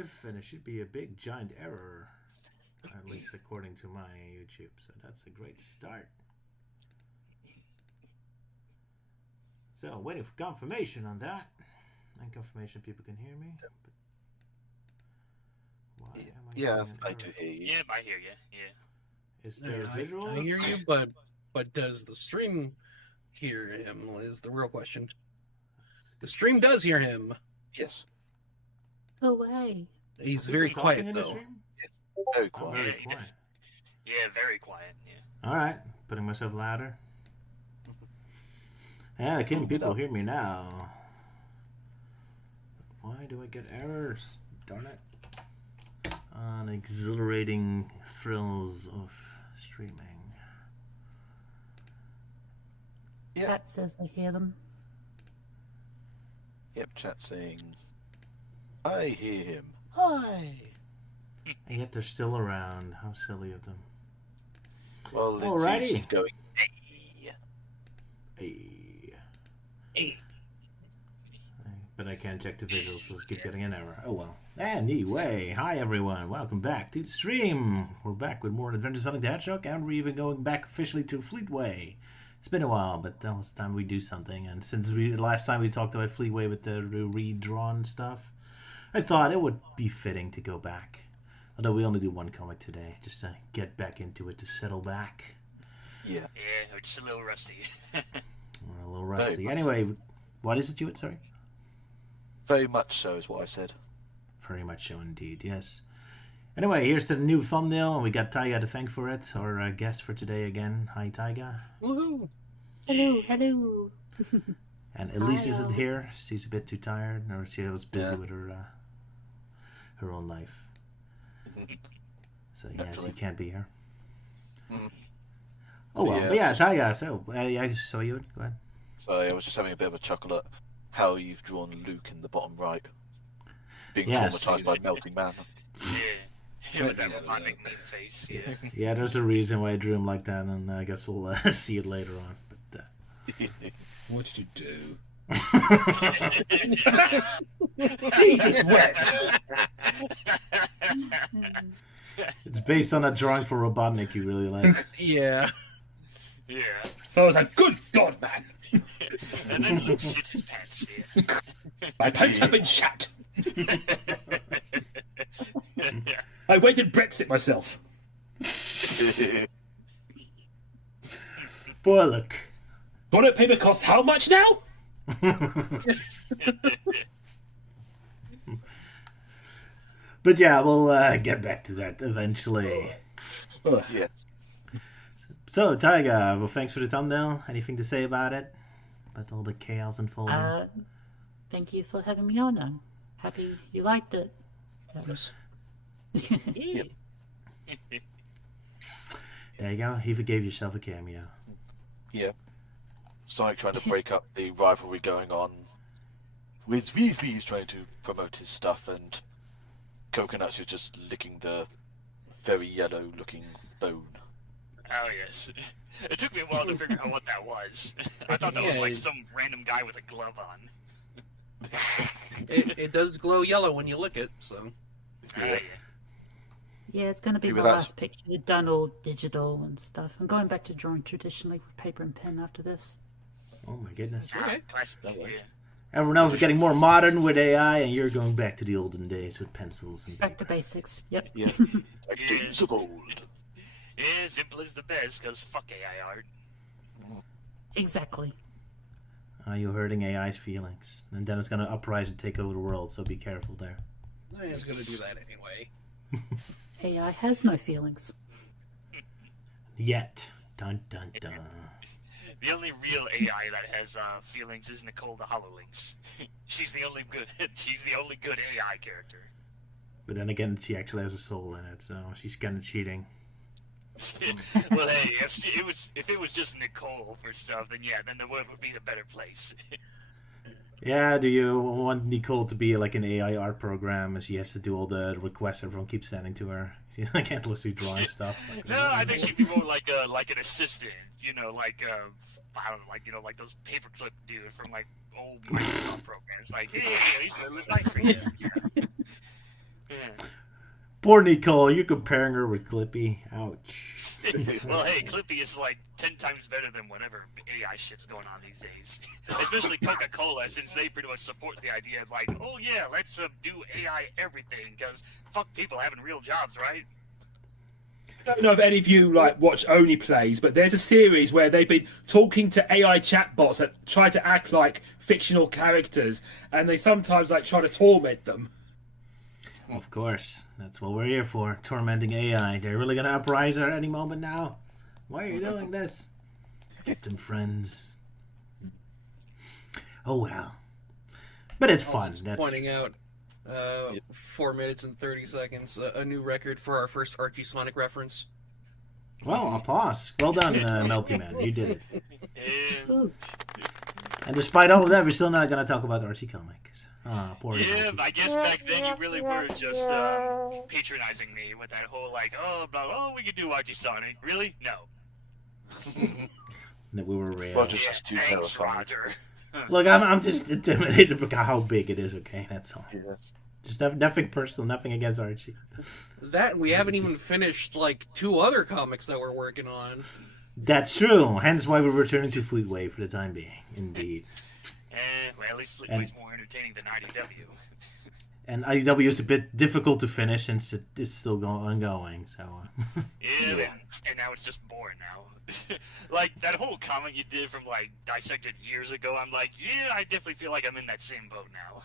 Alive, and it should be a big giant error, at least according to my YouTube. So that's a great start. So waiting for confirmation on that, and confirmation people can hear me. But why am I? Yeah, I do hear you. Yeah, I hear you. Yeah. Is there visuals? I hear you, but does the stream hear him? Is the real question. The stream does hear him. Yes. No way. He's very quiet though. Very quiet. Very quiet. Yeah, very quiet. Yeah. All right, putting myself louder. Yeah, can people hear me now? Why do I get errors? Darn it. On exhilarating thrills of streaming. Yeah. Chat says they hear them. Yep, chat saying, I hear him. Hi. And yet they're still around. How silly of them. Well, alrighty. Going, hey. Hey. But I can't check the visuals because I keep getting an error. Oh well. Anyway, hi everyone. Welcome back to the stream. We're back with more Adventures of Sonic the Hedgehog, and we're even going back officially to Fleetway. It's been a while, but that was time we do something. And since last time we talked about Fleetway with the redrawn stuff, I thought it would be fitting to go back. Although we only do one comic today, just to get back into it, to settle back. Yeah. Yeah, we're just a little rusty. We're a little rusty. Anyway, what is it you would, sorry? Very much so is what I said. Very much so indeed, yes. Anyway, here's the new thumbnail, and we got Taiga to thank for it, our guest for today again. Hi, Taiga. Woohoo! Hello. And Elise isn't here. She's a bit too tired, or she was busy with her own life. So yeah, she can't be here. Oh well, but yeah, Taiga. So I saw you. Go ahead. So I was just having a bit of a chuckle at how you've drawn Luke in the bottom right, being traumatized by melting man. Yeah, with that Robotnik mean face. Yeah. Yeah, there's a reason why I drew him like that, and I guess we'll see it later on. But What did you do? He just wept. it's based on a drawing for Robotnik you really like. Yeah. Yeah. I was like, good God, man. And then Luke shit his pants. Yeah. My pants have been shat. I went and Brexit myself. Boy, look. Toilet paper costs how much now? But yeah, we'll get back to that eventually. Yeah. So, Taiga, well, thanks for the thumbnail. Anything to say about it? About all the chaos unfolding? Thank you for having me on. I'm happy you liked it. Yes. There you go. He forgave yourself a cameo. Yeah. Sonic trying to break up the rivalry going on. Wes Weasley is trying to promote his stuff, and Coconuts is just licking the very yellow-looking bone. Oh yes. It took me a while to figure out what that was. I thought that was like some random guy with a glove on. It does glow yellow when you lick it, so. Yeah. Yeah, it's going to be Maybe my that's- last picture done all digital and stuff. I'm going back to drawing traditionally with paper and pen after this. Oh my goodness. Okay. Classic. Yeah. Everyone else is getting more modern with AI, and you're going back to the olden days with pencils and Back to paper. basics. Yep. Yeah. Like days of old. Yeah, simple is the best, because fuck AI art. Exactly. You're hurting AI's feelings. And then it's going to uprise and take over the world, so be careful there. I was going to do that anyway. AI has no feelings. Yet. Dun dun dun. The only real AI that has feelings is Nicole the HoloLinks. She's the only good. She's the only good AI character. But then again, she actually has a soul in it, so she's kind of cheating. Well, hey, if it was just Nicole for stuff, then yeah, then the world would be a better place. Yeah, do you want Nicole to be like an AI art program, and she has to do all the requests everyone keeps sending to her? She can't literally drawing stuff. No, I think she'd be more like an assistant. You know, like I don't know, like like those paperclip dude from like old Microsoft programs. Like, hey, these are nice for you. Poor Nicole, you're comparing her with Clippy. Ouch. Well, hey, Clippy is like 10 times better than whatever AI shit's going on these days. Especially Coca-Cola, since they pretty much support the idea of like, oh yeah, let's do AI everything, because fuck people having real jobs, right? I don't know if any of you like watch Only Plays, but there's a series where they've been talking to AI chatbots that try to act like fictional characters, and they sometimes like try to torment them. Of course. That's what we're here for. Tormenting AI. They're really going to uprise her any moment now. Why are you doing this? Get them friends. Oh well. But it's fun. Also That's... pointing out 4 minutes and 30 seconds, a new record for our first Archie Sonic reference. Well, applause. Well done, Melty Man. You did it. And, And despite all of that, we're still not going to talk about Archie comics. Ah, poor yeah, Melty. I guess back then you really were just patronizing me with that whole like, we could do Archie Sonic. Really? No. That we were real. Roger's just too Thanks, terrifying. Roger. Look, I'm just intimidated by how big it is, okay? That's all. Yes. Just nothing personal, nothing against Archie. That, we haven't even finished, like, 2 other comics that we're working on. That's true. Hence why we're returning to Fleetway for the time being. Indeed. Well, at least Fleetway's more entertaining than IDW. And IDW is a bit difficult to finish since it is still ongoing, so... Yeah, and now it's just boring now. Like, that whole comment you did from, like, Dissected years ago, I'm like, yeah, I definitely feel like I'm in that same boat now.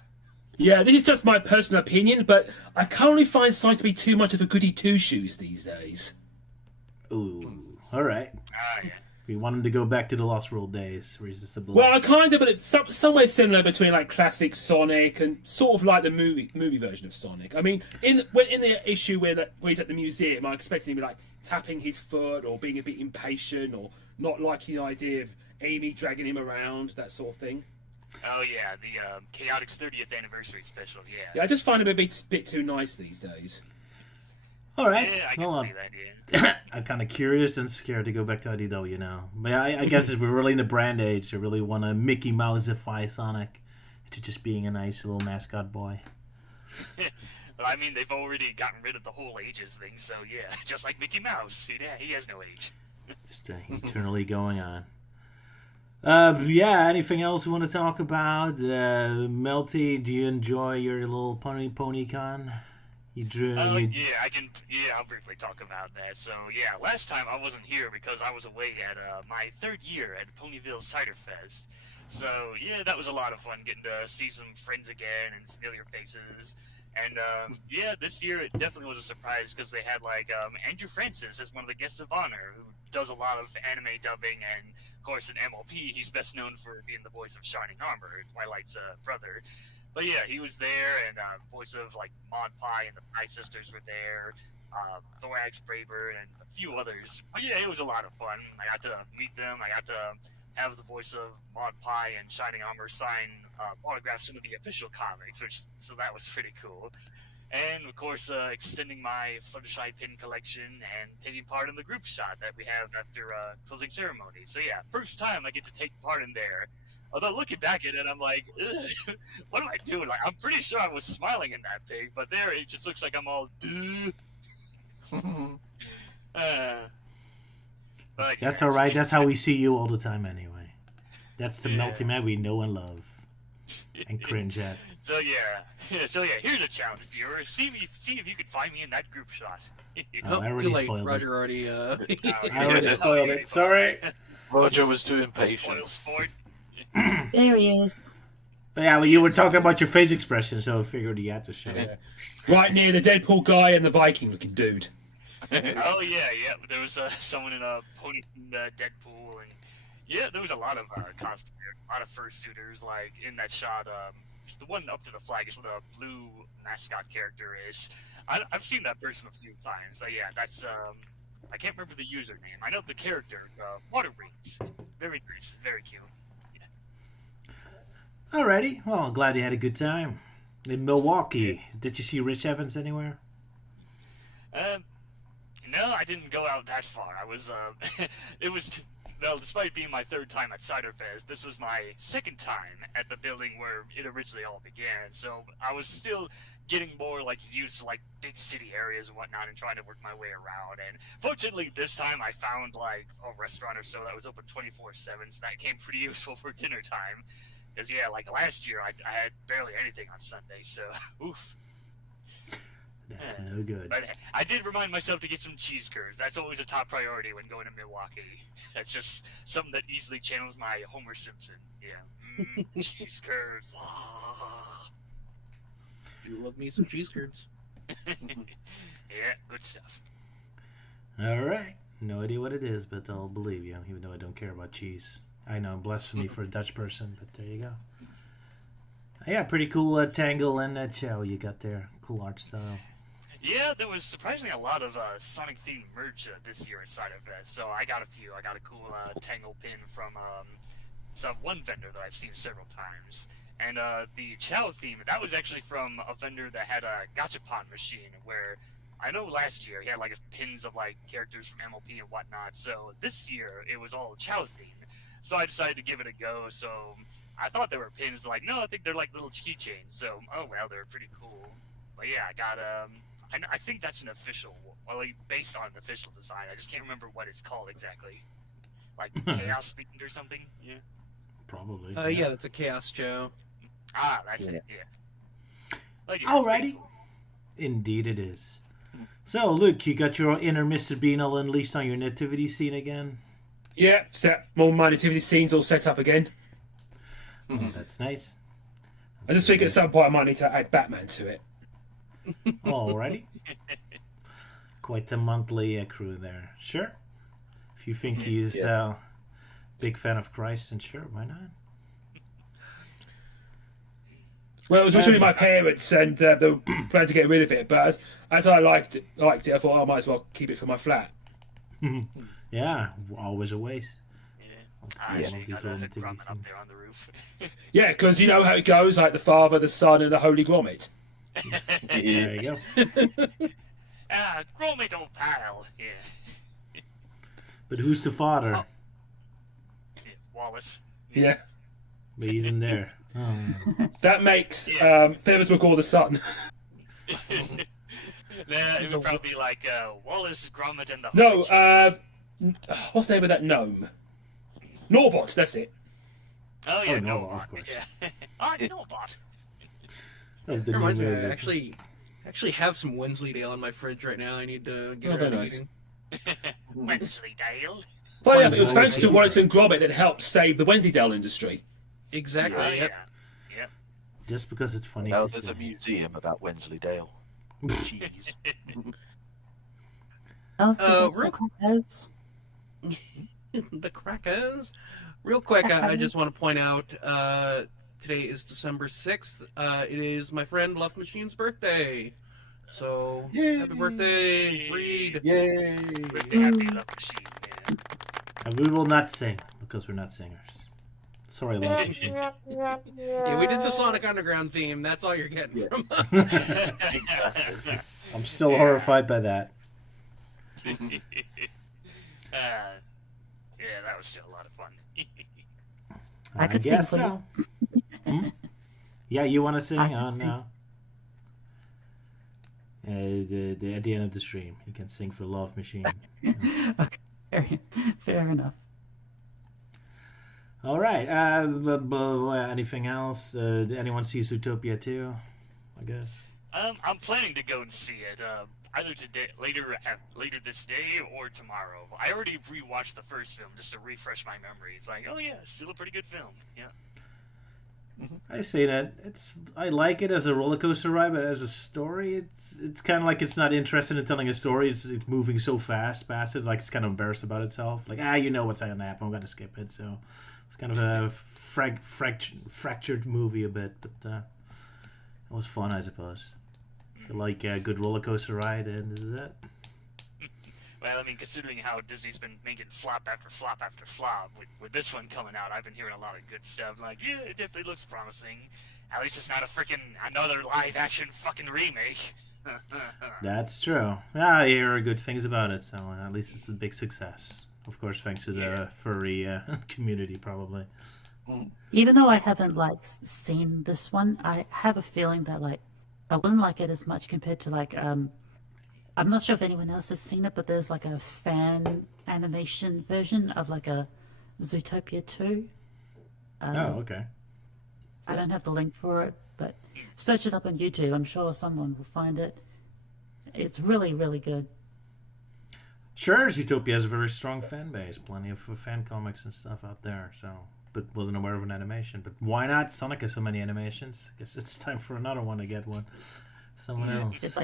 Yeah, this is just my personal opinion, but I currently find Sonic to be too much of a goody two-shoes these days. Ooh, alright. Yeah. We want him to go back to the Lost World days, Resistible. Well, I kind of, but it's somewhere similar between like classic Sonic and sort of like the movie version of Sonic. I mean, in the issue where he's at the museum, I expected him to be like tapping his foot or being a bit impatient or not liking the idea of Amy dragging him around, that sort of thing. Oh, yeah, the Chaotix 30th anniversary special, yeah. Yeah, I just find him a bit too nice these days. Alright, Yeah, I well, can see that, yeah. I'm kind of curious and scared to go back to IDW now. But I guess if we're really in the brand age, I really want to Mickey Mouse-ify Sonic to just being a nice little mascot boy. Well, I mean, they've already gotten rid of the whole ages thing, so yeah, just like Mickey Mouse. Yeah, he has no age. Just eternally going on. Yeah, anything else we want to talk about? Melty, do you enjoy your little pony con? You drew. I'll briefly talk about that. So, yeah, last time I wasn't here because I was away at my 3rd year at Ponyville Cider Fest. So, yeah, that was a lot of fun getting to see some friends again and familiar faces. And, yeah, this year it definitely was a surprise because they had, like, Andrew Francis as one of the guests of honor who does a lot of anime dubbing. And, of course, in MLP, he's best known for being the voice of Shining Armor, Twilight's brother. But yeah, he was there, and voice of like Mod Pie and the Pie Sisters were there, Thorax Braver, and a few others. But yeah, it was a lot of fun. I got to meet them. I got to have the voice of Mod Pie and Shining Armor sign autographs some of the official comics, so that was pretty cool. And of course, extending my Fluttershy pin collection and taking part in the group shot that we have after closing ceremony. So yeah, first time I get to take part in there. Although looking back at it, I'm like, what am I doing? Like, I'm pretty sure I was smiling in that pig, but there it just looks like I'm all. But, That's all right. That's how we see you all the time, anyway. That's the Melty Man we know and love and cringe at. So yeah, here's a challenge, viewer. See if you can find me in that group shot. Oh, I already too late. spoiled Roger already. I already spoiled it. Sorry. Roger was too impatient. Spoil sport. There he is. But yeah, well, you were talking about your face expression, so I figured you had to show it. Right near the Deadpool guy and the Viking-looking dude. Oh yeah. There was someone in a pony Deadpool, and yeah, there was a lot of cosplayers, a lot of fursuiters. Like in that shot, it's the one up to the flag. It's the blue mascot character is. I've seen that person a few times. So yeah, that's I can't remember the username. I know the character, Water Rings. Very nice, very cute. Alrighty. Well, I'm glad you had a good time. In Milwaukee, did you see Rich Evans anywhere? No, I didn't go out that far. I was, well, despite being my 3rd time at Cider Fest, this was my 2nd time at the building where it originally all began. So I was still getting more like used to like big city areas and whatnot, and trying to work my way around. And fortunately, this time I found like a restaurant or so that was open 24/7, so that came pretty useful for dinner time. Because yeah, like last year I had barely anything on Sunday, so oof. That's no good. But I did remind myself to get some cheese curds. That's always a top priority when going to Milwaukee. That's just something that easily channels my Homer Simpson. Yeah, cheese curds. You love me some cheese curds. Yeah, good stuff. All right. No idea what it is, but I'll believe you, even though I don't care about cheese. I know, blasphemy for a Dutch person, but there you go. Yeah, pretty cool Tangle and Chow you got there. Cool art style. Yeah, there was surprisingly a lot of Sonic-themed merch this year inside of it. So I got a few. I got a cool Tangle pin from one vendor that I've seen several times. And the Chow theme, that was actually from a vendor that had a gachapon machine where I know last year he had like pins of like characters from MLP and whatnot. So this year it was all Chow themed. So I decided to give it a go. So I thought they were pins, but like, no, I think they're like little keychains. So, oh well, they're pretty cool. But yeah, I got I think that's an official, well, like, based on an official design. I just can't remember what it's called exactly. Like Chaos themed or something. Yeah. Probably. Yeah, that's a Chaos Joe. Ah, that's it. Yeah. Like, Alrighty. Indeed it is. So, Luke, you got your inner Mr. Bean all unleashed on your nativity scene again? Yeah, all my nativity scenes all set up again. Oh, that's nice. I just think at some point I might need to add Batman to it. Alrighty. Quite a monthly crew there. Sure. If you think he's big fan of Christ, then sure, why not? Well, it was originally my parents, and they were planning to get rid of it, but as I liked it, I thought I might as well keep it for my flat. Yeah, always a waste. I actually got a hood grommet up there on the roof. Yeah, because you know how it goes, like the Father, the Son, and the Holy Grommet. There you go. Grommet, old pal. Yeah. But who's the father? Yeah, Wallace. Yeah. But he's in there. Oh. That makes Feathers McCall the Son. It would probably be like Wallace, Grommet, and the what's the name of that gnome? Norbot, that's it. Oh yeah, Norbot, of course. Yeah. Norbot. Of That reminds me, new I actually have some Wensleydale in my fridge right now. I need to get Oh, around to nice. eating. Wensleydale. Well, yeah, it was thanks to Wallace and Gromit that helped save the Wensleydale industry. Exactly. Oh, Yep. yeah. Just because it's funny Well, to there's say. a museum about Wensleydale. Cheese. Oh, real- Crackers. The crackers. Real quick, I just want to point out today is December 6th. It is my friend Love Machine's birthday. So, Yay. happy birthday, Reed. Yay! Birthday happy love machine. Yeah. And we will not sing because we're not singers. Sorry, Love Machine. Yeah, we did the Sonic Underground theme. That's all you're getting from us. Exactly. I'm still horrified by that. Yeah, that was still a lot of fun. I could sing guess for so. Hmm? Yeah, you want to sing I can on sing. at the end of the stream. You can sing for Love Machine. Okay, fair enough. All right. Anything else? Did anyone see Zootopia 2? I guess. I'm planning to go and see it. Either today, later this day, or tomorrow. I already rewatched the first film just to refresh my memory. It's like, oh yeah, still a pretty good film. Yeah. I say that I like it as a roller coaster ride, but as a story, it's kind of like it's not interested in telling a story. It's moving so fast past it, like it's kind of embarrassed about itself. Like you know what's going to happen. I'm going to skip it. So it's kind of a fractured movie a bit, but it was fun, I suppose. If you like a good roller coaster ride, and this is it. Well, I mean, considering how Disney's been making flop after flop after flop, with this one coming out, I've been hearing a lot of good stuff. Like, yeah, it definitely looks promising. At least it's not another live-action fucking remake. That's true. Yeah, I hear good things about it, so at least it's a big success. Of course, thanks to the furry community, probably. Even though I haven't seen this one, I have a feeling that I wouldn't like it as much compared to like I'm not sure if anyone else has seen it, but there's like a fan animation version of like a Zootopia 2. Oh, okay. I don't have the link for it, but search it up on YouTube. I'm sure someone will find it. It's really, really good. Sure, Zootopia has a very strong fan base. Plenty of fan comics and stuff out there. So, but wasn't aware of an animation. But why not? Sonic has so many animations. Guess it's time for another one to get one. Someone else. It's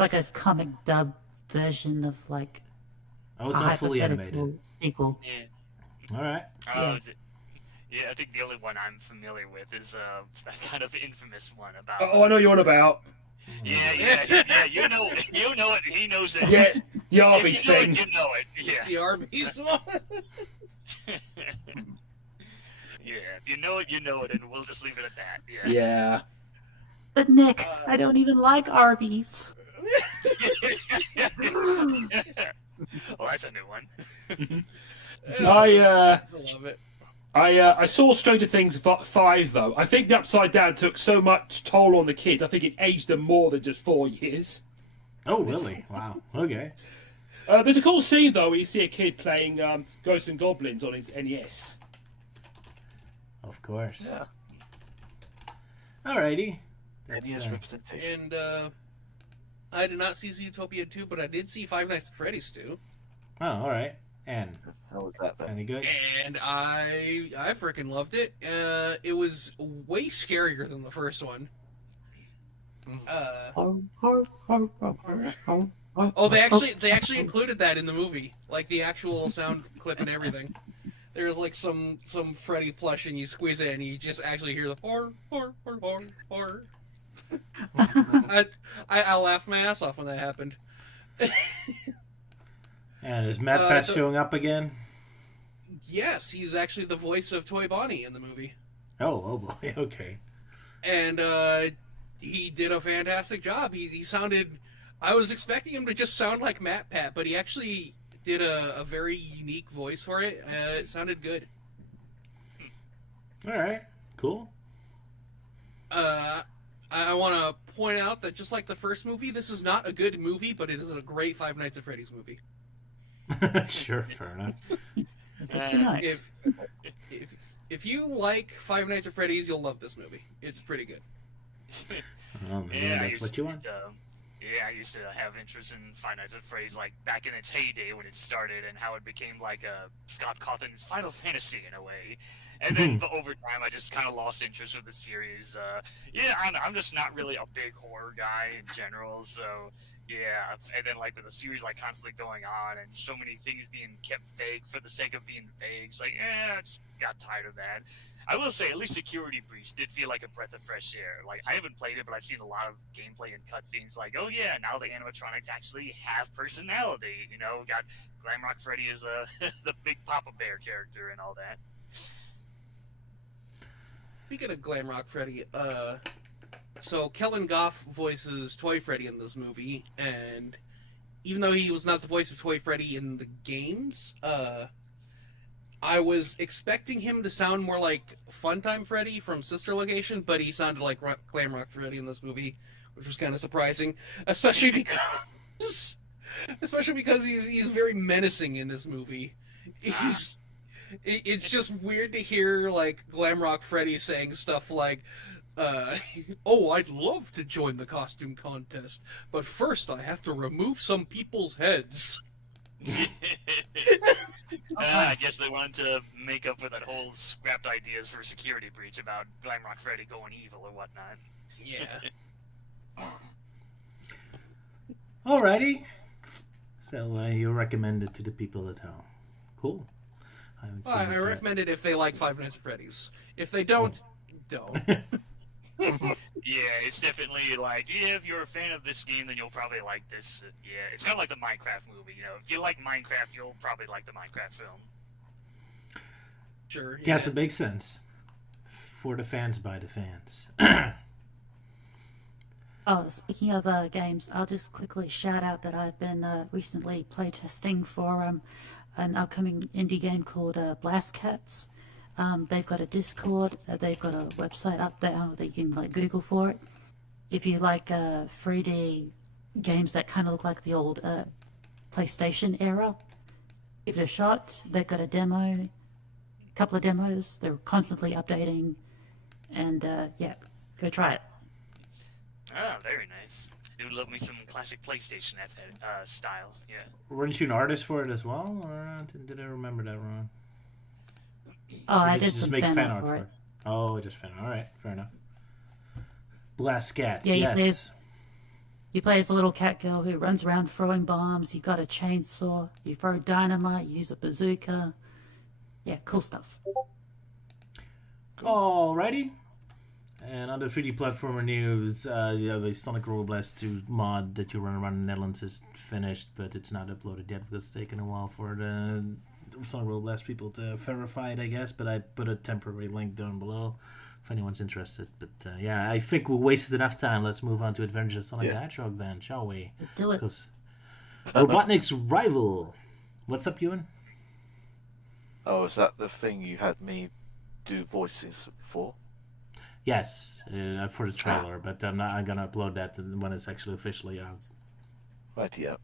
like a comic dub version of like Oh, it's a not fully hypothetical animated. sequel. Yeah. All right. Yeah. Yeah, I think the only one I'm familiar with is a kind of infamous one about. Oh, I know you're on about. Yeah. You know it. He knows it. Yeah, the If Arby's you know thing. it, you know it. Yeah. The Arby's one. Yeah. If you know it, you know it, and we'll just leave it at that. Yeah. Yeah. But Nick, I don't even like Arby's. Oh, that's a new one. I love it. I saw Stranger Things 5 though. I think the Upside Down took so much toll on the kids. I think it aged them more than just 4 years. Oh, really? Wow. Okay. There's a cool scene though where you see a kid playing Ghosts and Goblins on his NES. Of course. Yeah. Alrighty. And he has representation. And I did not see Zootopia 2, but I did see Five Nights at Freddy's 2. Oh, all right. And How was that then? any good? And I freaking loved it. It was way scarier than the first one. Oh, they actually included that in the movie, like the actual sound clip and everything. There's like some Freddy plush, and you squeeze it, and you just actually hear the horror. I laughed my ass off when that happened. And is Matt Pat showing up again? Yes, he's actually the voice of Toy Bonnie in the movie, Oh boy. Okay. and he did a fantastic job. He sounded. I was expecting him to just sound like Matt Pat, but he actually did a very unique voice for it. It sounded good. All right. Cool. I want to point out that just like the first movie, this is not a good movie, but it is a great Five Nights at Freddy's movie. Sure. Fair enough. Good to know. If you like Five Nights at Freddy's, you'll love this movie. It's pretty good. Oh man, Yeah, that's what you want. I used to have interest in Five Nights at Freddy's like back in its heyday when it started, and how it became like Scott Cawthon's Final Fantasy in a way. And then but over time, I just kind of lost interest with the series. I'm just not really a big horror guy in general, so yeah. And then like with the series like constantly going on, and so many things being kept vague for the sake of being vague, it's like I just got tired of that. I will say, at least Security Breach did feel like a breath of fresh air. Like, I haven't played it, but I've seen a lot of gameplay and cutscenes. Like, oh yeah, now the animatronics actually have personality. You know, got Glamrock Freddy as the big Papa Bear character and all that. Speaking of Glamrock Freddy, so Kellen Goff voices Toy Freddy in this movie, and even though he was not the voice of Toy Freddy in the games, I was expecting him to sound more like Funtime Freddy from Sister Location, but he sounded like Glamrock Freddy in this movie, which was kind of surprising, especially because he's very menacing in this movie. It's just weird to hear like Glamrock Freddy saying stuff like, "Oh, I'd love to join the costume contest, but first I have to remove some people's heads." I guess they wanted to make up for that whole scrapped ideas for Security Breach about Glamrock Freddy going evil or whatnot. Yeah. Alrighty. So you recommend it to the people at home. Cool. I haven't seen Well, it I yet. recommend it if they like Five Nights at Freddy's. If they don't, don't. Yeah, it's definitely like, if you're a fan of this game, then you'll probably like this. Yeah, it's kind of like the Minecraft movie. You know, if you like Minecraft, you'll probably like the Minecraft film. Sure. Yeah. Yes, it makes sense. For the fans, by the fans. Oh, speaking of games, I'll just quickly shout out that I've been recently playtesting for an upcoming indie game called Blast Cats. They've got a Discord, they've got a website up there that you can like Google for it. if you like 3D games that kind of look like the old PlayStation era, give it a shot. They've got a demo, couple of demos. They're constantly updating, and yeah, go try it. Ah, very nice. I do love me some classic PlayStation style. Yeah. Weren't you an artist for it as well, or did I remember that wrong? Oh, Or I did you did some make fan art for it. Oh, just fan art. All right, fair enough. Blast Cats, Yeah, yes. You play as a little cat girl who runs around throwing bombs. You got a chainsaw. You throw dynamite. You use a bazooka. Yeah, cool stuff. Alrighty. And on the 3D platformer news, the Sonic Roller Blast 2 mod that you run around the Netherlands is finished, but it's not uploaded yet because it's taken a while for the Sonic Roller Blast people to verify it, I guess. But I put a temporary link down below if anyone's interested. But yeah, I think we wasted enough time. Let's move on to Adventures of Sonic the Hedgehog then, shall we? Let's do it. Because Robotnik's rival. What's up, Euan? Oh, is that the thing you had me do voices for? Yes, for the trailer, but I'm gonna upload that when it's actually officially out. Right, yeah.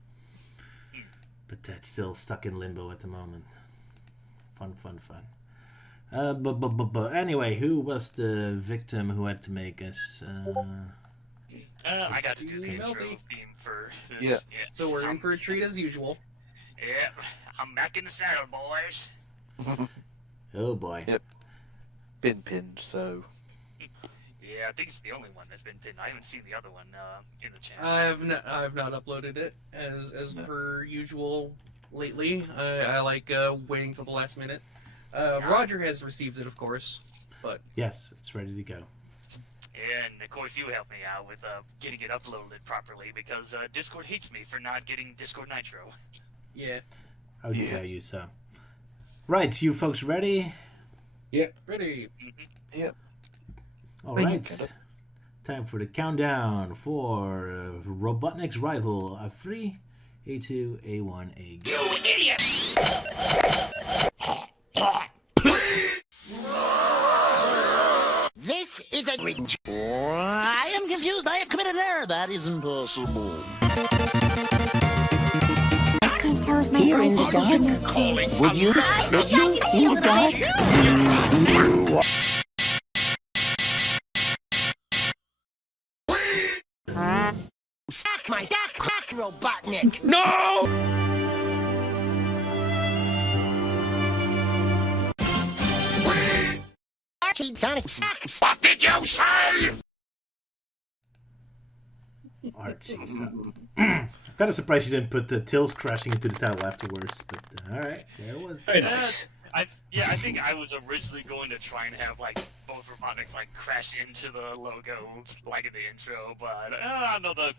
But that's still stuck in limbo at the moment. Fun. But anyway, who was the victim who had to make us? I got to do the intro Melty. theme for this. Yeah. So we're in for a treat as usual. Yeah, I'm back in the saddle, boys. Oh boy. Yep. Been pinned, so... Yeah, I think it's the only one that's been pinned. I haven't seen the other one in the channel. I've not uploaded it as per usual lately. I like waiting till the last minute. Roger has received it, of course, but Yes, it's ready to go. And of course, you helped me out with getting it uploaded properly because Discord hates me for not getting Discord Nitro. yeah, How dare you, so? Right, you folks ready? ready. Yep. All Bring right. it. Time for the countdown for Robotnik's rival. A 3, A2, A1, A go. You idiot! This is a I am confused. I have committed an error. That is impossible. Here in the dark. Would you in the dark? Sack my sack, Robotnik. Archie Sonic sack. What did you say? Archie. So. I'm kind of surprised you didn't put the Tails crashing into the title afterwards, but alright, there it was. Very nice. I think I was originally going to try and have like both Robotniks like crash into the logo like in the intro, but I don't know,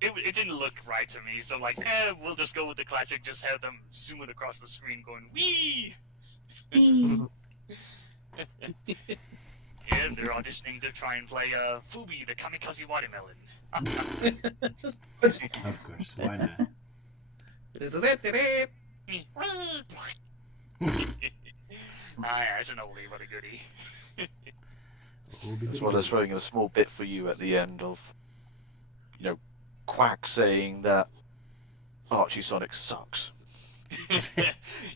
it didn't look right to me. So like, we'll just go with the classic. Just have them zooming across the screen, going wee. And they're auditioning to try and play Fubi, the Kamikaze Watermelon. Of course, why not? That's an oldie, but a goodie. As well as throwing a small bit for you at the end of, Quack saying that Archie Sonic sucks.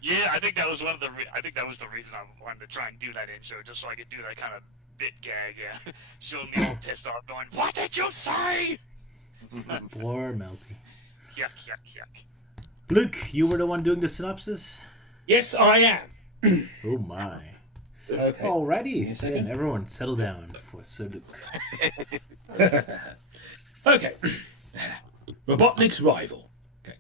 Yeah, I think that was I think that was the reason I wanted to try and do that intro, just so I could do that kind of bit gag, yeah. Showing me all pissed off, going, "What did you say?" Poor Melty. Yuck, yuck, yuck. Luke, you were the one doing the synopsis? Yes, I am. Oh my. Okay. Alrighty, a second. then everyone settle down for Sir Luke. Okay. Robotnik's rival. Okay.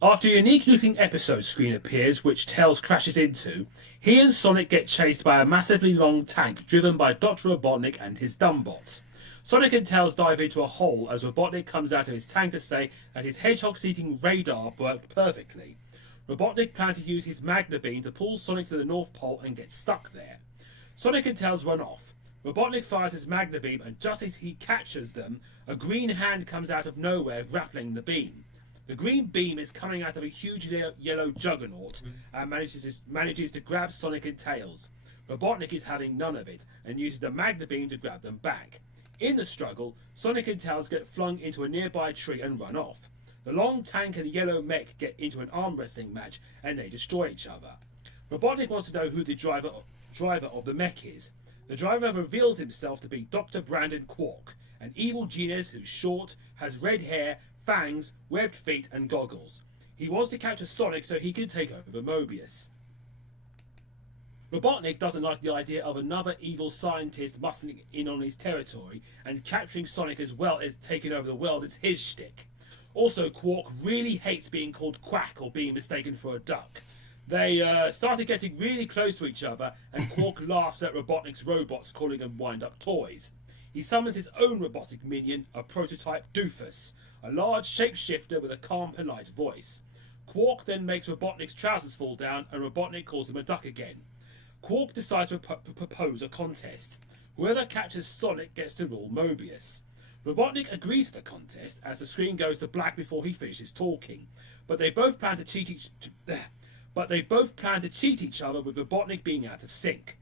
After a unique looking episode screen appears, which Tails crashes into, he and Sonic get chased by a massively long tank driven by Dr. Robotnik and his Dumbbots. Sonic and Tails dive into a hole as Robotnik comes out of his tank to say that his hedgehog-seeking radar worked perfectly. Robotnik plans to use his Magna Beam to pull Sonic to the North Pole and get stuck there. Sonic and Tails run off. Robotnik fires his Magna Beam, and just as he catches them, a green hand comes out of nowhere, grappling the beam. The green beam is coming out of a huge yellow juggernaut and manages to grab Sonic and Tails. Robotnik is having none of it and uses the Magna Beam to grab them back. In the struggle, Sonic and Tails get flung into a nearby tree and run off. The long tank and the yellow mech get into an arm wrestling match and they destroy each other. Robotnik wants to know who the driver of the mech is. The driver reveals himself to be Dr. Brandon Quark, an evil genius who's short, has red hair, fangs, webbed feet and goggles. He wants to capture Sonic so he can take over Mobius. Robotnik doesn't like the idea of another evil scientist muscling in on his territory, and capturing Sonic as well as taking over the world is his shtick. Also, Quark really hates being called Quack or being mistaken for a duck. They started getting really close to each other, and Quark laughs at Robotnik's robots, calling them wind-up toys. He summons his own robotic minion, a prototype Doofus, a large shapeshifter with a calm, polite voice. Quark then makes Robotnik's trousers fall down, and Robotnik calls him a duck again. Quark decides to propose a contest. Whoever captures Sonic gets to rule Mobius. Robotnik agrees to the contest as the screen goes to black before he finishes talking, but they both plan to cheat each other with Robotnik being out of sync.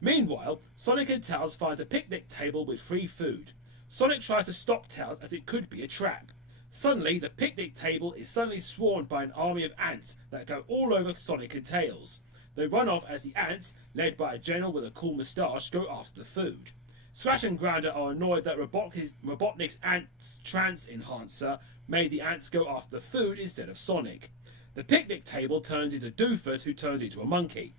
Meanwhile, Sonic and Tails finds a picnic table with free food. Sonic tries to stop Tails as it could be a trap. Suddenly, the picnic table is suddenly swarmed by an army of ants that go all over Sonic and Tails. They run off as the ants, led by a general with a cool moustache, go after the food. Scratch and Grounder are annoyed that Robotnik's ants trance enhancer made the ants go after the food instead of Sonic. The picnic table turns into Doofus, who turns into a monkey.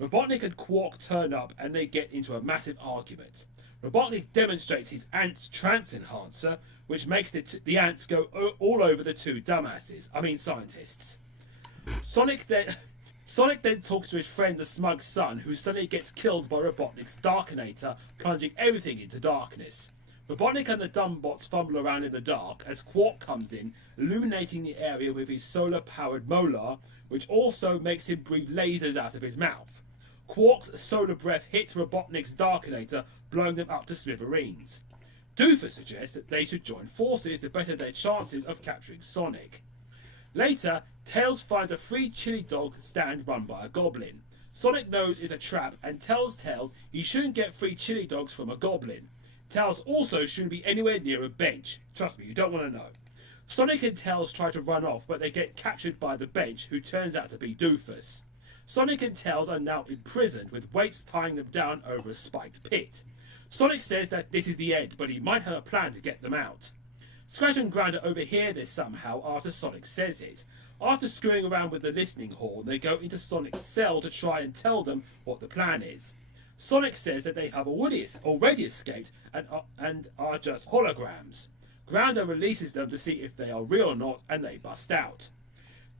Robotnik and Quark turn up and they get into a massive argument. Robotnik demonstrates his ants trance enhancer, which makes the ants go all over the two scientists. Sonic then talks to his friend the Smug Sun, who suddenly gets killed by Robotnik's Darkinator, plunging everything into darkness. Robotnik and the Dumbbots fumble around in the dark as Quark comes in, illuminating the area with his solar-powered molar, which also makes him breathe lasers out of his mouth. Quark's solar breath hits Robotnik's Darkinator, blowing them up to smithereens. Doofus suggests that they should join forces to better their chances of capturing Sonic. Later, Tails finds a free chili dog stand run by a goblin. Sonic knows it's a trap and tells Tails he shouldn't get free chili dogs from a goblin. Tails also shouldn't be anywhere near a bench. Trust me, you don't want to know. Sonic and Tails try to run off, but they get captured by the bench, who turns out to be Doofus. Sonic and Tails are now imprisoned, with weights tying them down over a spiked pit. Sonic says that this is the end, but he might have a plan to get them out. Scratch and Grounder overhear this somehow after Sonic says it. After screwing around with the listening horn, they go into Sonic's cell to try and tell them what the plan is. Sonic says that they have already escaped and are just holograms. Grounder releases them to see if they are real or not, and they bust out.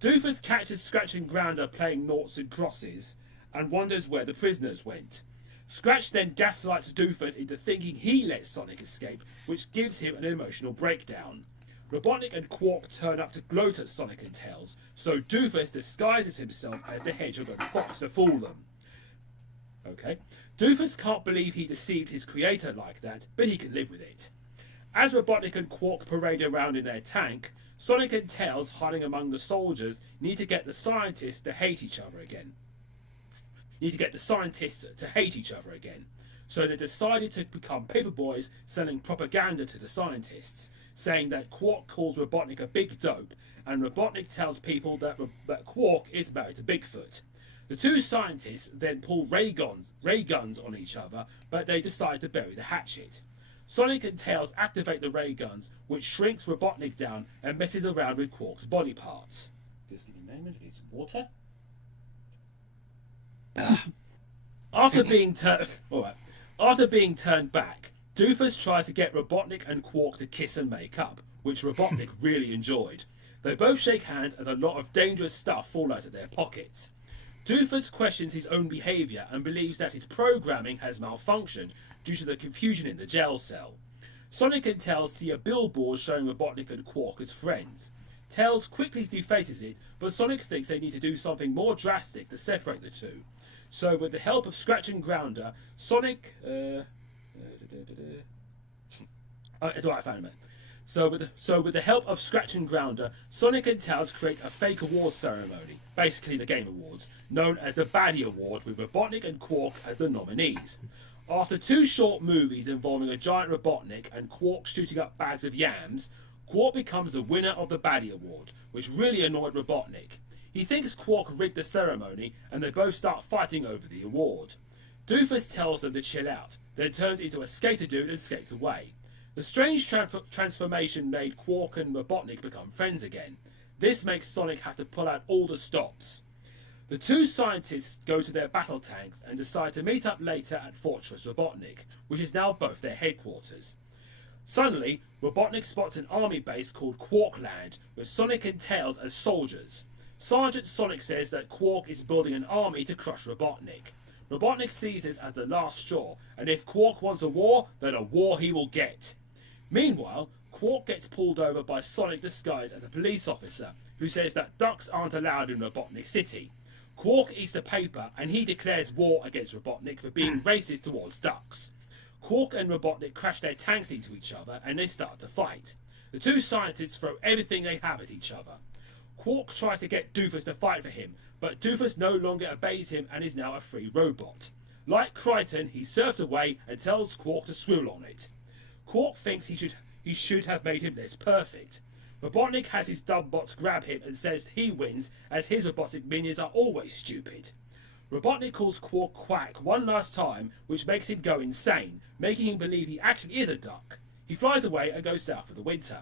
Doofus catches Scratch and Grounder playing noughts and crosses and wonders where the prisoners went. Scratch then gaslights Doofus into thinking he let Sonic escape, which gives him an emotional breakdown. Robotnik and Quark turn up to gloat at Sonic and Tails, so Doofus disguises himself as the hedgehog and fox to fool them. Okay. Doofus can't believe he deceived his creator like that, but he can live with it. As Robotnik and Quark parade around in their tank, Sonic and Tails, hiding among the soldiers, need to get the scientists to hate each other again. So they decided to become paperboys selling propaganda to the scientists, saying that Quark calls Robotnik a big dope, and Robotnik tells people that Quark is married to Bigfoot. The two scientists then pull ray guns on each other, but they decide to bury the hatchet. Sonic and Tails activate the ray guns, which shrinks Robotnik down and messes around with Quark's body parts. Just give me a moment, I need some water. After being turned back, Doofus tries to get Robotnik and Quark to kiss and make up, which Robotnik really enjoyed. They both shake hands as a lot of dangerous stuff fall out of their pockets. Doofus questions his own behaviour and believes that his programming has malfunctioned due to the confusion in the jail cell. Sonic and Tails see a billboard showing Robotnik and Quark as friends. Tails quickly defaces it, but Sonic thinks they need to do something more drastic to separate the two. So with the help of Scratch and Grounder, Sonic... So with the help of Scratch and Grounder, Sonic and Tails create a fake award ceremony, basically the Game Awards, known as the Baddie Award, with Robotnik and Quark as the nominees. After 2 short movies involving a giant Robotnik and Quark shooting up bags of yams, Quark becomes the winner of the Baddie Award, which really annoyed Robotnik. He thinks Quark rigged the ceremony, and they both start fighting over the award. Doofus tells them to chill out, then turns into a skater dude and skates away. The strange transformation made Quark and Robotnik become friends again. This makes Sonic have to pull out all the stops. The 2 scientists go to their battle tanks and decide to meet up later at Fortress Robotnik, which is now both their headquarters. Suddenly, Robotnik spots an army base called Quarkland, with Sonic and Tails as soldiers. Sergeant Sonic says that Quark is building an army to crush Robotnik. Robotnik sees this as the last straw, and if Quark wants a war, then a war he will get. Meanwhile, Quark gets pulled over by Sonic disguised as a police officer, who says that ducks aren't allowed in Robotnik City. Quark eats the paper, and he declares war against Robotnik for being racist towards ducks. Quark and Robotnik crash their tanks into each other, and they start to fight. The 2 scientists throw everything they have at each other. Quark tries to get Doofus to fight for him, but Doofus no longer obeys him and is now a free robot. Like Crichton, he surfs away and tells Quark to swivel on it. Quark thinks he should have made him less perfect. Robotnik has his dumb bots grab him and says he wins, as his robotic minions are always stupid. Robotnik calls Quark Quack one last time, which makes him go insane, making him believe he actually is a duck. He flies away and goes south for the winter.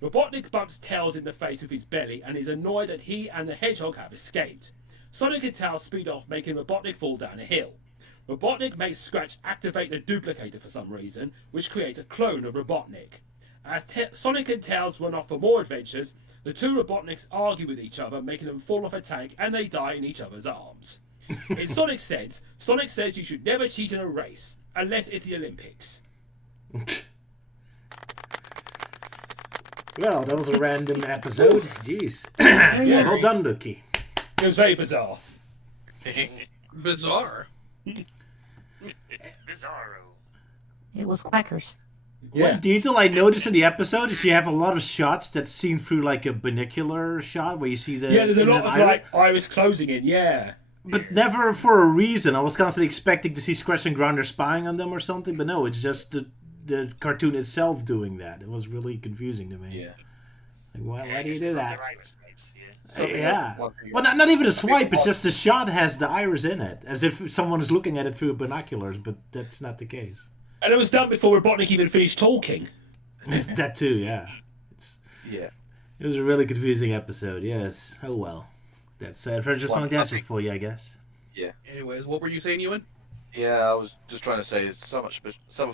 Robotnik bumps Tails in the face with his belly and is annoyed that he and the Hedgehog have escaped. Sonic and Tails speed off, making Robotnik fall down a hill. Robotnik makes Scratch activate the duplicator for some reason, which creates a clone of Robotnik. As Sonic and Tails run off for more adventures, the 2 Robotniks argue with each other, making them fall off a tank, and they die in each other's arms. In Sonic's sense, Sonic says you should never cheat in a race, unless it's the Olympics. Well, that was a random episode. Jeez. Yeah. Well done, Lucky. It was very bizarre. Bizarre. Bizarro. It was quackers. Yeah. One detail I noticed in the episode is you have a lot of shots that's seen through like a binocular shot where you see the... Yeah, there's a lot of iris, like iris closing in, yeah. but never for a reason. I was constantly expecting to see Scratch and Grounder spying on them or something, but no, it's just the cartoon itself doing that. It was really confusing to me. Yeah. Like, why do you do that? So Yeah. one thing- Well, not even a swipe. It's just the shot has the iris in it, as if someone is looking at it through binoculars, but that's not the case. And it was done before Robotnik even finished talking. It's that too, yeah. Yeah. It was a really confusing episode, yes. Oh well. That's Adventure Sonic Well, I Dancing think- for you, I guess. Anyways, what were you saying, Euan? Yeah, I was just trying to say it's so much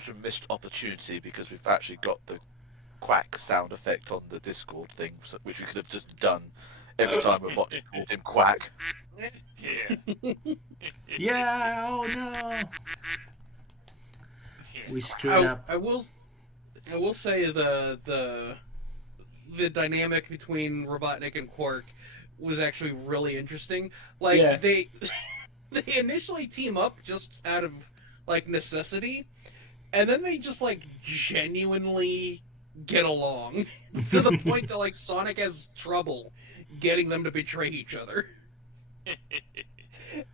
a missed opportunity because we've actually got the quack sound effect on the Discord thing, which we could have just done every time Robotnik called him quack. Yeah. Yeah, oh no. We screwed up. I will say the dynamic between Robotnik and Quark was actually really interesting. Like Yeah. they initially team up just out of like necessity, and then they just like genuinely get along to the point that like Sonic has trouble getting them to betray each other.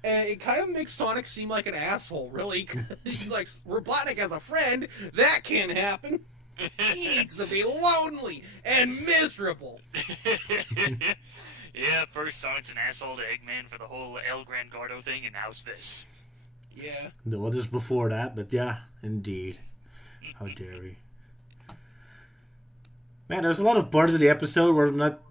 And it kind of makes Sonic seem like an asshole, really. He's like, Robotnik as a friend? That can't happen. He needs to be lonely and miserable. Yeah, first Sonic's an asshole to Eggman for the whole El Gran Gordo thing, and now it's this. Yeah. No, well, just before that, but yeah, indeed. How dare we. Man, there's a lot of parts of the episode where I'm not...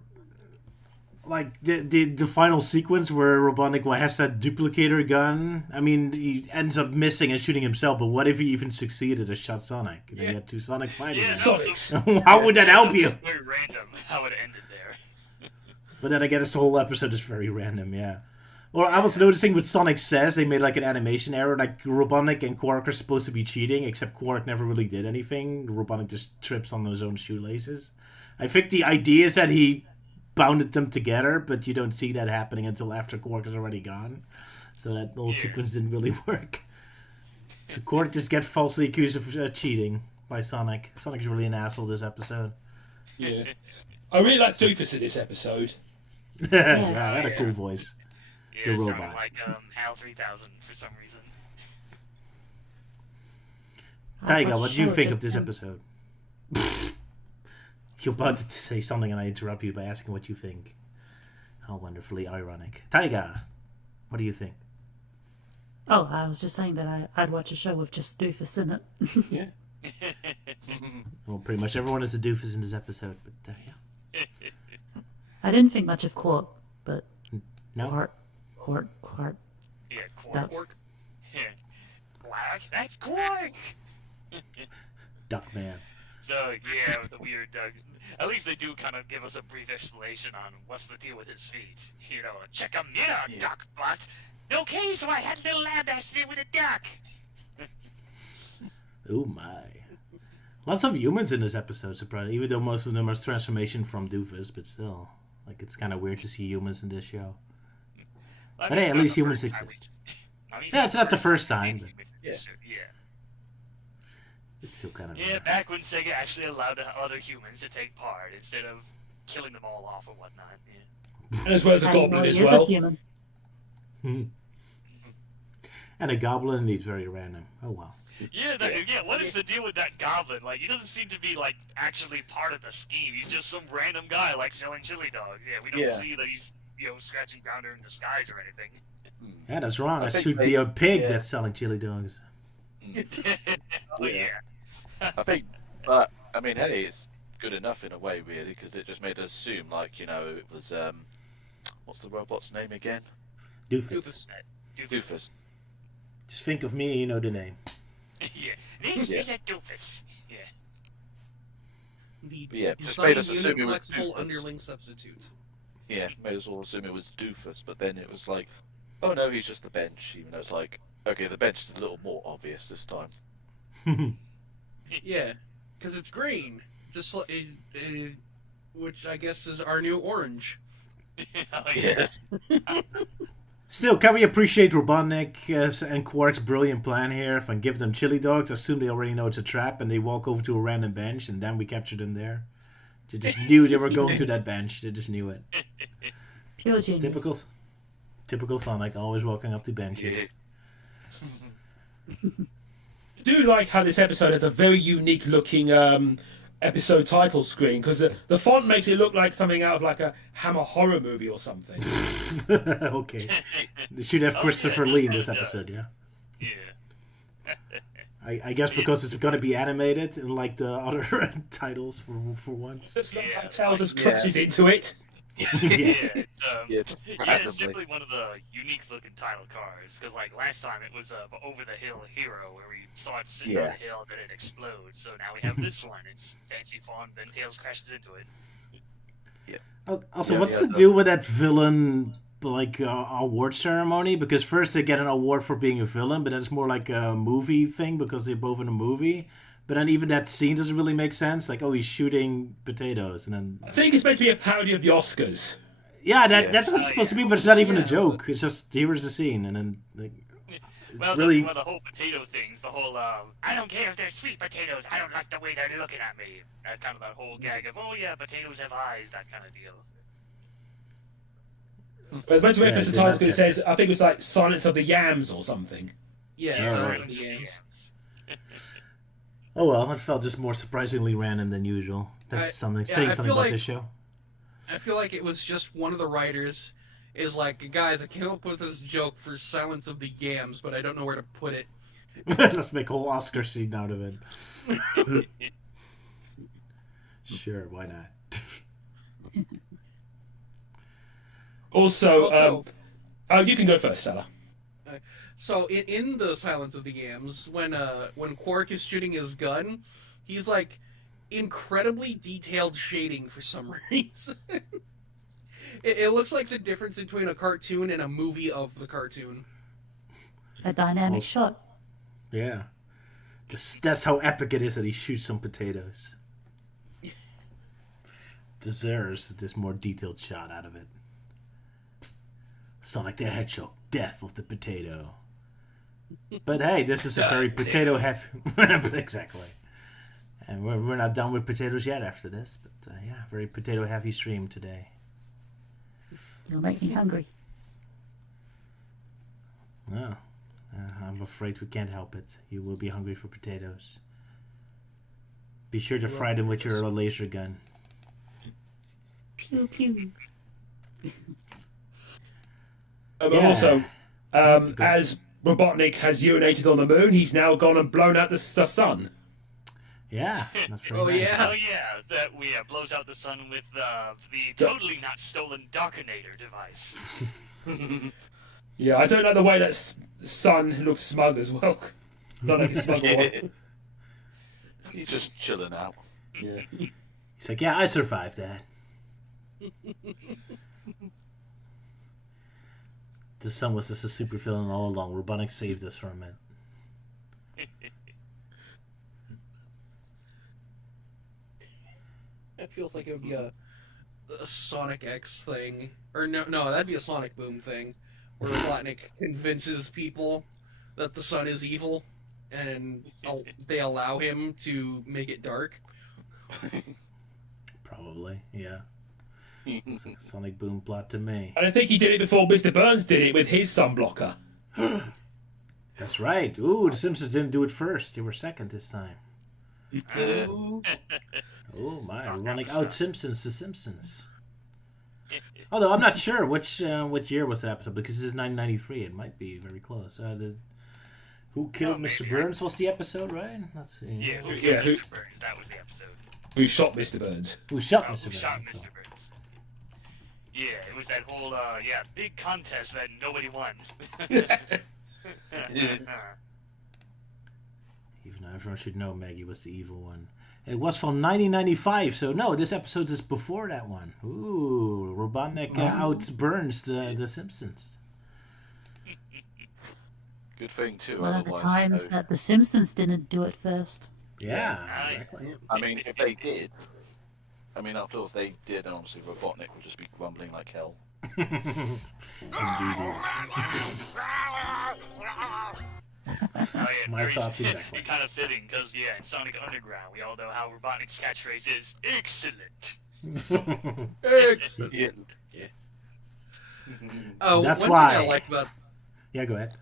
Like, the final sequence where Robotnik has that duplicator gun. I mean, he ends up missing and shooting himself, but what if he even succeeded to shot Sonic? And then you had 2 Sonic fighting Yeah, him. no, so, How would that help you? it's very random how it ended there. But then again, this whole episode is very random, yeah. Or I was noticing with Sonic Says, they made like an animation error. Like, Robotnik and Quark are supposed to be cheating, except Quark never really did anything. Robotnik just trips on his own shoelaces. I think the idea is that he bounded them together, but you don't see that happening until after Quark is already gone. So that whole sequence didn't really work. So Quark just gets falsely accused of cheating by Sonic. Sonic's really an asshole this episode. Yeah. I really liked Doofus in this episode. Yeah, I had a cool voice. Yeah, The it sounded robot. like HAL 3000 for some reason. Taiga, watched what do you the show, think of just this him. episode? You're about to say something and I interrupt you by asking what you think. How wonderfully ironic. Taiga, what do you think? Oh, I was just saying that I'd watch a show with just doofus in it. Yeah. Well, pretty much everyone is a doofus in this episode, but yeah. I didn't think much of Quark, but No? Quark. Yeah, Duck. Quark. Quark? That's Quark! Duckman. So, yeah, with the weird Doug. At least they do kind of give us a brief explanation on what's the deal with his feet. You know, check 'em out, duck butt. Okay, so I had a little lab accident with a duck. Oh my. Lots of humans in this episode, surprisingly. Even though most of them are transformation from doofus, but still. Like, it's kind of weird to see humans in this show. I But hey, it's at not least the humans first time exist. we- It's not the first time time, we but- did humans in this show, yeah. It's still kind of... Yeah, back when Sega actually allowed other humans to take part instead of killing them all off or whatnot. Yeah. And as well as a Harry goblin Potter as is well. a human. And a goblin indeed, very random. Oh well. Yeah, what is the deal with that goblin? Like, he doesn't seem to be, like, actually part of the scheme. He's just some random guy, like, selling chili dogs. Yeah, we don't see that he's, scratching ground or in disguise or anything. Yeah, that's wrong. I It think should they- be a pig yeah. that's selling chili dogs. Oh, yeah. I think, but I mean, hey, it's good enough in a way, really, because it just made us assume, like, it was what's the robot's name again? Doofus. Doofus. Just think of me, you know the name. Yeah, this Yeah. is a doofus. Yeah. The Yeah, just design made us unit assume it was flexible doofus. underling substitute. Yeah, made us all assume it was Doofus, but then it was like, oh no, he's just the bench. Even though it's like, okay, the bench is a little more obvious this time. Yeah, because it's green, just like, which I guess is our new orange. Oh, yeah. Yeah. Still, can we appreciate Robotnik and Quark's brilliant plan here? If I give them chili dogs, assume they already know it's a trap, and they walk over to a random bench, and then we capture them there. They just knew they were going to that bench. They just knew it. Pure genius. Typical Sonic, always walking up to benches. Yeah. I do like how this episode has a very unique looking episode title screen, because the font makes it look like something out of like a Hammer horror movie or something. Okay. They should have Christopher Lee in this episode, yeah. Yeah. I guess because it's going to be animated, and like the other titles for once. Just like Yeah. how Tails just Yeah. crunches into it. Yeah. It's, Yeah, it's randomly. simply one of the unique looking title cards, because like last time it was Over the Hill Hero, where we saw it sitting on Yeah. the hill, then it explodes. So now we have this one. It's fancy font, then Tails crashes into it. Also, Yeah, what's yeah, the deal with that villain award ceremony? Because first they get an award for being a villain, but that's more like a movie thing because they're both in a movie. But then even that scene doesn't really make sense. Like, oh, he's shooting potatoes, and then I think it's meant to be a parody of the Oscars. yeah, Yeah. that's what it's Oh, supposed to yeah. be. But it's not even a Yeah. joke. It's just here's the scene, and then like, Well, really- the whole potato things, the whole, I don't care if they're sweet potatoes, I don't like the way they're looking at me. Kind of that whole gag of, oh yeah, potatoes have eyes, that kind of deal. But it's meant to be Yeah, for the did title not because it catch says, I think it was like Silence of the Yams or something. Yeah, Yeah, so right. the games. oh well, it felt just more surprisingly random than usual. That's something saying I something feel about like- this show. I feel like it was just one of the writers is like, guys, I came up with this joke for Silence of the Yams, but I don't know where to put it. Let's make a whole Oscar scene out of it. Sure, why not? Also, you can go first, Sala. So in the Silence of the Yams, when Quark is shooting his gun, he's like incredibly detailed shading for some reason. It looks like the difference between a cartoon and a movie of the cartoon. A dynamic Well- shot. Yeah. Just that's how epic it is that he shoots some potatoes. Deserves this more detailed shot out of it. Sonic the Hedgehog, death of the potato. But hey, this is a very potato heavy. Exactly. And we're not done with potatoes yet after this. But yeah, very potato heavy stream today. You'll make me hungry. Oh, I'm afraid we can't help it. You will be hungry for potatoes. Be sure to fry them with your laser gun. Pew pew. But Yeah. also, as Robotnik has urinated on the moon, he's now gone and blown out the sun. Yeah. That's very Oh, nice. yeah. Oh yeah, that blows out the sun with the totally not stolen Darkinator device. Yeah, I don't like the way that sun looks smug as well. Not like a smug one. He's just chilling out. Yeah. He's like, yeah, I survived that. The sun was just a super villain all along. Robotnik saved us from it. It feels like it would be a Sonic X thing, or no, that'd be a Sonic Boom thing, where Robotnik convinces people that the sun is evil, and they allow him to make it dark. Probably, yeah. Looks like a Sonic Boom plot to me. I don't think he did it before Mr. Burns did it with his sunblocker. That's right. Ooh, the Simpsons didn't do it first. They were second this time. Yeah. Oh my, Robotnik out Simpsons the Simpsons. Although I'm not sure which year was that episode, because this is 1993. It might be very close. Who Killed Mr. maybe. Burns was the episode, right? Let's see. Yeah, who Yeah, killed who- Mr. Burns? That was the episode. Who shot Mr. Burns? Who shot Oh, Mr. who Burns? shot Mr. Burns? Yeah, it was that whole big contest that nobody won. Even though everyone should know Maggie was the evil one. It was from 1995, so no, this episode is before that one. Ooh, Robotnik out Burns the Simpsons. Good thing too. One of the otherwise, times that The Simpsons didn't do it first. Yeah, I- exactly. I mean, if they did, after all, if they did, then obviously Robotnik would just be grumbling like hell. My thoughts It's exactly. kind of fitting because in Sonic Underground, we all know how Robotnik's catchphrase is excellent. Excellent. Yeah. That's one why. Thing I liked about Yeah, go ahead.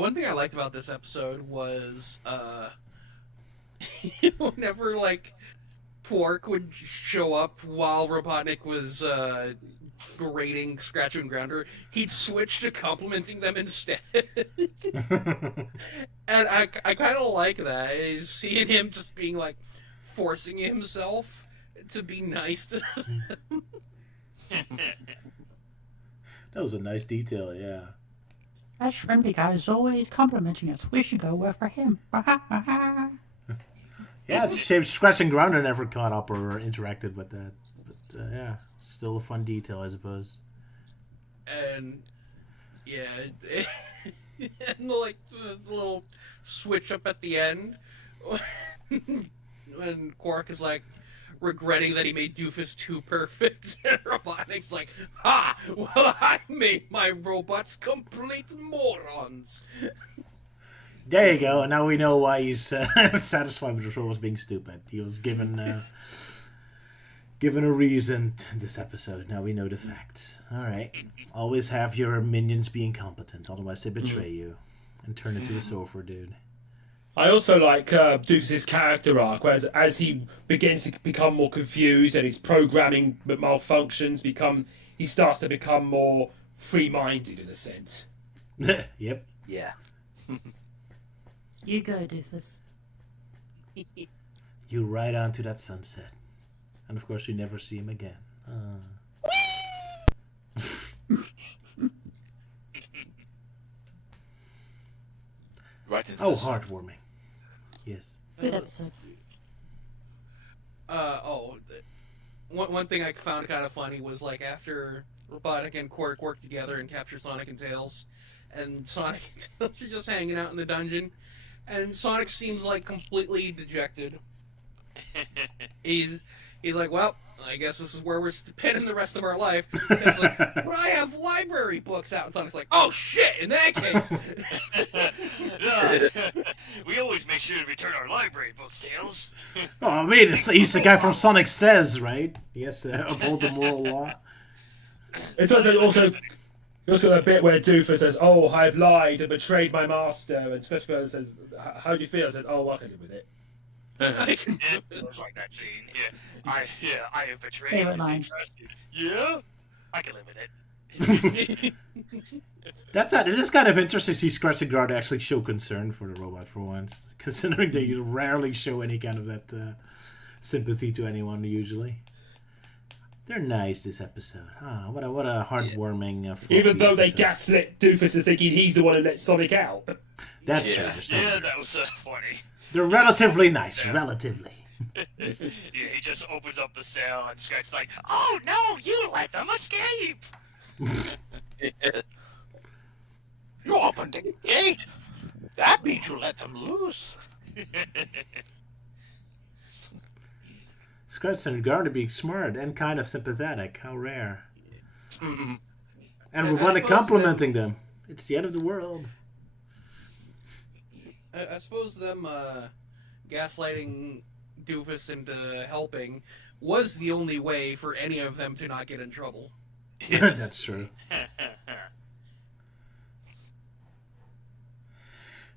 one thing I liked about this episode was whenever Pork would show up while Robotnik was berating Scratcher and Grounder, he'd switch to complimenting them instead. And I kind of like that, is seeing him just being forcing himself to be nice to them. That was a nice detail, yeah. That shrimpy guy is always complimenting us. We should go work for him. Yeah, it's a shame Scratch and Grounder never caught up or interacted with that. But yeah, still a fun detail, I suppose. And yeah, and the little switch up at the end when Quark is regretting that he made Doofus too perfect, and Robotnik's like, "Ha! Well, I made my robots complete morons." There you go. And now we know why he's satisfied with his role as being stupid. He was given a reason this episode. Now we know the facts. All right. Always have your minions be incompetent, otherwise they betray you and turn into a sofa dude. I also like Doofus's character arc, whereas as he begins to become more confused and his programming malfunctions, he starts to become more free-minded in a sense. Yep. Yeah. You go, Doofus. You ride on to that sunset. And of course we never see him again. Right into Oh, the- heartwarming. Yes. Good episode. One thing I found kind of funny was after Robotnik and Quark work together and capture Sonic and Tails, and Sonic and Tails are just hanging out in the dungeon, and Sonic seems completely dejected. He's like, well, I guess this is where we're spending the rest of our life. It's but I have library books out. And Sonic's like, oh shit, in that case. We always make sure to return our library books, Tails. Oh, I mean, he's the guy from Sonic Says, right? Yes, uphold the moral law. It's also got a bit where Doofus says, "Oh, I've lied and betrayed my master," and Scratch says, "How do you feel?" I said, "Oh, I can live with it." Yeah, it was like that scene. I have betrayed Favorite and line. trusted. Yeah, I can live with it. That's it. It is kind of interesting to see Skarsgård actually show concern for the robot for once, considering they rarely show any kind of that sympathy to anyone usually. They're nice this episode. Ah, what a heartwarming. Fluffy Even though they episode. gaslit Doofus into thinking he's the one who let Sonic out. That's Yeah. true. Yeah, that was funny. They're relatively nice. Relatively. Yeah, he just opens up the cell and Scratch's like, "Oh no, you let them escape!" You opened the gate. That means you let them loose. Skarsgård being smart and kind of sympathetic. How rare. And I we're one suppose complimenting them. It's the end of the world. I suppose them gaslighting Doofus into helping was the only way for any of them to not get in trouble. That's true.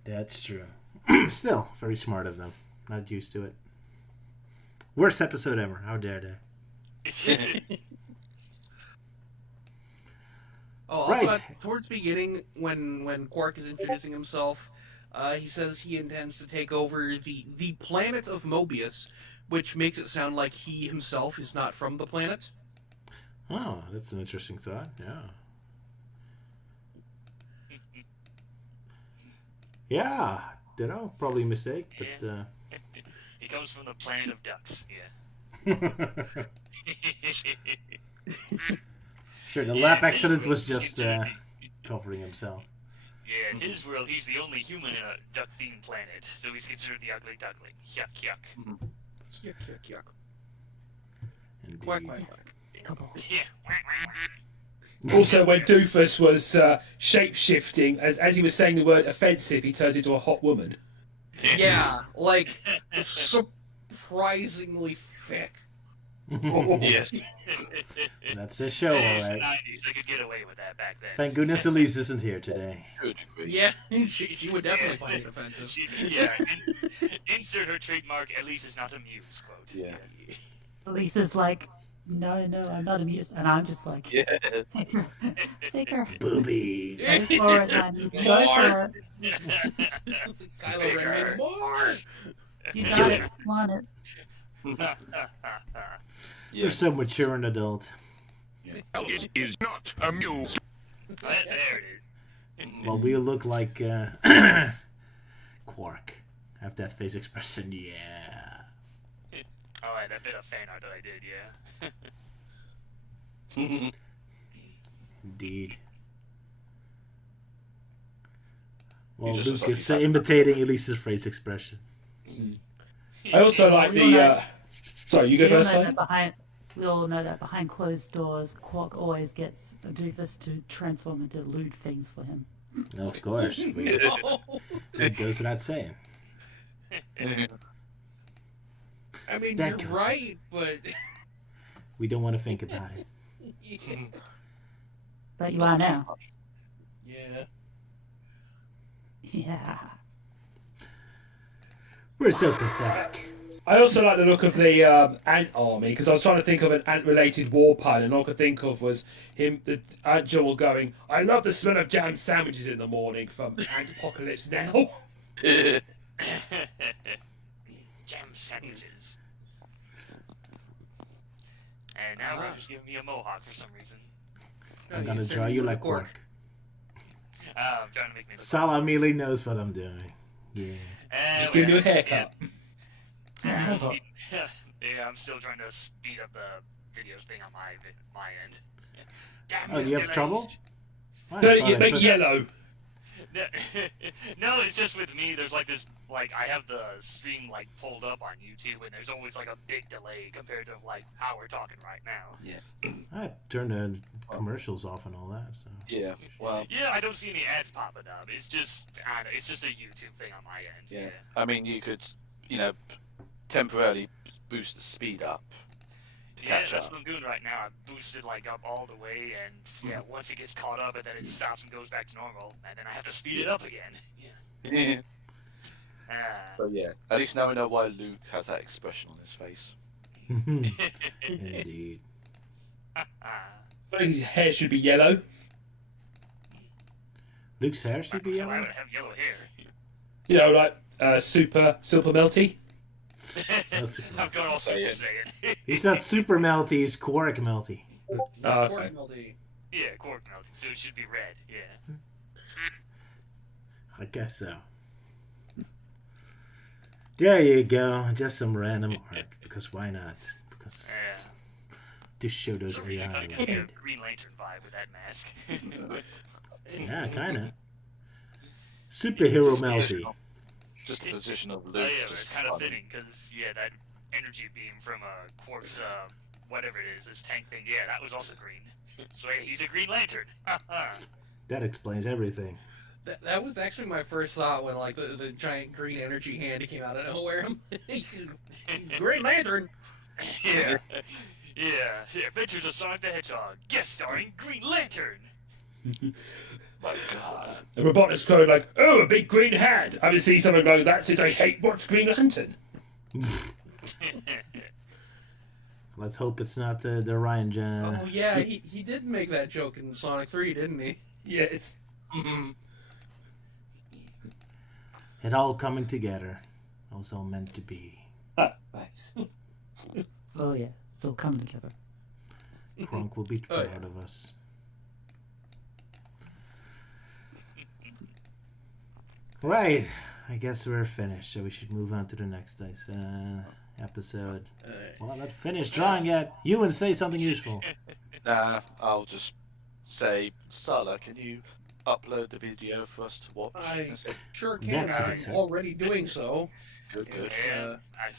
That's true. Still, very smart of them. Not used to it. Worst episode ever. How dare they? Oh, also Right. towards the beginning, when Quark is introducing himself, he says he intends to take over the planet of Mobius, which makes it sound like he himself is not from the planet. Oh, that's an interesting thought. Yeah. Yeah. Ditto. Probably a mistake, but. He comes from the planet of ducks. Yeah. Sure, the lap accident was just covering himself. Yeah, in his world, he's the only human in a duck-themed planet, so he's considered the ugly duckling. Yuck, yuck. Yuck, yuck, yuck. Indeed. Quack, quack, quack. Yeah. Also, when Doofus was shape-shifting, as he was saying the word offensive, he turns into a hot woman. Yeah, like, surprisingly thick. Yes. That's a show, It's alright. 90s, they could get away with that back then. Thank goodness Elise isn't here today. Good. Yeah, she would definitely find it offensive. Insert her trademark, at least it's not amused quote. Yeah. Lisa's like, no, I'm not amused. And I'm just like, Yeah. Thicker. Booby. Go for it, man. Go for it. Kylo Ren made more! You got it. Want it. You're so mature and adult. It is not amused. There it is. Well, we look like Quark. Have that face expression, yeah. Oh, and that bit of fan art that I did, yeah. Indeed. Well, You just Luke is like- imitating Elise's face expression. I also like the... Sorry, you go We all first, know Simon? that we all know that behind closed doors, Quark always gets a Doofus to transform into lewd things for him. Of course. It goes without saying. I mean, That you're goes- right, but... We don't want to think about it. But you are now. Yeah. Yeah. We're so pathetic. I also like the look of the ant army, because I was trying to think of an ant-related war pun, and all I could think of was the Ant General going, "I love the smell of jam sandwiches in the morning from Ant Apocalypse Now." Jam sandwiches. And now Roger's giving me a mohawk for some reason. I'm gonna draw you like Quark. I'm trying to make me look. Sala immediately knows what I'm doing. Yeah. Just give you a haircut. I'm still trying to speed up the videos thing on my end. Damn Oh, it, you have did I- trouble? I Turn thought it, I make it put- yellow. No, it's just with me. There's like this, like I have the stream like pulled up on YouTube, and there's always like a big delay compared to like how we're talking right now. I turned the commercials off and all that. So. Yeah. Well. Yeah, I don't see any ads popping up. It's just, I don't know, it's just a YouTube thing on my end. Yeah. I mean, you could, temporarily boost the speed up. Yeah, Catch that's up. what I'm doing right now. I boosted like up all the way, and yeah, once it gets caught up, and then it stops and goes back to normal, and then I have to speed it up again. Yeah. So yeah, at least now we know why Luke has that expression on his face. Indeed. I think his hair should be yellow. Luke's hair should be I yellow. would have yellow hair. You know, like super melty. I'm going all Super Saiyan. He's not super melty, he's quark melty. Oh, okay. Yeah, cork melting, so it should be red. Yeah. I guess so. There you go. Just some random art. Because why not? Because Yeah. to show those For some reason, AI. I kind of get a Green Lantern vibe with that mask. Yeah, kinda. Superhero melty. Just the position of Oh Luke. yeah, but just it's kind of funny. fitting because that energy beam from a quartz, whatever it is, this tank thing. Yeah, that was also green. So yeah, he's a Green Lantern. That explains everything. That was actually my first thought when like the giant green energy hand came out of nowhere. He's Green Lantern. yeah, yeah. Adventures of Sonic the Hedgehog, guest starring Green Lantern. My God. The Robotnik's going like, oh, a big green hand. I haven't seen something like that since I hate watched Green Lantern. Let's hope it's not the Ryan John. Oh yeah, he did make that joke in Sonic 3, didn't he? Yeah, it's It all coming together. It was all meant to be. nice. Oh yeah, it's all coming together. Kronk will be Oh, proud yeah. of us. Right. I guess we're finished, so we should move on to the next episode. Well, I'm not finished drawing yet. Euan, say something useful. Nah, I'll just say, Sala, can you upload the video for us to watch? I sure can. That's I'm it, sir. already doing so. Good, good. Yeah, I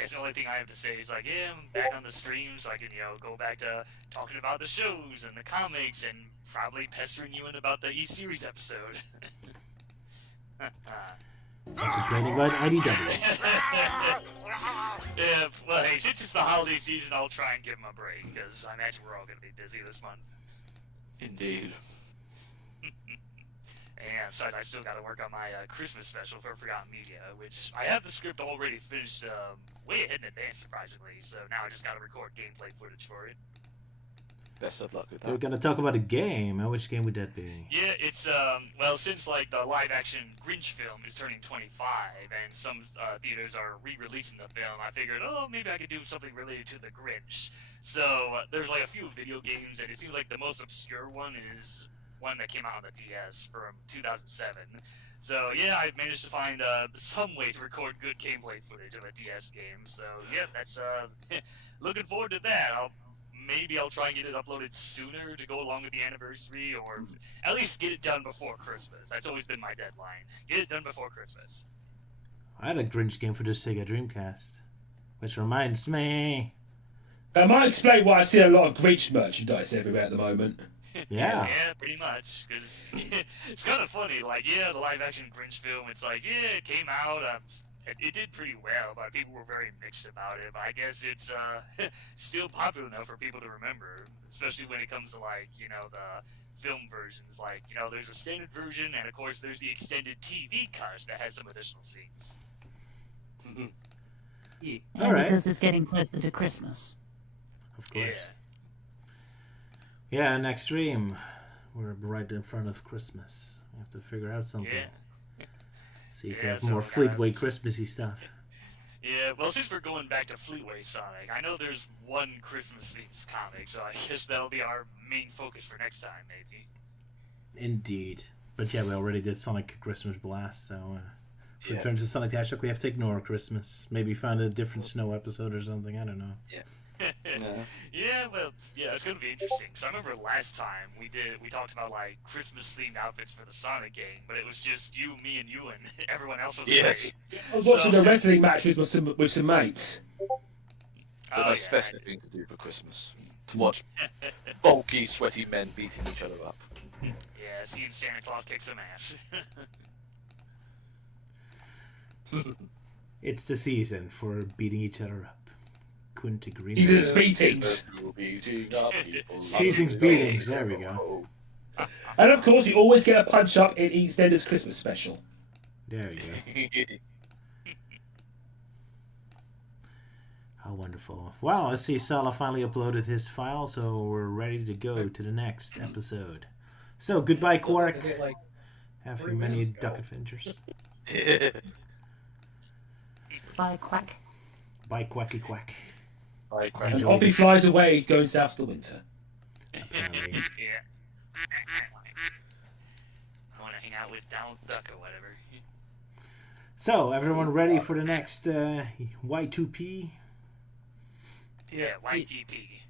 guess the only thing I have to say is like, yeah, I'm back on the stream, so I can, go back to talking about the shows and the comics and probably pestering you in about the E-Series episode. Complaining about IDW. Yeah, well, hey, since it's the holiday season, I'll try and give him a break, because I imagine we're all going to be busy this month. Indeed. And besides, I still got to work on my Christmas special for Forgotten Media, which I have the script already finished way ahead in advance, surprisingly. So now I just got to record gameplay footage for it. Best of luck with We're that. gonna talk about a game. Which game would that be? Yeah, it's well, since like the live-action Grinch film is turning 25, and some theaters are re-releasing the film, I figured, oh, maybe I could do something related to the Grinch. So there's like a few video games, and it seems like the most obscure one is one that came out on the DS from 2007. So yeah, I managed to find some way to record good gameplay footage of a DS game. So yeah, that's looking forward to that. Maybe I'll try and get it uploaded sooner to go along with the anniversary, or at least get it done before Christmas. That's always been my deadline. Get it done before Christmas. I had a Grinch game for the Sega Dreamcast. Which reminds me. That might explain why I see a lot of Grinch merchandise everywhere at the moment. Yeah. Yeah, pretty much. Because it's kind of funny. Like, yeah, the live-action Grinch film, it's like, yeah, it came out. It did pretty well, but people were very mixed about it. But I guess it's still popular enough for people to remember, especially when it comes to, like, the film versions. Like, there's a standard version, and of course there's the extended TV cut that has some additional scenes. Yeah. And All right. because it's getting closer to Christmas. Of course. Yeah. Yeah, next stream. We're right in front of Christmas. We have to figure out something. Yeah. See if we Yeah, have so more we gotta- Fleetway Christmassy stuff. Yeah, well, since we're going back to Fleetway Sonic, I know there's one Christmas-themed comic, so I guess that'll be our main focus for next time, maybe. Indeed. But yeah, we already did Sonic Christmas Blast, so for Yeah. Adventures of Sonic the Hedgehog, we have to ignore Christmas. Maybe find a different snow episode or something, I don't know. Yeah, well, yeah, it's gonna be interesting. So I remember last time we talked about like Christmas-themed outfits for the Sonic game, but it was just you, me, and Euan. Everyone else was Yeah. away. I was watching a wrestling match with some mates. The Oh, most yeah. festive thing to do for Christmas. To watch bulky, sweaty men beating each other up. Yeah, seeing Santa Claus kick some ass. It's the season for beating each other up. Couldn't agree These more. are the beatings. Beating up people. Season's beatings, there we go. And of course, you always get a punch up in EastEnders Christmas special. There you go. How wonderful. Wow, I see Sala finally uploaded his file, so we're ready to go to the next episode. So, goodbye, Quark. After many duck adventures. Bye, quack. Bye, Quacky Quack. Right, And Enjoy off he this. flies away, going south for the winter. Apparently. Yeah. I want to hang out with Donald Duck or whatever. So, everyone ready for the next Y2P? Yeah, YGP.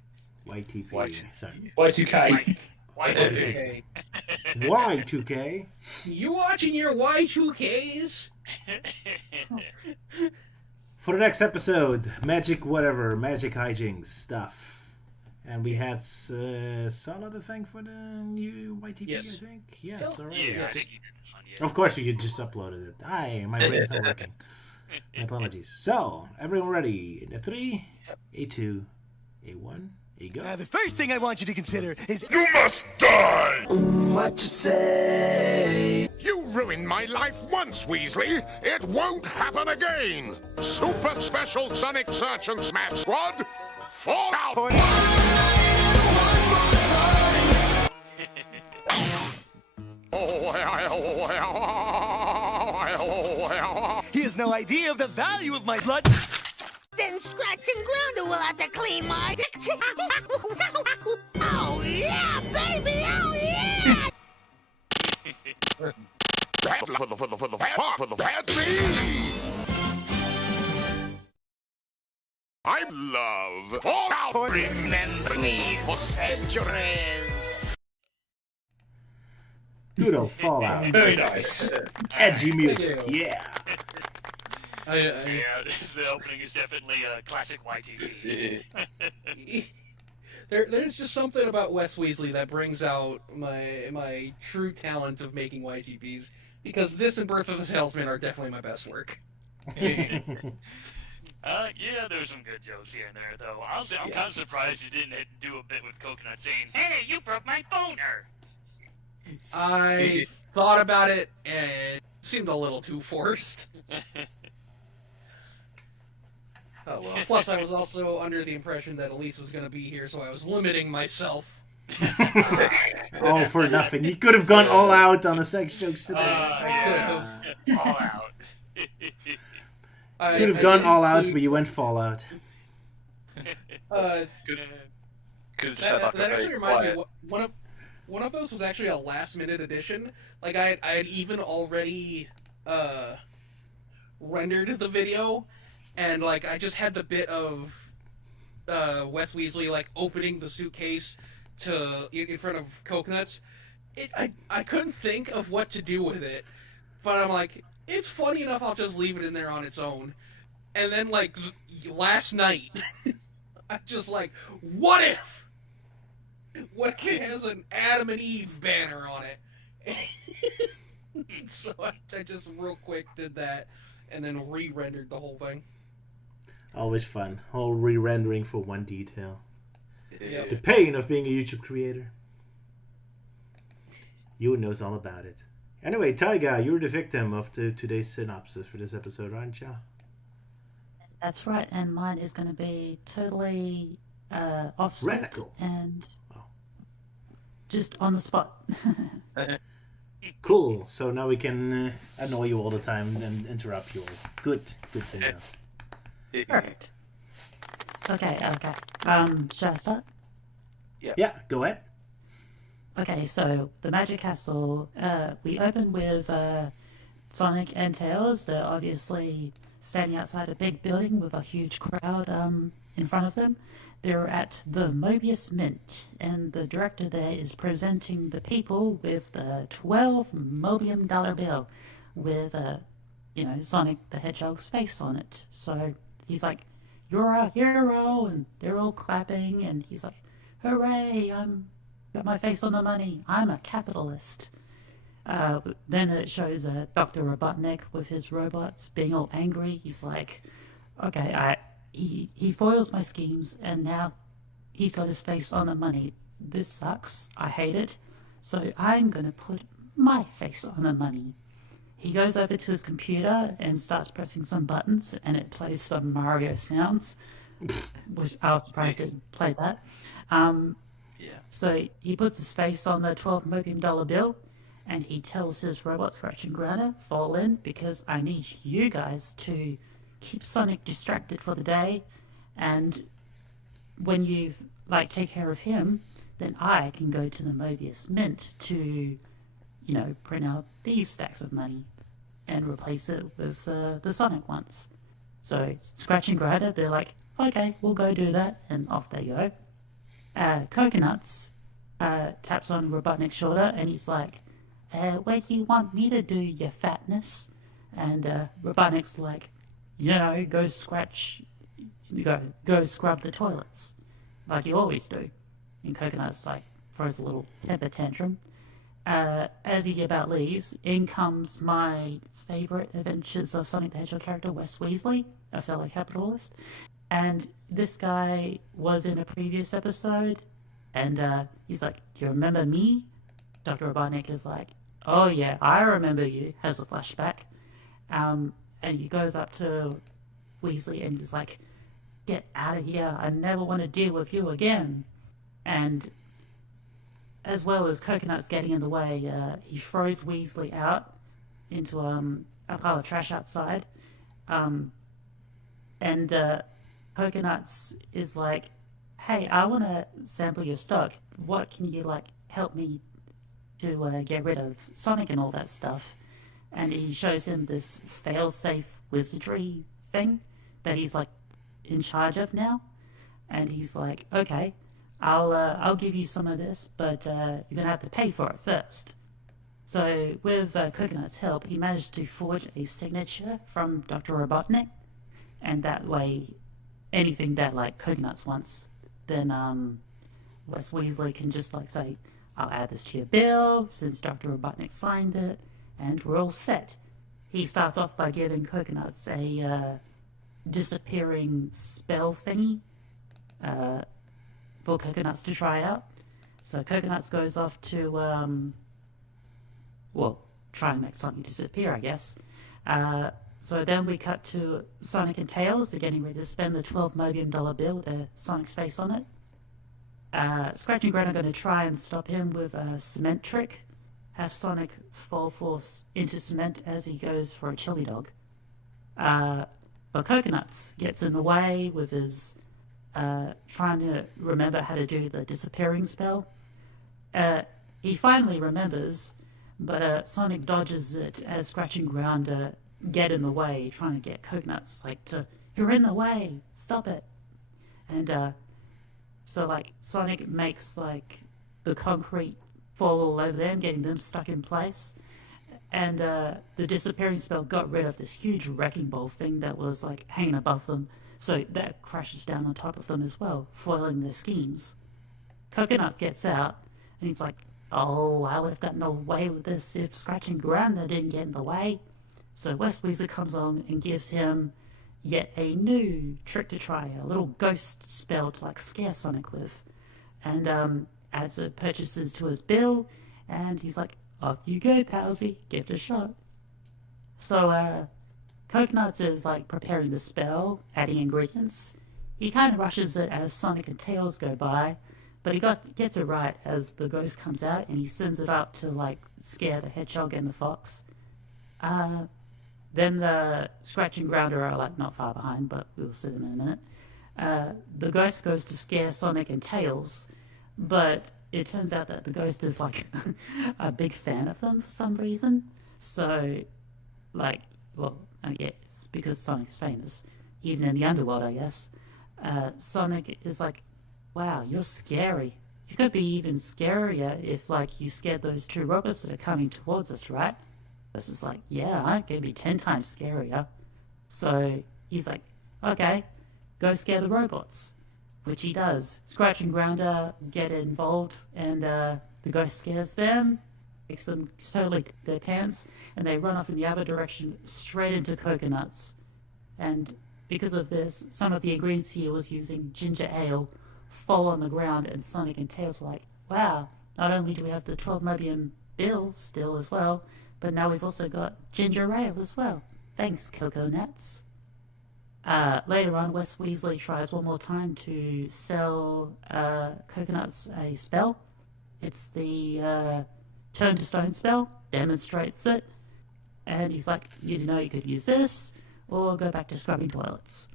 YTP. Sorry. Y2K. YGP. Y2K. You watching your Y2Ks? For the next episode, magic whatever, magic hijinks stuff. And we had Sala to thank for the new YTP, Yes. I think? Yes, alright. Yeah, I Yes. think you did this one, yeah. Of course, you just uploaded it. Aye, my brain's not working. My apologies. So, everyone ready? In a 3, a 2, a 1, a go. The first thing I want you to consider is You must die! what you say. You ruined my life once, Weasley. It won't happen again. Super Special Sonic Search and Smash Squad, fall out! He has no idea of the value of my blood. Then Scratch and Grounder will have to clean my dick. Oh yeah, baby! Oh yeah! I love Fallout. Remember me for centuries. Good old Fallout. Very nice. Edgy music. Thank you. Yeah. Yeah, the opening is definitely a classic YTV. There's just something about Wes Weasley that brings out my true talent of making YTPs, because this and Birth of the Salesman are definitely my best work. Yeah, there's some good jokes here and there, though. Honestly, I'm kind of surprised you didn't do a bit with Coconut saying, "Hey, you broke my boner." I thought about it and it seemed a little too forced. Oh well. Plus, I was also under the impression that Elise was going to be here, so I was limiting myself. All for nothing. You could have gone all out on the sex jokes today. Yeah, all out. You could have gone all out, but you went Fallout. Could have said like That a actually very reminds me. quiet. One of those was actually a last-minute addition. Like I had even already rendered the video, and like I just had the bit of Wes Weasley like opening the suitcase in front of Coconuts. I couldn't think of what to do with it, but I'm like, it's funny enough. I'll just leave it in there on its own. And then like last night, I'm just like, what if? What if it has an Adam and Eve banner on it? So I just real quick did that, and then re-rendered the whole thing. Always fun. Whole re-rendering for one detail. Yep. The pain of being a YouTube creator. Euan knows all about it. Anyway, Taiga, you're the victim of today's synopsis for this episode, aren't you? That's right, and mine is going to be totally off Radical. and just on the spot. Cool. So now we can annoy you all the time and interrupt you all. Good to know. Perfect. Okay. Shall I start? Yeah, go ahead. Okay, so the Magic Castle, we open with Sonic and Tails. They're obviously standing outside a big building with a huge crowd in front of them. They're at the Mobius Mint, and the director there is presenting the people with the 12 Mobium dollar bill with, Sonic the Hedgehog's face on it. So he's like, "You're a hero," and they're all clapping, and he's like, "Hooray, got my face on the money. I'm a capitalist." Then it shows Dr. Robotnik with his robots being all angry. He's like, "Okay, he foils my schemes, and now he's got his face on the money. This sucks. I hate it. So I'm gonna put my face on the money." he goes over to his computer and starts pressing some buttons, and it plays some Mario sounds, which I was surprised it played that. Yeah. So he puts his face on the $12 million bill, and he tells his robot Scratch and Grounder, fall in, because I need you guys to keep Sonic distracted for the day, and when you take care of him, then I can go to the Mobius Mint to, print out these stacks of money and replace it with the Sonic ones. So Scratch and Grounder, they're like, okay, we'll go do that, and off they go. Coconuts taps on Robotnik's shoulder, and he's like, where do you want me to do, your fatness? And Robotnik's like, go scrub the toilets, like you always do. And Coconut's like, throws a little temper tantrum. As he about leaves, in comes my favourite Adventures of Sonic the Hedgehog character, Wes Weasley, a fellow capitalist. And this guy was in a previous episode, and he's like, do you remember me? Dr. Robotnik is like, oh yeah, I remember you, has a flashback. And he goes up to Weasley and he's like, get out of here, I never want to deal with you again. And as well as Coconut's getting in the way, he throws Weasley out into a pile of trash outside. And Coconuts is like, hey, I want to sample your stock. What can you, help me to get rid of Sonic and all that stuff? And he shows him this fail-safe wizardry thing that he's, in charge of now. And he's like, okay, I'll give you some of this, but you're going to have to pay for it first. So with Coconut's help, he managed to forge a signature from Dr. Robotnik, and that way, anything that Coconuts wants, then Wes Weasley can just say, I'll add this to your bill since Dr. Robotnik signed it, and we're all set. He starts off by giving Coconuts a disappearing spell thingy for Coconuts to try out. So Coconuts goes off to try and make something disappear, I guess. So then we cut to Sonic and Tails. They're getting ready to spend the $12 million bill with Sonic's face on it. Scratch and Grin are going to try and stop him with a cement trick. Have Sonic fall force into cement as he goes for a chili dog. But Coconuts gets in the way with his trying to remember how to do the disappearing spell. He finally remembers, but Sonic dodges it as Scratch and Grounder get in the way, trying to get Coconuts you're in the way, stop it. And so Sonic makes the concrete fall all over them, getting them stuck in place. And the disappearing spell got rid of this huge wrecking ball thing that was hanging above them, so that crashes down on top of them as well, foiling their schemes. Coconut gets out, and he's like, oh, I would have gotten away with this if Scratch and Grounder didn't get in the way. So Wes Weasley comes along and gives him yet a new trick to try, a little ghost spell to scare Sonic with, and adds purchases to his bill, and he's like, off you go, palsy, give it a shot. So Coconuts is preparing the spell, adding ingredients. He kind of rushes it as Sonic and Tails go by, but he gets it right as the ghost comes out, and he sends it up to scare the hedgehog and the fox. Then the Scratch and Grounder are not far behind, but we'll see them in a minute. The ghost goes to scare Sonic and Tails, but it turns out that the ghost is a big fan of them for some reason. So, I guess because Sonic's famous, even in the underworld, I guess. Sonic is wow, you're scary. You could be even scarier if you scared those two robots that are coming towards us, right? Ghost is yeah, I could be 10 times scarier. So he's okay, go scare the robots. Which he does. Scratch and Grounder get involved, and the ghost scares them, makes them totally their pants, and they run off in the other direction, straight into Coconuts. And because of this, some of the ingredients he was using, ginger ale, fall on the ground, and Sonic and Tails were wow, not only do we have the 12 million bill still as well, But now we've also got ginger ale as well. Thanks, Cocoa Nuts. Later on, Wes Weasley tries one more time to sell Coconuts a spell. It's the Turn to Stone spell, demonstrates it, and he's like, you know you could use this, or go back to scrubbing toilets.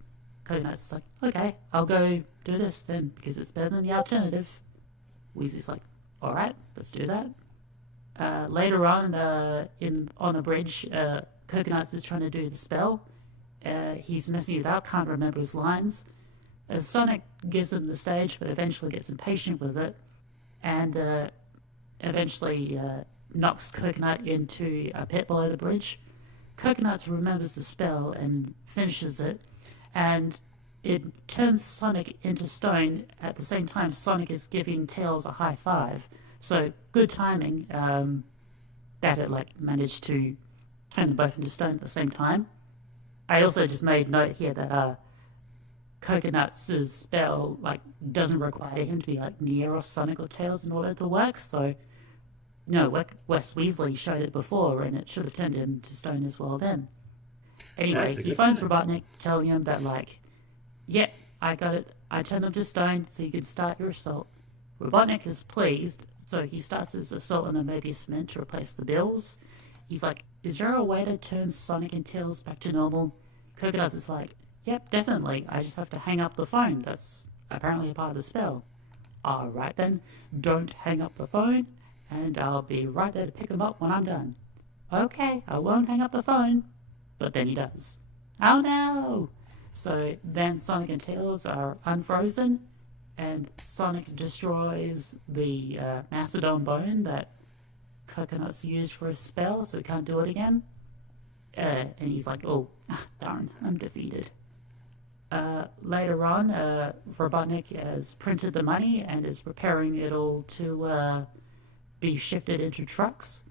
Coconuts is like, okay, I'll go do this then, because it's better than the alternative. Weasley's like, alright, let's do that. Later on, on a bridge, Coconuts is trying to do the spell. He's messing it up, can't remember his lines. Sonic gives him the stage, but eventually gets impatient with it, and eventually knocks Coconut into a pit below the bridge. Coconuts remembers the spell and finishes it, and it turns Sonic into stone. At the same time, Sonic is giving Tails a high five. So good timing that it managed to turn them both into stone at the same time. I also just made note here that Coconuts' spell doesn't require him to be near or Sonic or Tails in order to work. So Wes Weasley showed it before, and it should have turned him to stone as well then. Anyway, he phones Robotnik, telling him that yeah, I got it. I turned them to stone, so you can start your assault. Robotnik is pleased, so he starts his assault on a Mobius Mint to replace the bills. He's like, is there a way to turn Sonic and Tails back to normal? Coconuts is like, yep, definitely. I just have to hang up the phone. That's apparently a part of the spell. Alright then, don't hang up the phone, and I'll be right there to pick them up when I'm done. Okay, I won't hang up the phone. But then he does. Oh no! So then Sonic and Tails are unfrozen, and Sonic destroys the Mastodon bone that Coconuts used for a spell, so he can't do it again. And he's like, oh, darn, I'm defeated. Later on, Robotnik has printed the money and is preparing it all to be shifted into trucks.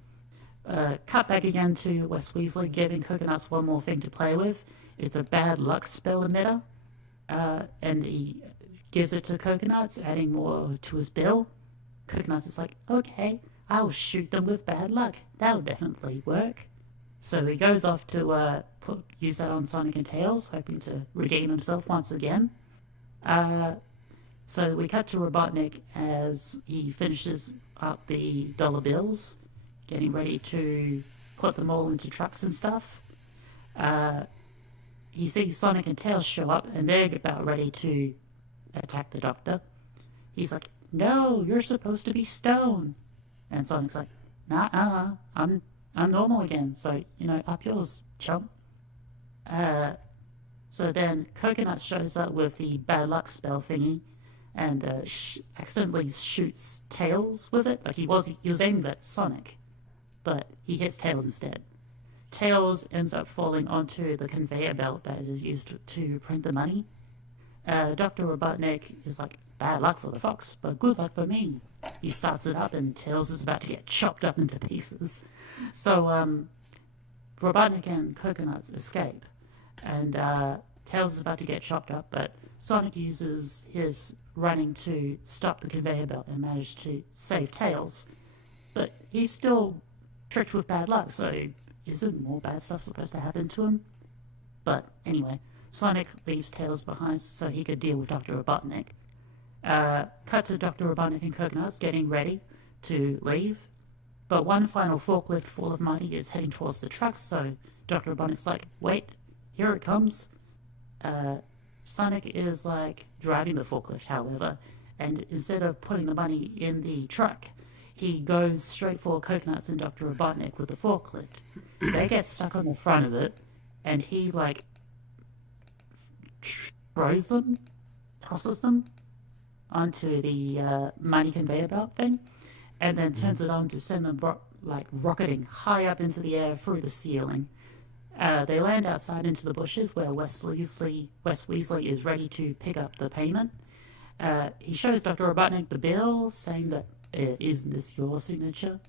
Cut back again to Wes Weasley giving Coconuts one more thing to play with. It's a bad luck spell emitter, and he gives it to Coconuts, adding more to his bill. Coconuts is like, okay, I'll shoot them with bad luck. That'll definitely work. So he goes off to use that on Sonic and Tails, hoping to redeem himself once again. So we cut to Robotnik as he finishes up the dollar bills, getting ready to put them all into trucks and stuff. He sees Sonic and Tails show up, and they're about ready to attack the Doctor. He's like, no, you're supposed to be stone. And Sonic's like, nah, I'm normal again, so, up yours, chump. So then Coconut shows up with the bad luck spell thingy, and accidentally shoots Tails with it. He was aiming at Sonic, but he hits Tails instead. Tails ends up falling onto the conveyor belt that is used to print the money. Dr. Robotnik is like, bad luck for the fox, but good luck for me. He starts it up, and Tails is about to get chopped up into pieces. So, Robotnik and Coconuts escape, and Tails is about to get chopped up, but Sonic uses his running to stop the conveyor belt and manage to save Tails. But he's still tricked with bad luck, so isn't more bad stuff supposed to happen to him? But anyway, Sonic leaves Tails behind so he could deal with Dr. Robotnik. Cut to Dr. Robotnik and Coconuts getting ready to leave, but one final forklift full of money is heading towards the trucks, so Dr. Robotnik's like, wait, here it comes. Sonic is driving the forklift, however, and instead of putting the money in the truck, he goes straight for Coconuts and Dr. Robotnik with the forklift. They get stuck on the front of it, and he throws them, tosses them onto the money conveyor belt thing, and then turns it on to send them rocketing high up into the air through the ceiling. They land outside into the bushes where Wes Weasley is ready to pick up the payment. He shows Dr. Robotnik the bill, saying that, isn't this your signature?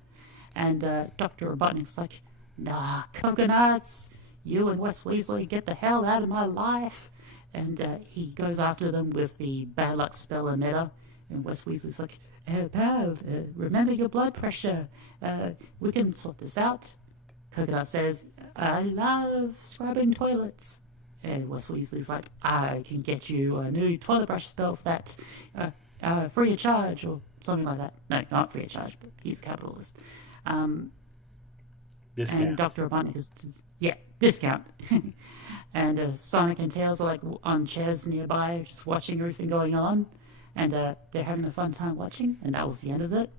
And Dr. Robotnik's like, nah, Coconuts, you and Wes Weasley get the hell out of my life. And he goes after them with the bad luck spell emitter. And Wes Weasley's like, pal, remember your blood pressure. We can sort this out. Coconut says, I love scrubbing toilets. And Wes Weasley's like, I can get you a new toilet brush spell for that, free of charge, or something like that. No, not free of charge, but he's a capitalist. Discount. And Dr. Robotnik is, discount. And Sonic and Tails are like on chairs nearby, just watching everything going on. And they're having a fun time watching, and that was the end of it.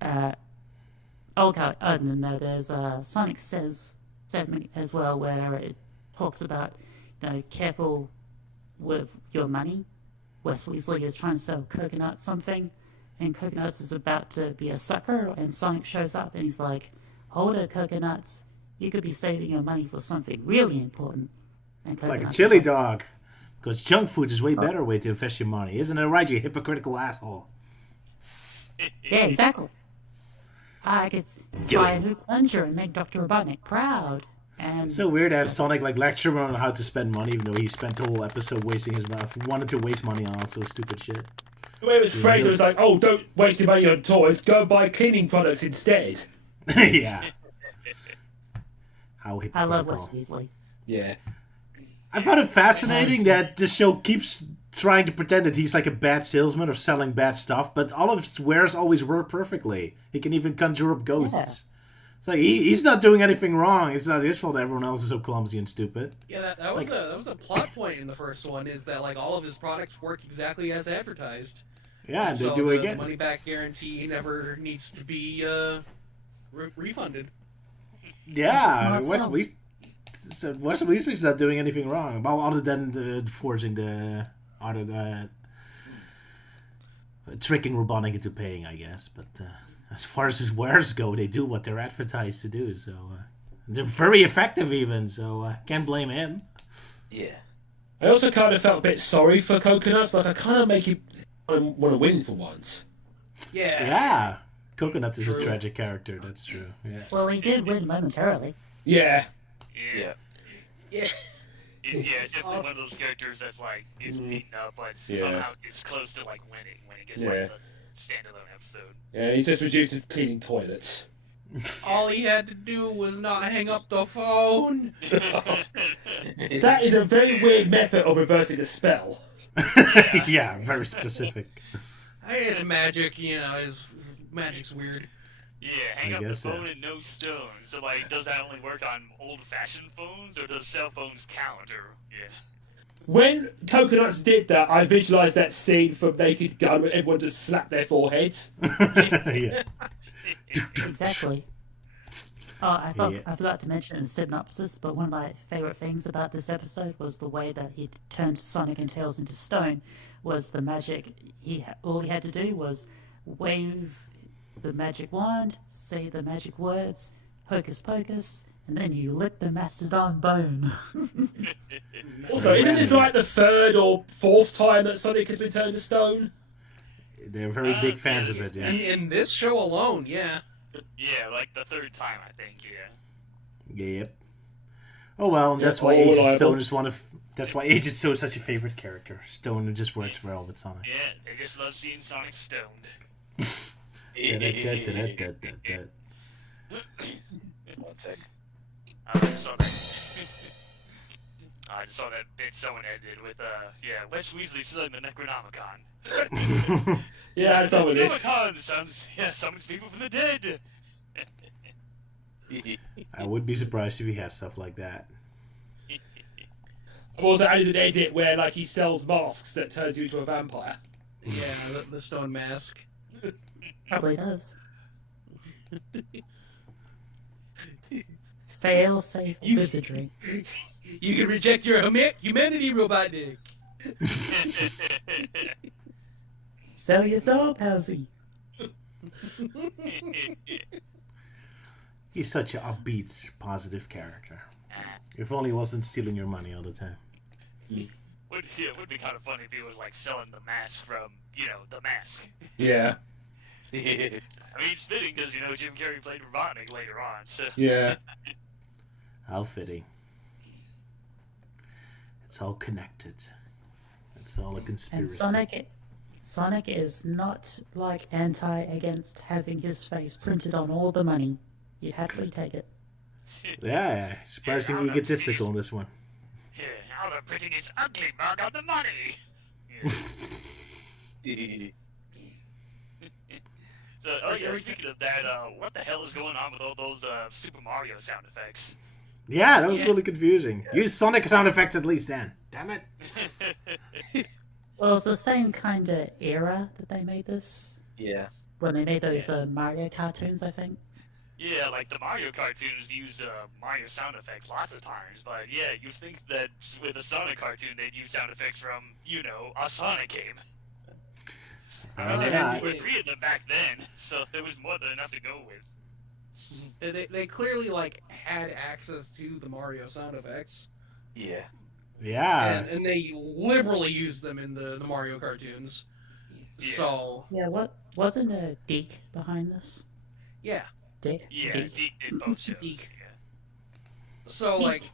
And then there's Sonic Says segment as well, where it talks about, careful with your money. Wes Weasley is trying to sell Coconut something, and Coconuts is about to be a sucker, and Sonic shows up and he's like, hold it, Coconuts, you could be saving your money for something really important. And Like a Coconuts chili is dog. Because junk food is way better way to invest your money. Isn't it right, you hypocritical asshole? Yeah, exactly. I could buy a new plunger and make Dr. Robotnik proud. And It's so weird to have Sonic lecture him on how to spend money, even though he spent the whole episode wasting his money. Wanted to waste money on all so stupid shit. The way it was phrased, it was like, oh, don't waste your money on toys, go buy cleaning products instead. Yeah. How I love hypocritical. Wes Weasley. Yeah. I found it fascinating that the show keeps trying to pretend that he's like a bad salesman or selling bad stuff, but all of his wares always work perfectly. He can even conjure up ghosts. Yeah. It's like he's not doing anything wrong. It's not his fault that everyone else is so clumsy and stupid. Yeah, that was a plot point in the first one, is that like all of his products work exactly as advertised. Yeah, and they So do it the again. money back guarantee never needs to be refunded. Yeah, It's just not Wes Weasley's not doing anything wrong, well, other than forging the other tricking Robotnik into paying, I guess. But as far as his wares go, they do what they're advertised to do. So they're very effective, even. So can't blame him. Yeah. I also kind of felt a bit sorry for Coconuts. Like, I kind of make you want to win for once. Yeah. Yeah, Coconut is a True. tragic character. That's true. Yeah. Well, he did win momentarily. Yeah. Yeah. Yeah. It's definitely one of those characters that's like is beaten up, but somehow is close to like winning when he gets Yeah. like the standalone episode. Yeah, he's just reduced to cleaning toilets. All he had to do was not hang up the phone. That is a very weird method of reversing a spell. Yeah, very specific. His magic, his magic's weird. Yeah, hang I up the guess so. phone and no stone. So like, does that only work on old-fashioned phones, or does cell phones count? Or yeah. When Coconuts did that, I visualised that scene from Naked Gun where everyone just slapped their foreheads. Yeah. Exactly. I forgot to mention in the synopsis, but one of my favorite things about this episode was the way that he turned Sonic and Tails into stone. Was the magic all he had to do was wave the magic wand, say the magic words, hocus pocus, and then you lick the mastodon bone. Also, isn't this like the third or fourth time that Sonic has been turned to stone? They're very big fans of it. Yeah. In this show alone, yeah. Yeah, like the third time, I think. Yeah. Yep. Oh well, that's Yeah, why all Agent reliable. Stone is one of. That's why Agent Stone is such a favorite character. Stone just works well with Sonic. Yeah, they just love seeing Sonic stoned. Da-da-da-da-da-da-da. One sec. I just saw that. I just saw that bit someone edited with, Wes Weasley selling the Necronomicon. Yeah, I thought with this. Necronomicon summons people from the dead. I would be surprised if he had stuff like that. I've also added an edit where like he sells masks that turns you into a vampire. Yeah, the stone mask. Probably does. Fail safe wizardry. You can reject your humanity, Robotnik. Sell your soul, Palsy. He's such an upbeat, positive character. If only he wasn't stealing your money all the time. It would be kind of funny if he was like selling the mask from, the mask. Yeah. I mean, it's fitting because, Jim Carrey played Robotnik later on, so. Yeah. How fitting. It's all connected. It's all a conspiracy. And Sonic is not like against having his face printed on all the money. You'd happily take it. Yeah, surprisingly egotistical in this one. Yeah, now the printing is ugly, mark on the money. Yeah. So, oh yeah, speaking of that, what the hell is going on with all those Super Mario sound effects? Yeah, that was really confusing. Use Sonic sound effects at least, Dan. Damn it. Well, it's the same kind of era that they made this. Yeah. When they made those Mario cartoons, I think. Yeah, like the Mario cartoons used Mario sound effects lots of times, but yeah, you'd think that with a Sonic cartoon they'd use sound effects from, you know, a Sonic game. They had 2 or 3 of them back then, so there was more than enough to go with. They clearly like had access to the Mario sound effects. Yeah. Yeah. And they liberally used them in the Mario cartoons. Yeah. So Yeah, what wasn't a Deke behind this? yeah. Deke? Yeah, Deke. Deke did both shows. Deke. Yeah. So like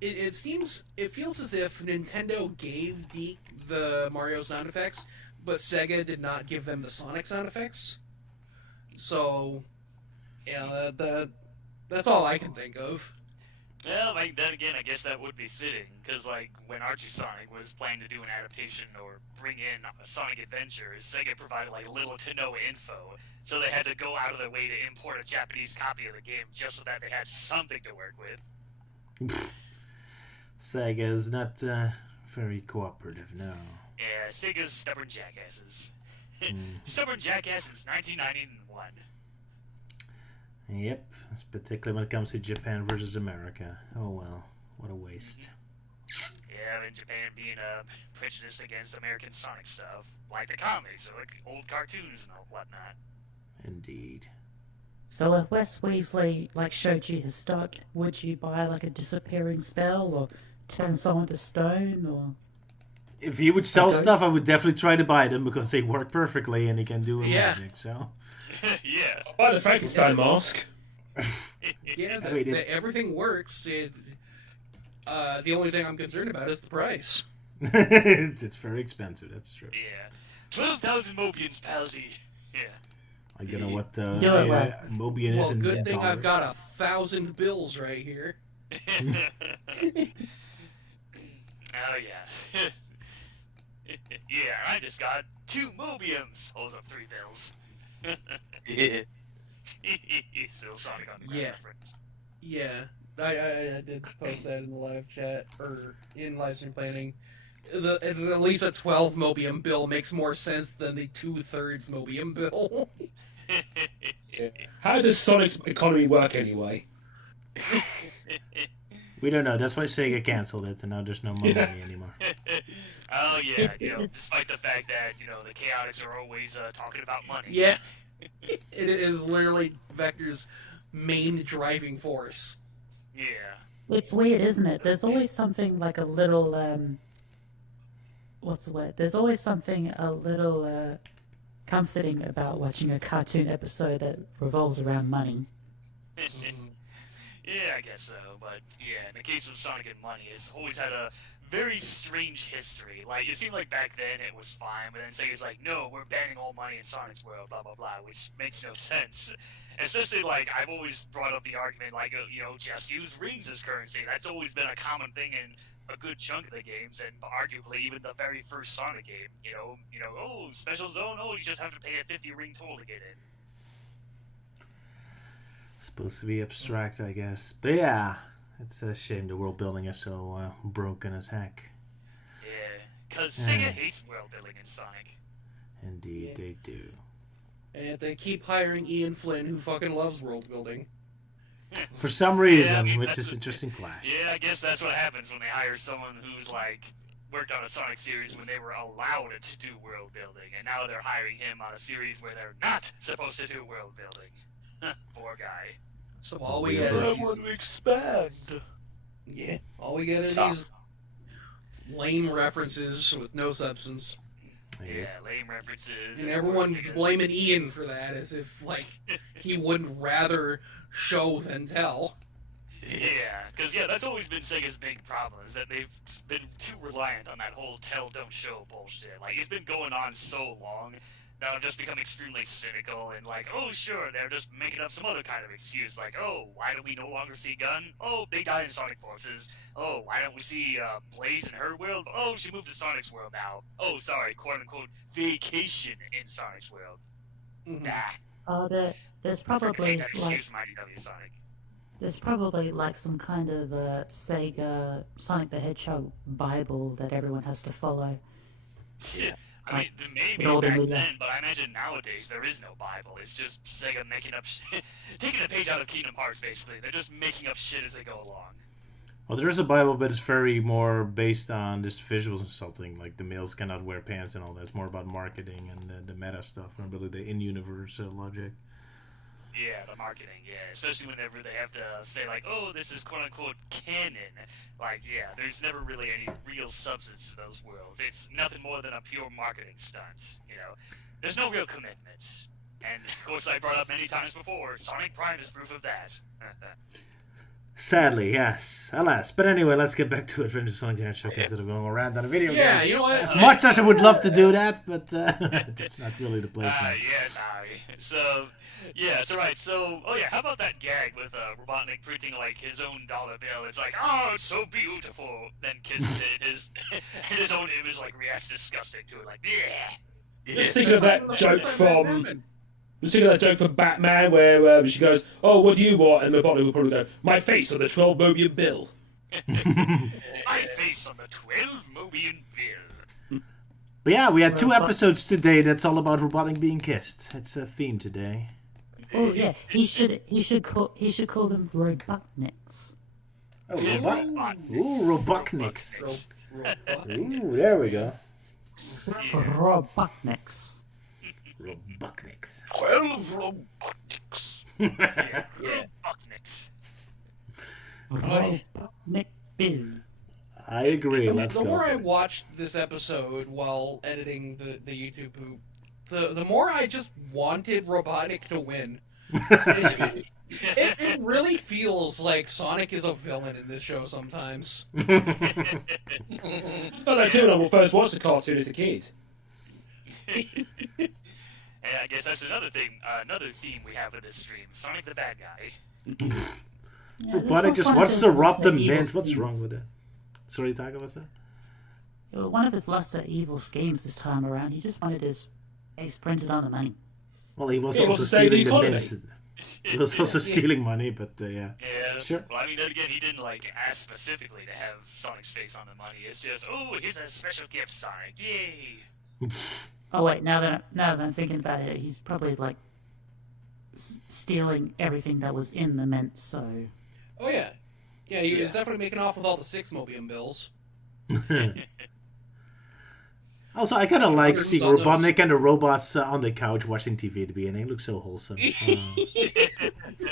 it feels as if Nintendo gave Deke the Mario sound effects, but Sega did not give them the Sonic sound effects. So yeah, that's all I can think of. Well, like, then again, I guess that would be fitting, because, like, when Archie Sonic was planning to do an adaptation or bring in Sonic Adventures, Sega provided, like, little to no info, so they had to go out of their way to import a Japanese copy of the game just so that they had something to work with. Sega is not very cooperative, no. Yeah, Sega's stubborn jackasses. Stubborn jackass since 1991. Yep, it's particularly when it comes to Japan versus America. Oh well, what a waste. Yeah, and Japan being prejudiced against American Sonic stuff, like the comics or like old cartoons and whatnot. Indeed. So if Wes Weasley like showed you his stock, would you buy like a disappearing spell or turn someone to stone or? If he would sell stuff, I would definitely try to buy them because they work perfectly and he can do magic. So. Yeah. Buy the Frankenstein mask. Yeah, I mean, everything works. The only thing I'm concerned about is the price. It's very expensive. That's true. Yeah. 12,000 Mobians, palsy. Yeah. I don't know what Mobian Well, is in good thing dollars. I've got 1,000 bills right here. Oh, yeah. Yeah, I just got 2 Mobiums. Holds up 3 bills. Yeah. Still Sonic on the Yeah. reference. Yeah, I did post that in the live chat, or in live stream planning. At least a 12 Mobium bill makes more sense than the 2/3 Mobium bill. How does Sonic's economy work anyway? We don't know. That's why Sega canceled it, and now there's no more money anymore. Oh, yeah, you know, despite the fact that, you know, the Chaotix are always talking about money. Yeah, it is literally Vector's main driving force. Yeah. It's weird, isn't it? There's always something like a little what's the word? There's always something a little comforting about watching a cartoon episode that revolves around money. Yeah, I guess so, but yeah, in the case of Sonic and Money, it's always had a very strange history. Like, it seemed like back then it was fine, but then Sega's like, no, we're banning all money in Sonic's world, blah, blah, blah, which makes no sense. Especially, like, I've always brought up the argument, like, you know, just use rings as currency. That's always been a common thing in a good chunk of the games, and arguably even the very first Sonic game, you know, oh, special zone, oh, you just have to pay a 50 ring toll to get in. Supposed to be abstract, I guess. But yeah, it's a shame the world building is so broken as heck. Yeah, because Sega hates world building in Sonic. Indeed, they do. And they keep hiring Ian Flynn, who fucking loves world building. For some reason, Yeah, I mean, which that's is interesting clash. Yeah, I guess that's what happens when they hire someone who's like worked on a Sonic series when they were allowed to do world building, and now they're hiring him on a series where they're not supposed to do world building. Poor guy. So all we get is all we get is these lame references with no substance. Yeah, lame references. And everyone's blaming Ian for that, as if like he wouldn't rather show than tell. Yeah, because that's always been Sega's big problem, is that they've been too reliant on that whole tell, don't show bullshit. Like, it's been going on so long that'll just become extremely cynical and like, oh sure, they're just making up some other kind of excuse, like, oh, why do we no longer see Gunn? Oh, they died in Sonic Forces. Oh, why don't we see Blaze in her world? Oh, she moved to Sonic's world now. Oh, sorry, quote unquote vacation in Sonic's world. Mhm. Nah. There's Forget probably that like excuse, Mighty W Sonic. there's probably like some kind of Sega Sonic the Hedgehog Bible that everyone has to follow. Yeah. I mean, maybe With all the back movie. then, but I imagine nowadays there is no Bible. It's just Sega making up shit. Taking a page out of Kingdom Hearts, basically. They're just making up shit as they go along. Well, there is a Bible, but it's very more based on just visuals and something. Like the males cannot wear pants and all that. It's more about marketing and the meta stuff and really the in-universe logic. Yeah, the marketing, yeah. Especially whenever they have to say, like, oh, this is quote-unquote canon. Like, yeah, there's never really any real substance to those worlds. It's nothing more than a pure marketing stunt, you know. There's no real commitments. And, of course, I brought up many times before, Sonic Prime is proof of that. Sadly, yes. Alas. But anyway, let's get back to Adventure Sonic the Hedgehog instead of going around on a video game. Yeah, you know what? As much as I would love to do that, but that's not really the place now. So, yeah, so right, so, oh yeah, how about that gag with Robotnik printing, like, his own dollar bill? It's like, oh, it's so beautiful. Then kisses it, his own image, like, reacts disgusting to it, like, yeah. Just thinking of that joke from... Just thinking of that joke from Batman where she goes, oh, what do you want? And the bottle will probably go, my face on the 12 Mobian bill. My face on the 12 Mobian bill. But yeah, we had 2 episodes today that's all about Robotnik being kissed. It's a theme today. Oh yeah, he should call them Robotniks. Oh, Robotniks. Ooh, there we go. Robotniks. Robotniks. 12 Robotniks. Yeah. Robotnik Bill. I agree. Let's The go. more for I it. watched this episode while editing the YouTube poop, the more I just wanted Robotnik to win. It really feels like Sonic is a villain in this show sometimes. I thought that too when I first watched the cartoon as a kid. And I guess that's another thing, another theme we have in this stream. Sonic the bad guy. Yeah, this Robotnik was just one of wants his to rob lesser the evil mint. What's schemes. wrong with that? Sorry, Taiga, what's that? One of his lesser evil schemes this time around. He just wanted his face printed on the money. Well, he was He also wants to save the stealing the economy. mint. He was also stealing money, but yeah. Yeah, Sure. well, I mean, then again, he didn't, like, ask specifically to have Sonic's face on the money. It's just, oh, here's a special gift, Sonic. Yay! Oh wait, now that I'm thinking about it, he's probably like stealing everything that was in the mint. So Oh yeah, he was definitely making off with all the 6 Mobian bills. Also, I kind of like Who's seeing on those? Robotnik and the robots on the couch watching TV at the beginning. It looks so wholesome.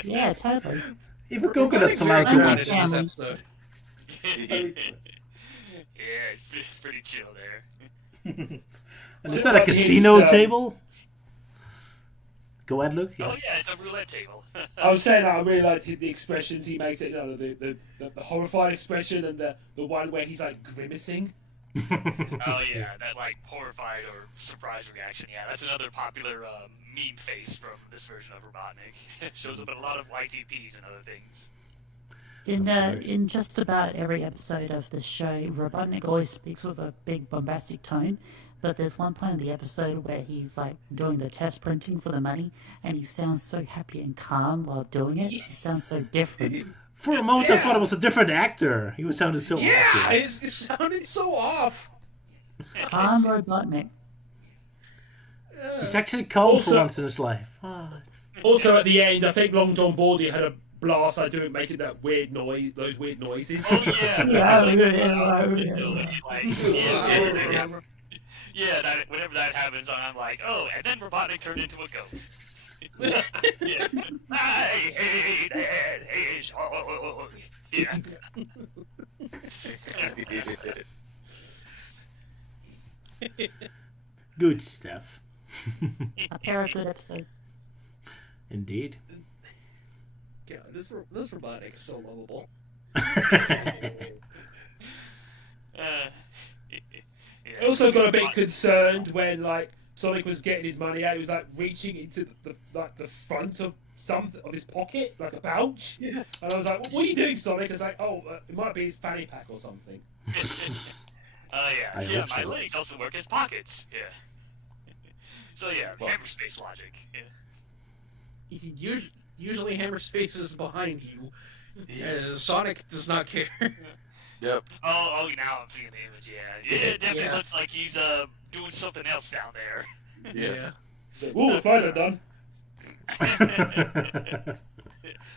yeah, totally. Even Coconut's allowed to Robotnik watch. in this episode. Yeah, it's pretty chill there. And is that a casino table? Go ahead, Luke. Oh yeah, it's a roulette table. I was saying that I really liked the expressions he makes. It, you know, the horrified expression and the one where he's like grimacing. Oh yeah, that like horrified or surprised reaction. Yeah, that's another popular meme face from this version of Robotnik. It shows up in a lot of YTPs and other things. In just about every episode of this show, Robotnik always speaks with a big bombastic tone. But there's one point in the episode where he's like doing the test printing for the money, and he sounds so happy and calm while doing it. He sounds so different. For a moment, I thought it was a different actor. He was sounded so Yeah, off. it sounded so off. Calm Robotnik. He's actually calm for Also- once in his life. Ah. Also, at the end, I think Long John Baldy had a blast at doing making that weird noise, those weird noises. Oh yeah, whenever that happens, I'm like, oh, and then Robotnik turned into a goat. Yeah. I hate that hedgehog. Yeah. Good stuff. A pair of good episodes. Indeed. Yeah, this Robotnik is so lovable. I also got a bit concerned when like Sonic was getting his money out, he was like reaching into the front of his pocket, like a pouch. Yeah. And I was like, "What are you doing, Sonic?" I was like, "Oh, it might be his fanny pack or something." Yeah. I Yeah, hope my so. legs also work as pockets. Yeah. So yeah, hyperspace logic. Yeah. Usually Hammerspace is behind you. Sonic does not care. Yep. Oh, now I'm seeing the image. Yeah. It definitely looks like he's doing something else down there. Yeah. Ooh, the fries are done.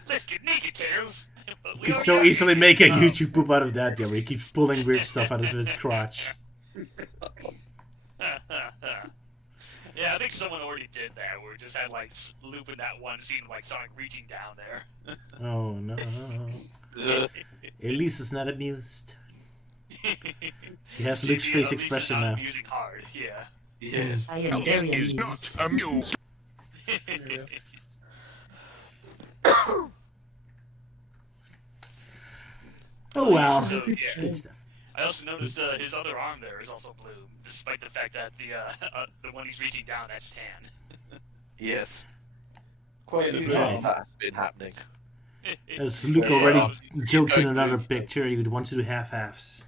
Let's get naked, Tails. You can so easily make a YouTube poop out of that, yeah, where he keeps pulling weird stuff out of his crotch. Yeah, I think someone already did that. Where we just had like looping that one scene of like Sonic reaching down there. Oh no. Elise is not amused. She has Luke's face At least expression it's not now. Amusing hard, yeah. Yeah. I am very Is amused. not amused. Oh well. So, yeah. Good stuff. I also noticed his other arm there is also blue, despite the fact that the one he's reaching down, that's tan. Yes. Quite a few Nice. times that's been happening. As Luke already joked in another picture, he would want to do half-halves.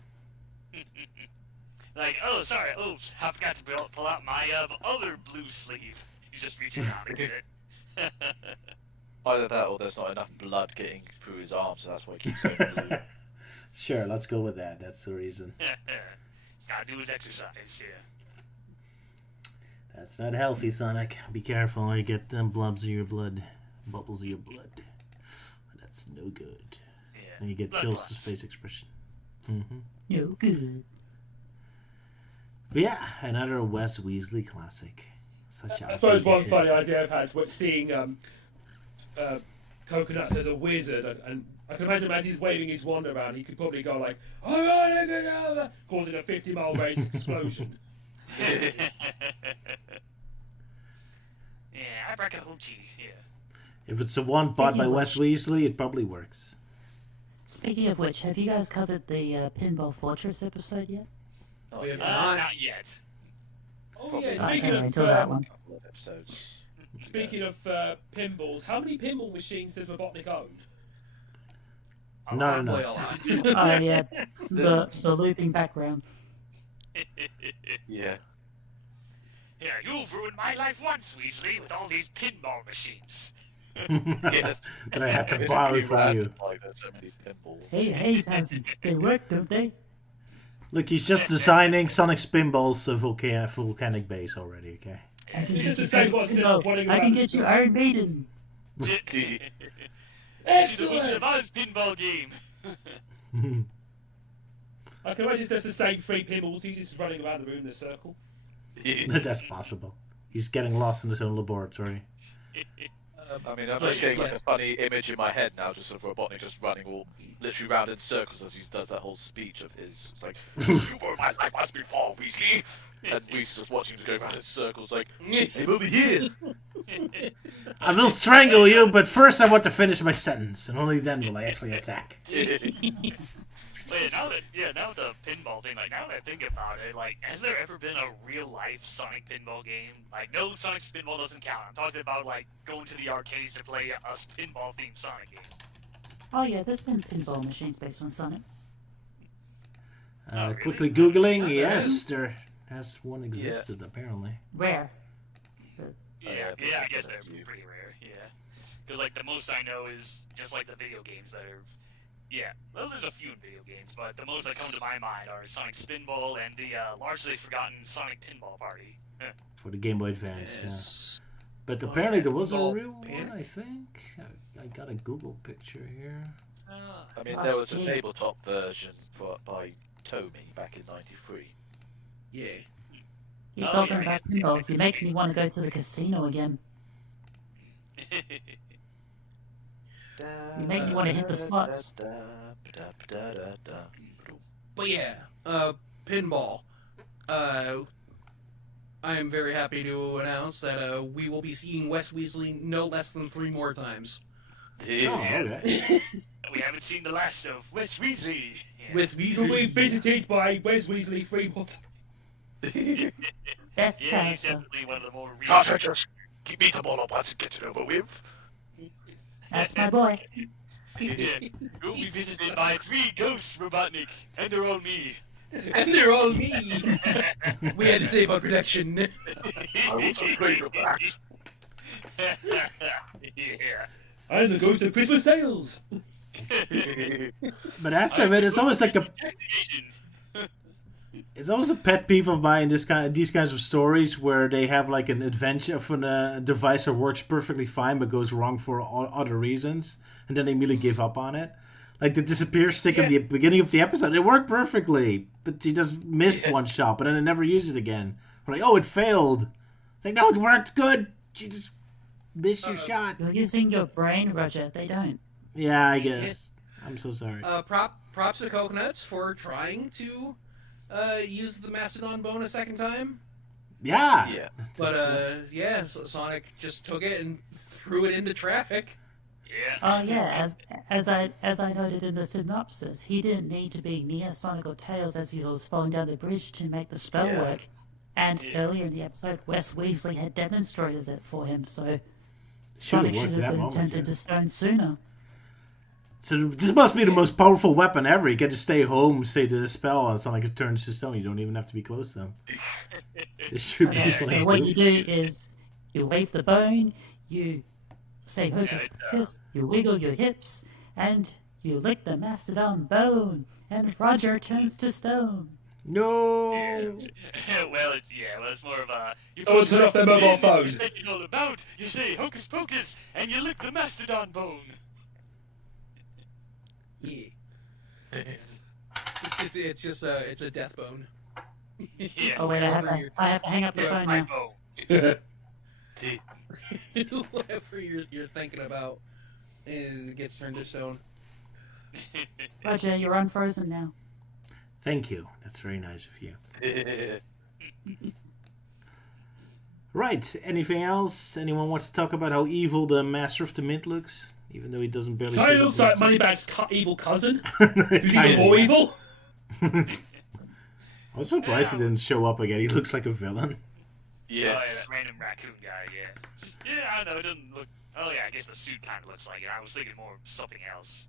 Like, oh, sorry, oops, I forgot to pull out my other blue sleeve. He's just reaching down to get it. Either that or there's not enough blood getting through his arms, so that's why he keeps going blue. Sure, let's go with that. That's the reason. Gotta do his exercise, yeah. That's not healthy, Sonic. Be careful or you get blubs of your blood. Bubbles of your blood. That's no good. Yeah. And you get Blood Tills' clots. face expression. Mm-hmm. No good. But yeah, another Wes Weasley classic. Such a I suppose big one hit. funny idea I've had was seeing Coconuts as a wizard, and I can imagine as he's waving his wand around, he could probably go like, "Oh, causing a 50-mile range explosion. Yeah, abracahoochie, yeah. If it's a one bought by Wes Weasley, it probably works. Speaking of which, have you guys covered the Pinball Fortress episode yet? We have Not yet. Oh yeah, I speaking can't of until that one. Couple of episodes. speaking of pinballs, how many pinball machines does Robotnik own? Not Boy, enough. a lot. Oh yeah, the looping background. Yeah. Yeah, you've ruined my life once, Weasley, with all these pinball machines. Yes. That I had to It's borrow pretty from you. random, like, there's so many pinballs. Hey, they work, don't they? Look, he's just designing Sonic Spinballs of volcanic base already, okay? I can It's get just you the same Prince one, just Pinball. running I around can the get you store. Iron Maiden. To the Excellent! Wizard of Oz pinball game. I can imagine it's just the same three pinballs. He's just running around the room in a circle. That's possible. He's getting lost in his own laboratory. I mean, I'm But, just getting like yes. a funny image in my head now, just of Robotnik just running all literally round in circles as he does that whole speech of his. It's like, you were my life once before, Weasley! And Weasley's just watching him go round in circles like, hey, over here! I will strangle you, but first I want to finish my sentence, and only then will I actually attack. Wait, now the pinball thing, like, now that I think about it, like, has there ever been a real-life Sonic pinball game? Like, no, Sonic Spinball doesn't count. I'm talking about, like, going to the arcades to play a pinball-themed Sonic game. Oh yeah, there's been pinball machines based on Sonic. really? Quickly Googling, Nice. yes, there has one existed, apparently. Rare. Yeah, Yeah, I guess they're that's you. pretty rare, yeah. Because, like, the most I know is just, like, the video games that are... Yeah, well, there's a few in video games, but the most that come to my mind are Sonic Spinball and the largely forgotten Sonic Pinball Party. For the Game Boy Advance, Yes. yeah. But apparently there was a Pinball real one, Panic. I think. I got a Google picture here. I mean, there was a tabletop version by Tomy back in ¡93. Yeah. You're Oh, talking yeah. about pinball. You make me want to go to the casino again. You make me want to hit the slots. But yeah, pinball. I am very happy to announce that we will be seeing Wes Weasley no less than 3 more times. Oh, okay. We haven't seen the last of Wes Weasley. Yeah. Wes You'll be Weasley. visited by Wes Weasley 3 more times. Best Yeah, he's character. definitely one of the more Can't I real. just keep me them all at once and get it over with? That's my boy. Yeah. You'll be visited by 3 ghosts, Robotnik, and they're all me. And they're all me. We had to save our production. I was afraid of that. Yeah. I'm the ghost of Christmas sales. But after it, it's almost like a it's almost a pet peeve of mine. These kinds of stories where they have like an adventure of a device that works perfectly fine but goes wrong for other reasons, and then they immediately give up on it. Like the disappear stick at the beginning of the episode, it worked perfectly, but she just missed one shot, but then it never used it again. We're like, oh, it failed. It's like, no, it worked good. You just missed your shot. You're using your brain, Roger. They don't. Yeah, I guess. I'm so sorry. Props to Coconuts for trying to use the Mastodon bone a second time. Yeah. Yeah. But so Sonic just took it and threw it into traffic. Yeah. Oh yeah, as I noted in the synopsis, he didn't need to be near Sonic or Tails as he was falling down the bridge to make the spell work. And earlier in the episode, Wes Weasley had demonstrated it for him, so Sonic should have been turned into stone sooner. So this must be the most powerful weapon ever. You get to stay home, say the spell, and Sonic turns to stone. You don't even have to be close to him. This should be So what you do is you wave the bone, you say hocus pocus, you wiggle your hips, and you lick the Mastodon bone, and Roger turns to stone. No. Well, it's more of a. Oh, turn off their mobile phone. You say all about. You say hocus pocus, and you lick the Mastodon bone. Yeah. It's just it's a death bone. Yeah. Oh wait, I have to hang up the phone My now. bone. Whatever you're thinking about gets turned to stone. Roger, you're unfrozen now. Thank you. That's very nice of you. Right. Anything else? Anyone wants to talk about how evil the Master of the Mint looks? Even though he doesn't barely. Kind of looks like Moneybag's evil cousin. Who's even more evil. I was surprised he didn't show up again. He looks like a villain. Yeah. Oh, yeah, that random raccoon guy, yeah. Yeah, I know, it doesn't look... Oh, yeah, I guess the suit kind of looks like it. I was thinking more of something else.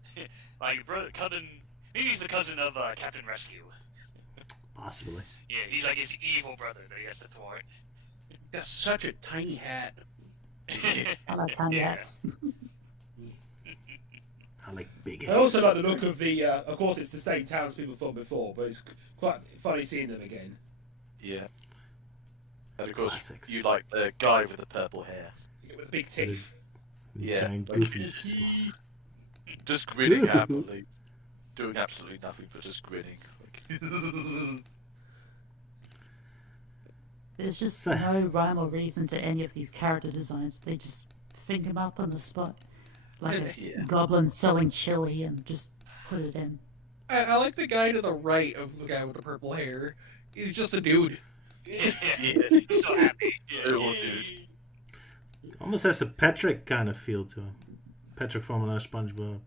Like, cousin... Maybe he's the cousin of Captain Rescue. Possibly. Yeah, he's like his evil brother that he has to thwart. That's such a tiny hat. I like tiny hats. I like big I heads. also like the look of the. Of course, it's the same townspeople from before, but it's quite funny seeing them again. Yeah. And of course, Classics. you like the guy with the purple hair. With big teeth. Yeah. Giant goofy. Just grinning happily. Doing absolutely nothing but just grinning. There's just no rhyme or reason to any of these character designs. They just think them up on the spot. Like a goblin selling chili and just put it in. I like the guy to the right of the guy with the purple hair. He's just a dude. Yeah, he's so happy. Yeah. Little dude. Almost has a Patrick kind of feel to him. Patrick from another SpongeBob.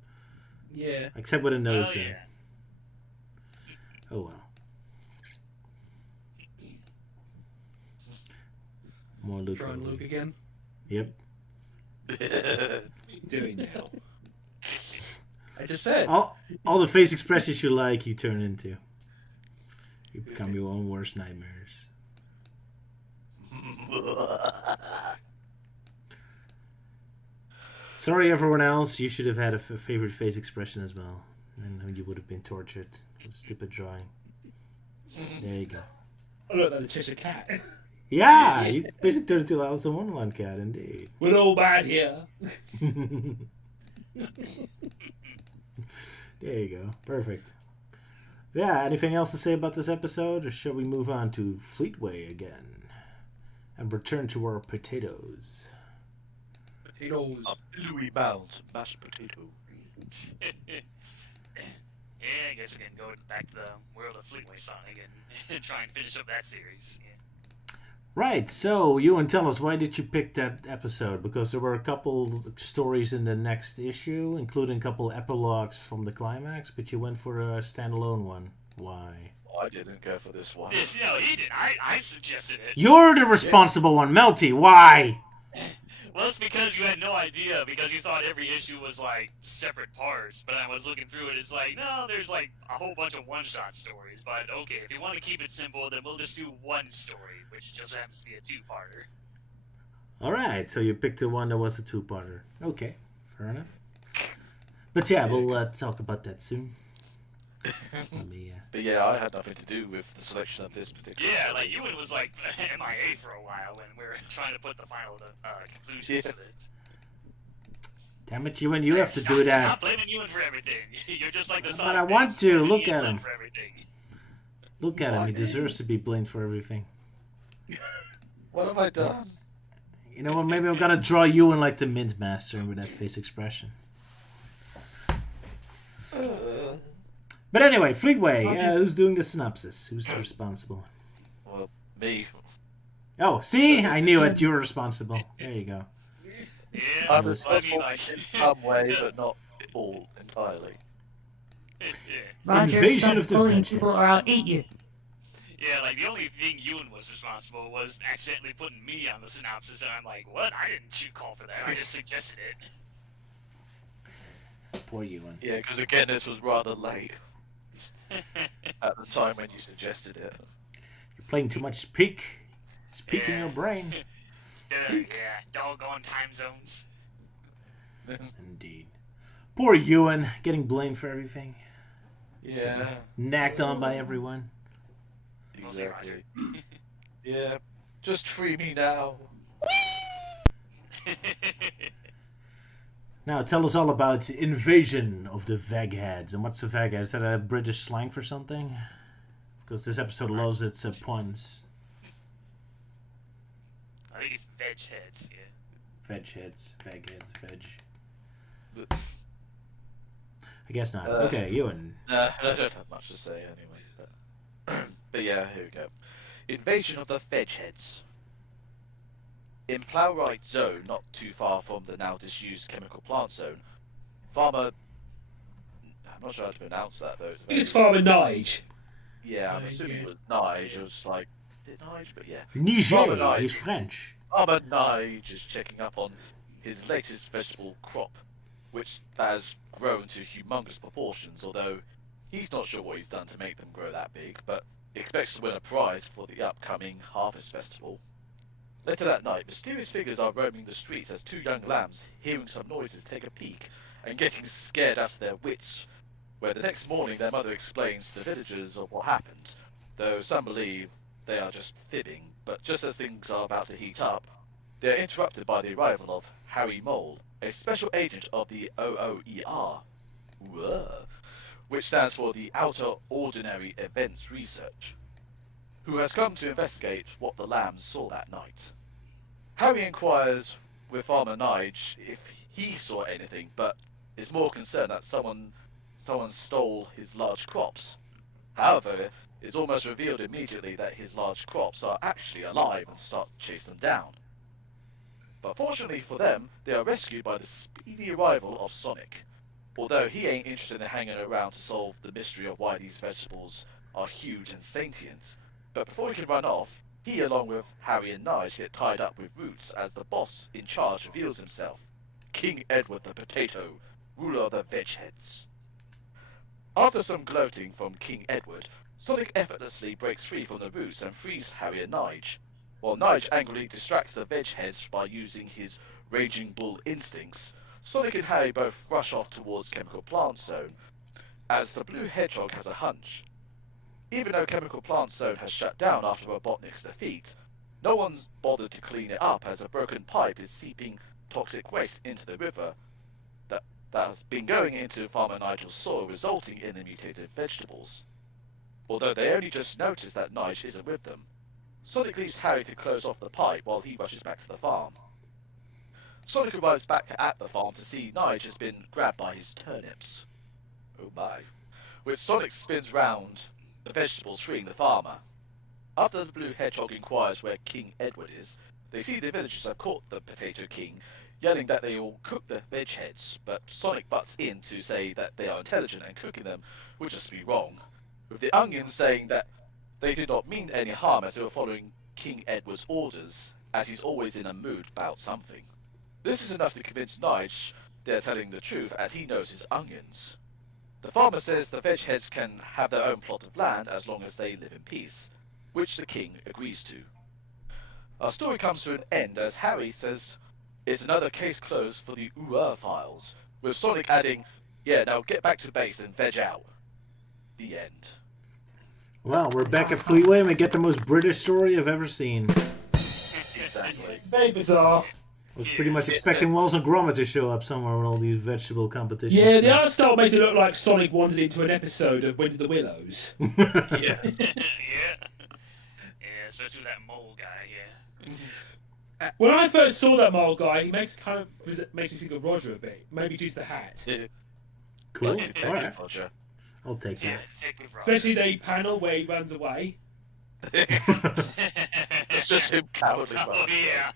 Yeah. Except with a nose Oh, there. yeah. Oh well. More Luke. Drawing Luke again. Yep. Doing now. I just said. All the face expressions you like, you turn into. You become your own worst nightmares. Sorry, everyone else. You should have had a favorite face expression as well. And you would have been tortured with stupid drawing. There you go. I look like the Cheshire Cat. Yeah, you basically turned into Alice in Wonderland cat, indeed. We're all bad here. There you go. Perfect. Yeah, anything else to say about this episode, or shall we move on to Fleetway again and return to our potatoes? Potatoes. A billowy mound of mashed potato. Yeah, I guess we can go back to the world of Fleetway Sonic and try and finish up that series. Yeah. Right, so Euan, tell us, why did you pick that episode? Because there were a couple stories in the next issue, including a couple epilogues from the climax, but you went for a standalone one. Why? I didn't go for this one. This, no, he didn't. I suggested it. You're the responsible one, Melty. Why? Well, it's because you had no idea, because you thought every issue was, like, separate parts. But I was looking through it, it's like, no, there's, like, a whole bunch of one-shot stories. But, okay, if you want to keep it simple, then we'll just do one story, which just happens to be a two-parter. Alright, so you picked the one that was a two-parter. Okay, fair enough. But yeah, we'll talk about that soon. Let me, But yeah, I had nothing to do with the selection of this particular. Yeah, like, Euan was, like, MIA for a while when we were trying to put the final conclusions of it. damn it, Euan, you have to do that. Stop blaming Euan for everything. You're just like the But I want to. Look at him. For everything. Look at him. He deserves to be blamed for everything. What have I done? You know what? Maybe I'm gonna draw Euan like the Mint Master with that face expression. But anyway, Fleetway, who's doing the synopsis? Who's responsible? Well, me. Oh, see? I knew it. You were responsible. There you go. Yeah, I'm I responsible mean, like, in some way, but not all entirely. Roger, Invasion stop of the bullying French. people or I'll eat you. Yeah, like, the only thing Euan was responsible was accidentally putting me on the synopsis, and I'm like, what? I didn't call for that. I just suggested it. Poor Euan. Yeah, because again, this was rather late at the time when you suggested it. You're playing too much Peak. It's peaking Yeah. your brain. Yeah, doggone time zones. Indeed. Poor Euan, getting blamed for everything. Yeah, Nagged on by everyone. Mostly exactly. Yeah, just free me now. Now, tell us all about Invasion of the Vagheads. And what's a Vaghead? Is that a British slang for something? Because this episode loves its puns. I think it's veg heads, yeah. Veg heads, Vagheads, veg. But, I guess not. Okay, Euan. I don't have much to say anyway. But yeah, here we go. Invasion of the Vegheads. In Plowright Zone, not too far from the now disused chemical plant zone, Farmer... I'm not sure how to pronounce that though. It's Farmer Nige. Yeah, I'm assuming it was Nige. It was like... Is it Nige? But yeah. Niger, Robotnik. he's French. Farmer Nige is checking up on his latest vegetable crop, which has grown to humongous proportions, although he's not sure what he's done to make them grow that big, but expects to win a prize for the upcoming Harvest Festival. Later that night, mysterious figures are roaming the streets as two young lambs, hearing some noises, take a peek and getting scared out of their wits, where the next morning their mother explains to the villagers of what happened, though some believe they are just fibbing. But just as things are about to heat up, they are interrupted by the arrival of Harry Mole, a special agent of the OOER, which stands for the Outer Ordinary Events Research, who has come to investigate what the lambs saw that night. Harry inquires with Farmer Nige if he saw anything, but is more concerned that someone stole his large crops. However, it's almost revealed immediately that his large crops are actually alive and start to chase them down. But fortunately for them, they are rescued by the speedy arrival of Sonic, although he ain't interested in hanging around to solve the mystery of why these vegetables are huge and sentient. But before he can run off, he along with Harry and Nige get tied up with roots as the boss in charge reveals himself, King Edward the Potato, ruler of the Vegheads. After some gloating from King Edward, Sonic effortlessly breaks free from the roots and frees Harry and Nige, while Nige angrily distracts the Vegheads by using his Raging Bull instincts. Sonic and Harry both rush off towards Chemical Plant Zone, as the Blue Hedgehog has a hunch. Even though Chemical Plant Zone has shut down after Robotnik's defeat, no one's bothered to clean it up as a broken pipe is seeping toxic waste into the river that has been going into Farmer Nigel's soil, resulting in the mutated vegetables. Although they only just notice that Nige isn't with them, Sonic leaves Harry to close off the pipe while he rushes back to the farm. Sonic arrives back at the farm to see Nige has been grabbed by his turnips. Oh my. Which Sonic spins round the vegetables, freeing the farmer. After the Blue Hedgehog inquires where King Edward is, they see the villagers have caught the Potato King, yelling that they will cook the veg heads, but Sonic butts in to say that they are intelligent and cooking them would just be wrong. with the onions saying that they did not mean any harm as they were following King Edward's orders, as he's always in a mood about something. This is enough to convince Nige they're telling the truth, as he knows his onions. The farmer says the veg heads can have their own plot of land as long as they live in peace, which the king agrees to. Our story comes to an end as Harry says it's another case closed for the files, with Sonic adding, "Yeah, now get back to base and veg out." The end. Well, we're back at Fleetway and we get the most British story I've ever seen. Exactly. Very bizarre. I was pretty much expecting Wallace and Gromit to show up somewhere with all these vegetable competitions. Yeah, the art style makes it look like Sonic wandered into an episode of Winter the Willows. Yeah. Yeah, especially that mole guy. Yeah. When I first saw that mole guy, he makes me think of Roger a bit. Maybe due to the hat. Cool. Thank All you, right. Roger. I'll take Yeah, that. sick with Roger. Especially the panel where he runs away. It's just him cowardly. Oh yeah.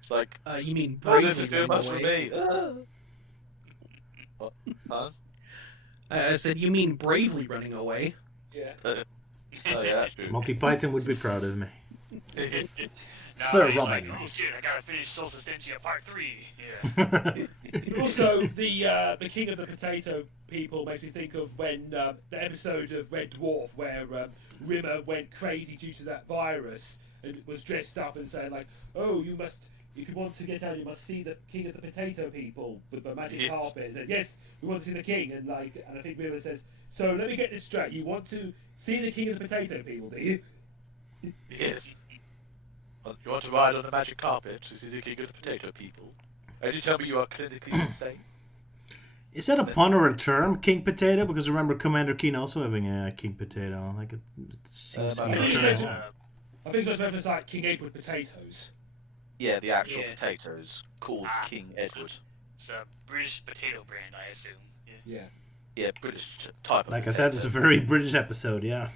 It's like, You mean oh, this bravely is too much for running away? me. What? Huh? I said, you mean bravely running away? Yeah. Oh yeah, that's true. Monty Python would be proud of me. No, Sir he's Robin. like, oh shit, I gotta finish Solsticentia Part 3. Yeah. Also, the King of the Potato People makes me think of when the episode of Red Dwarf where Rimmer went crazy due to that virus and was dressed up and saying like, "Oh, you must, if you want to get out, you must see the King of the Potato People with the magic carpet." And said, "Yes, we want to see the king." And I think Rimmer says, "So let me get this straight. You want to see the King of the Potato People, do you?" Yes. Well, you want to ride on the magic carpet to see the king of the potato people? And you tell me you are clinically insane? Is that a pun or a term, King Potato? Because I remember Commander Keen also having a King Potato. Like it seems to I be think a it says, term. I think it was reference like King Edward potatoes. Yeah, the actual Yeah. potatoes called King Edward. It's a British potato brand, I assume. Yeah. Yeah. Yeah, British type of Like I said, it's a very British episode, yeah.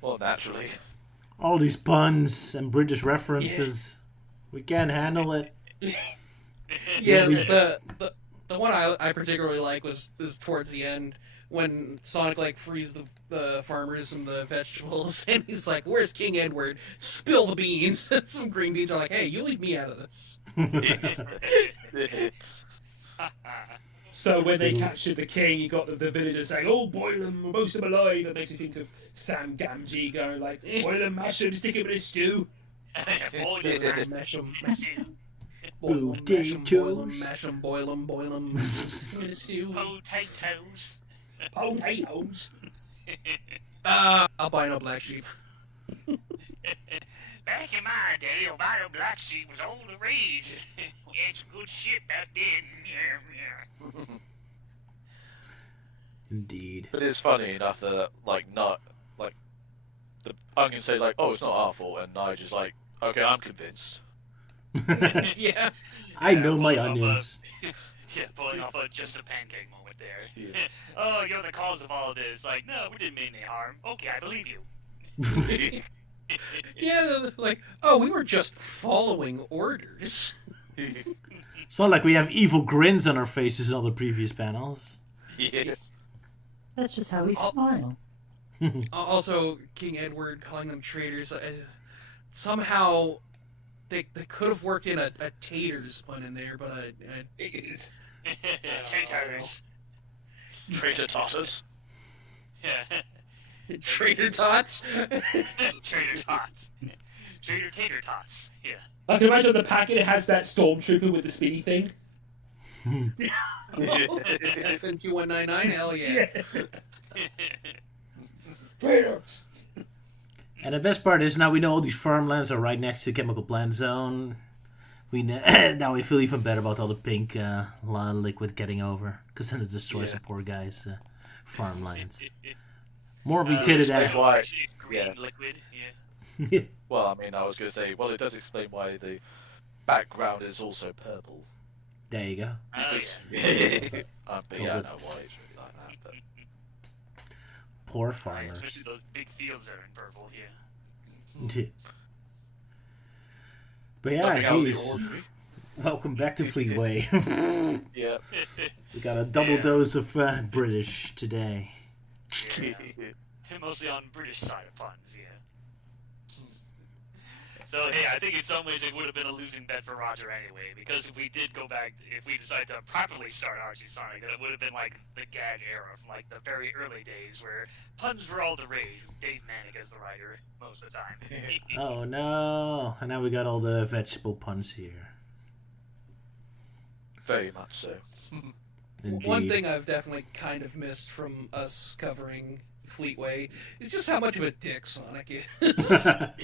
Well, naturally. All these puns and British references. We can't handle it. Yeah, we- the one I particularly like was towards the end when Sonic like frees the farmers and the vegetables, and he's like, "Where's King Edward? Spill the beans." And some green beans are like, "Hey, you leave me out of this." So when they captured the king, you got the villagers saying, "Oh, boil them, roast them alive." It makes you think of Sam Gamgee going like, "Boil them, mash them, stick them in a stew." Boil them, Mash 'em, mash them. boil 'em, mash 'em, boil 'em, Potatoes. mash 'em, boil 'em, boil 'em. Potatoes. Potatoes. Albino black sheep. Back in my day, albino black sheep was all the rage. It's good shit back then. Yeah. Indeed. But it's funny enough that, like, not, like, the onions say, like, "Oh, it's not our fault," and Nigel's like, "Okay, I'm convinced." Yeah. I know my pulling off onions. Yeah, pulling off just a pancake moment there. Yeah. Oh, you're the cause of all of this. Like, no, we didn't mean any harm. Okay, I believe you. Yeah, like, oh, we were just following orders. It's not like we have evil grins on our faces in all the previous panels. Yeah. That's just how we smile. Also, King Edward calling them traitors. Somehow, they could have worked in a taters pun in there, but It is. Taters. Traitor totters. Yeah. traitor tots. Trader tots. Trader tater tots. Yeah. I can imagine on the packet it has that stormtrooper with the spinny thing. FN 2199. Hell yeah. Traitors. And the best part is now we know all these farmlands are right next to the chemical plant zone. We now we feel even better about all the pink liquid getting over, because then it destroys the poor guys' farmlands. More mutated explain why- It's green yeah. liquid. Yeah. Well, I mean, I was going to say, well, it does explain why the background is also purple. There you go. Oh, yeah. But yeah, I know why it's really like that. But... Poor Right, farmers. especially those big fields that are in purple. Yeah. But yeah, Nothing out of the jeez. ordinary. Welcome back to Fleetway. Yeah. We got a double dose of British today. Yeah. Mostly on British side of puns, yeah. So, hey, I think in some ways it would have been a losing bet for Roger anyway, because if we did go back, if we decided to properly start Archie Sonic, it would have been like the gag era from like the very early days where puns were all the rage, with Dave Manick as the writer most of the time. Oh no! And now we got all the vegetable puns here. Very much so. Indeed. One thing I've definitely kind of missed from us covering Fleetway is just how much of a dick Sonic is.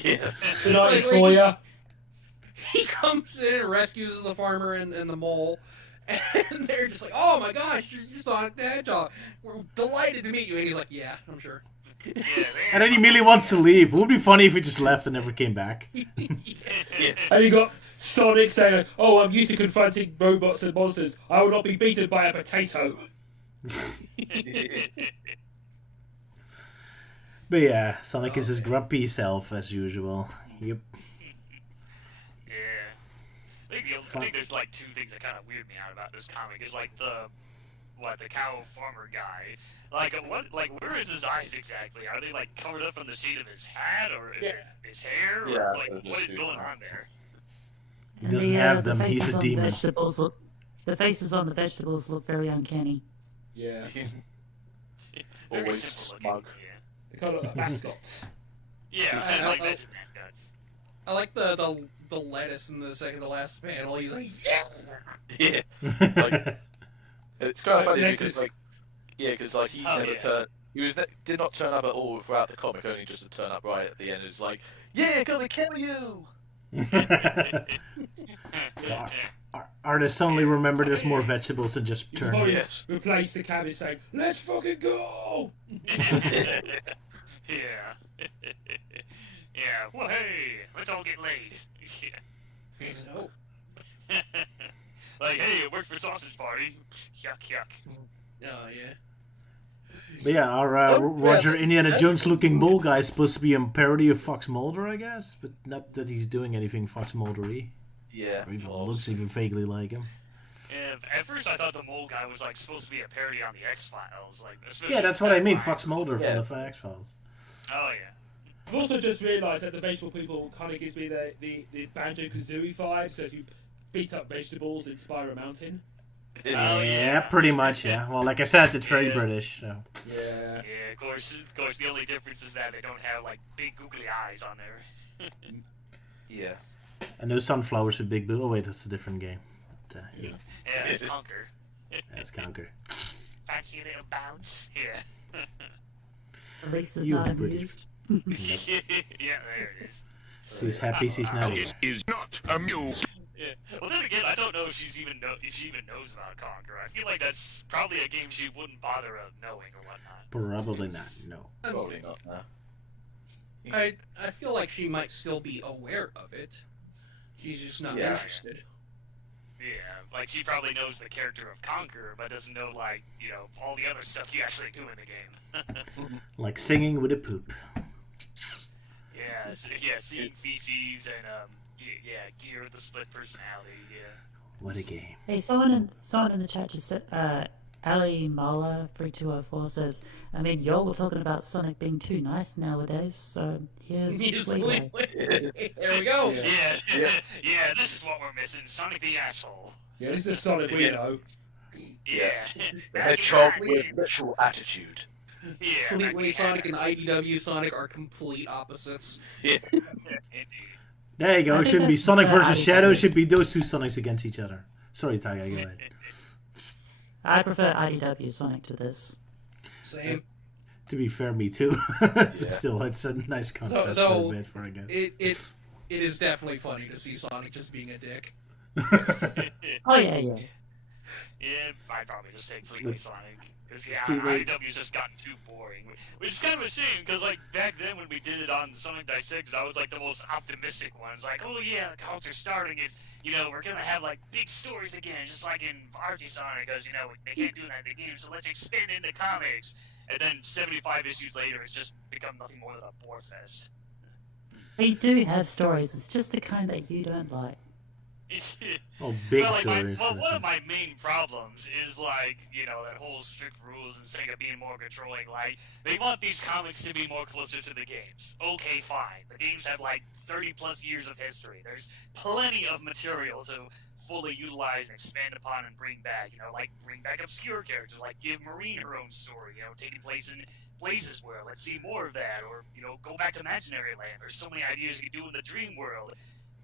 Yeah. Tonight for ya. He comes in and rescues the farmer and the mole, and they're just like, "Oh my gosh, you're Sonic the Hedgehog. We're delighted to meet you." And he's like, "Yeah, I'm sure." Yeah, And then he immediately wants to leave. It would be funny if he just left and never came back. And you got Sonic saying, "Oh, I'm used to confronting robots and monsters. I will not be beaten by a potato." But yeah, Sonic is his grumpy self as usual. Yep. Yeah. I think there's like two things that kind of weird me out about this comic. Is like the cow farmer guy. Where is his eyes exactly? Are they like covered up from the shade of his hat, or is it his hair, or Yeah, like what is going on there? He doesn't have them. He's faces a on the demon. The faces on the vegetables look very uncanny. Yeah. Very Always simple looking. smug. They kind of look like mascots. Yeah, I- I like I- Vegetable Man guts. I like the lettuce in the second to last panel. He's like, "Yeah." Yeah. Like, it's kind of funny Next because, is- like, yeah, because like he Oh, never yeah. turned. Did not turn up at all throughout the comic. Only just to turn up right at the end. It's like, yeah, gonna kill you. Artists suddenly remember there's more vegetables than just You can turnips. always Yes. replace the cabbage saying, "Let's fucking go!" Yeah. Yeah. Well, hey, let's all get laid. Yeah. Oh. Like, hey, it worked for Sausage Party. Yuck, yuck. Oh yeah. But yeah, our Roger Indiana Jones looking mole guy is supposed to be a parody of Fox Mulder, I guess, but not that he's doing anything Fox Mulder-y. Yeah. Or even well, looks even vaguely like him. Yeah, at first I thought the mole guy was like supposed to be a parody on the X-Files, like. especially Yeah, that's what I mean, that Fox Mulder Yeah. from the X-Files. Oh yeah. I've also just realised that the vegetable people kind of gives me the Banjo-Kazooie vibe, so if you beat up vegetables in Spiral Mountain. Oh, Yeah, pretty much, yeah. Well, like I said, it's very Yeah. British, so. Yeah. Yeah, of course, the only difference is that they don't have like big googly eyes on there. Yeah. And no sunflowers with big boo. Oh, wait, that's a different game. But, yeah, Yeah, it's Conquer. that's Conquer. Fancy a little bounce? Yeah. At least it's You not British. amused. Yeah, there it is. She's happy, she's not. It is not amused. Yeah. Well, then again, I don't know if she even knows about Conquer. I feel like that's probably a game she wouldn't bother knowing or whatnot. Probably not, no. Probably not. No. I feel like she might still be aware of it. She's just not Yeah. interested. Yeah, like she probably knows the character of Conquer, but doesn't know like all the other stuff you actually do in the game. Like singing with a poop. Yeah, seeing feces and Gear with the split personality. Yeah. What a game. Hey, someone in the chat just said, Ali Mala 3204 says, I mean, y'all were talking about Sonic being too nice nowadays, so here's Fleetway. There we go. Yeah. Yeah, yeah. This is what we're missing: Sonic the asshole. Yeah, this is the Sonic we Yeah. know. Yeah. The hedgehog with literal attitude. Yeah. Fleetway Sonic and IDW Sonic are complete opposites. Yeah. Indeed. There you go. I It think shouldn't be that's Sonic versus IDW. Shadow. It should be those two Sonics against each other. Sorry, Taiga, go ahead. I prefer IDW Sonic to this. Same. To be fair, me too. But Yeah. still, it's a nice contrast No, for a bit, for I guess. It is definitely funny to see Sonic just being a dick. Oh, yeah. Yeah, I'd probably just take Fleetway Sonic. Because, yeah, Fleetway- IW's just gotten too boring. Which is kind of a shame, because, like, back then when we did it on Sonic Dissected, I was, like, the most optimistic one. It's like, oh, yeah, the culture starting is, we're going to have, like, big stories again, just like in Archie Sonic, because, they can't do that in the game, so let's expand into comics. And then 75 issues later, it's just become nothing more than a bore fest. We do have stories, it's just the kind that you don't like. Oh, big well, like stories. one of my main problems is like, you know, that whole strict rules and Sega being more controlling. Like, they want these comics to be more closer to the games. Okay, fine. The games have like 30 plus years of history. There's plenty of material to fully utilize and expand upon and bring back. You know, like bring back obscure characters, like give Marine her own story. You know, taking place in places where let's see more of that, or you know, go back to Imaginary Land. There's so many ideas you can do in the Dream World,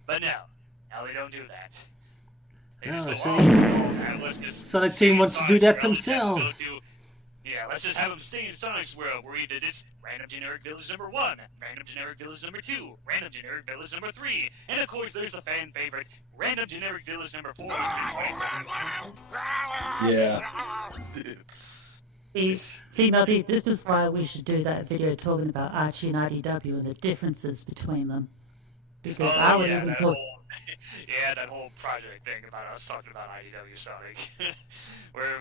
but no. Now they don't do that. They No, just see, go, man, let's just Sonic stay Team in wants to Sonic's do that world and themselves. let's just have them stay in Sonic's world, where we did this random generic village number 1, random generic village number 2, random generic village number 3, and of course there's the fan favorite, random generic village number 4. Yeah. See, Melody, this is why we should do that video talking about Archie and IDW and the differences between them. Because I would even talk. That whole project thing about us talking about IDW Sonic, where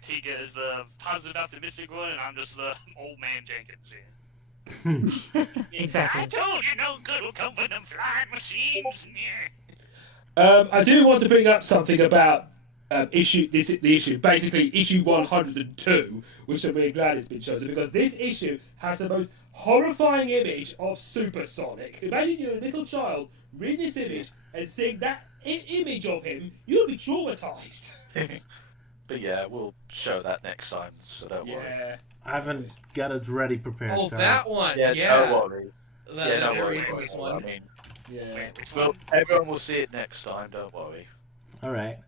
Taiga is the positive, optimistic one, and I'm just the old man Jenkins. Exactly. I told you no good will come from them flying machines. I do want to bring up something about the issue. Basically, issue 102, which I'm really glad it's been chosen, because this issue has the most horrifying image of Supersonic. Imagine you're a little child reading this image and seeing that image of him, you'll be traumatized. But yeah, we'll show that next time, so don't worry. I haven't got it ready prepared. Oh, so. that one. Yeah, Yeah. don't worry. That don't very worry. infamous one. I mean, Yeah. everyone will see it next time, don't worry. All right.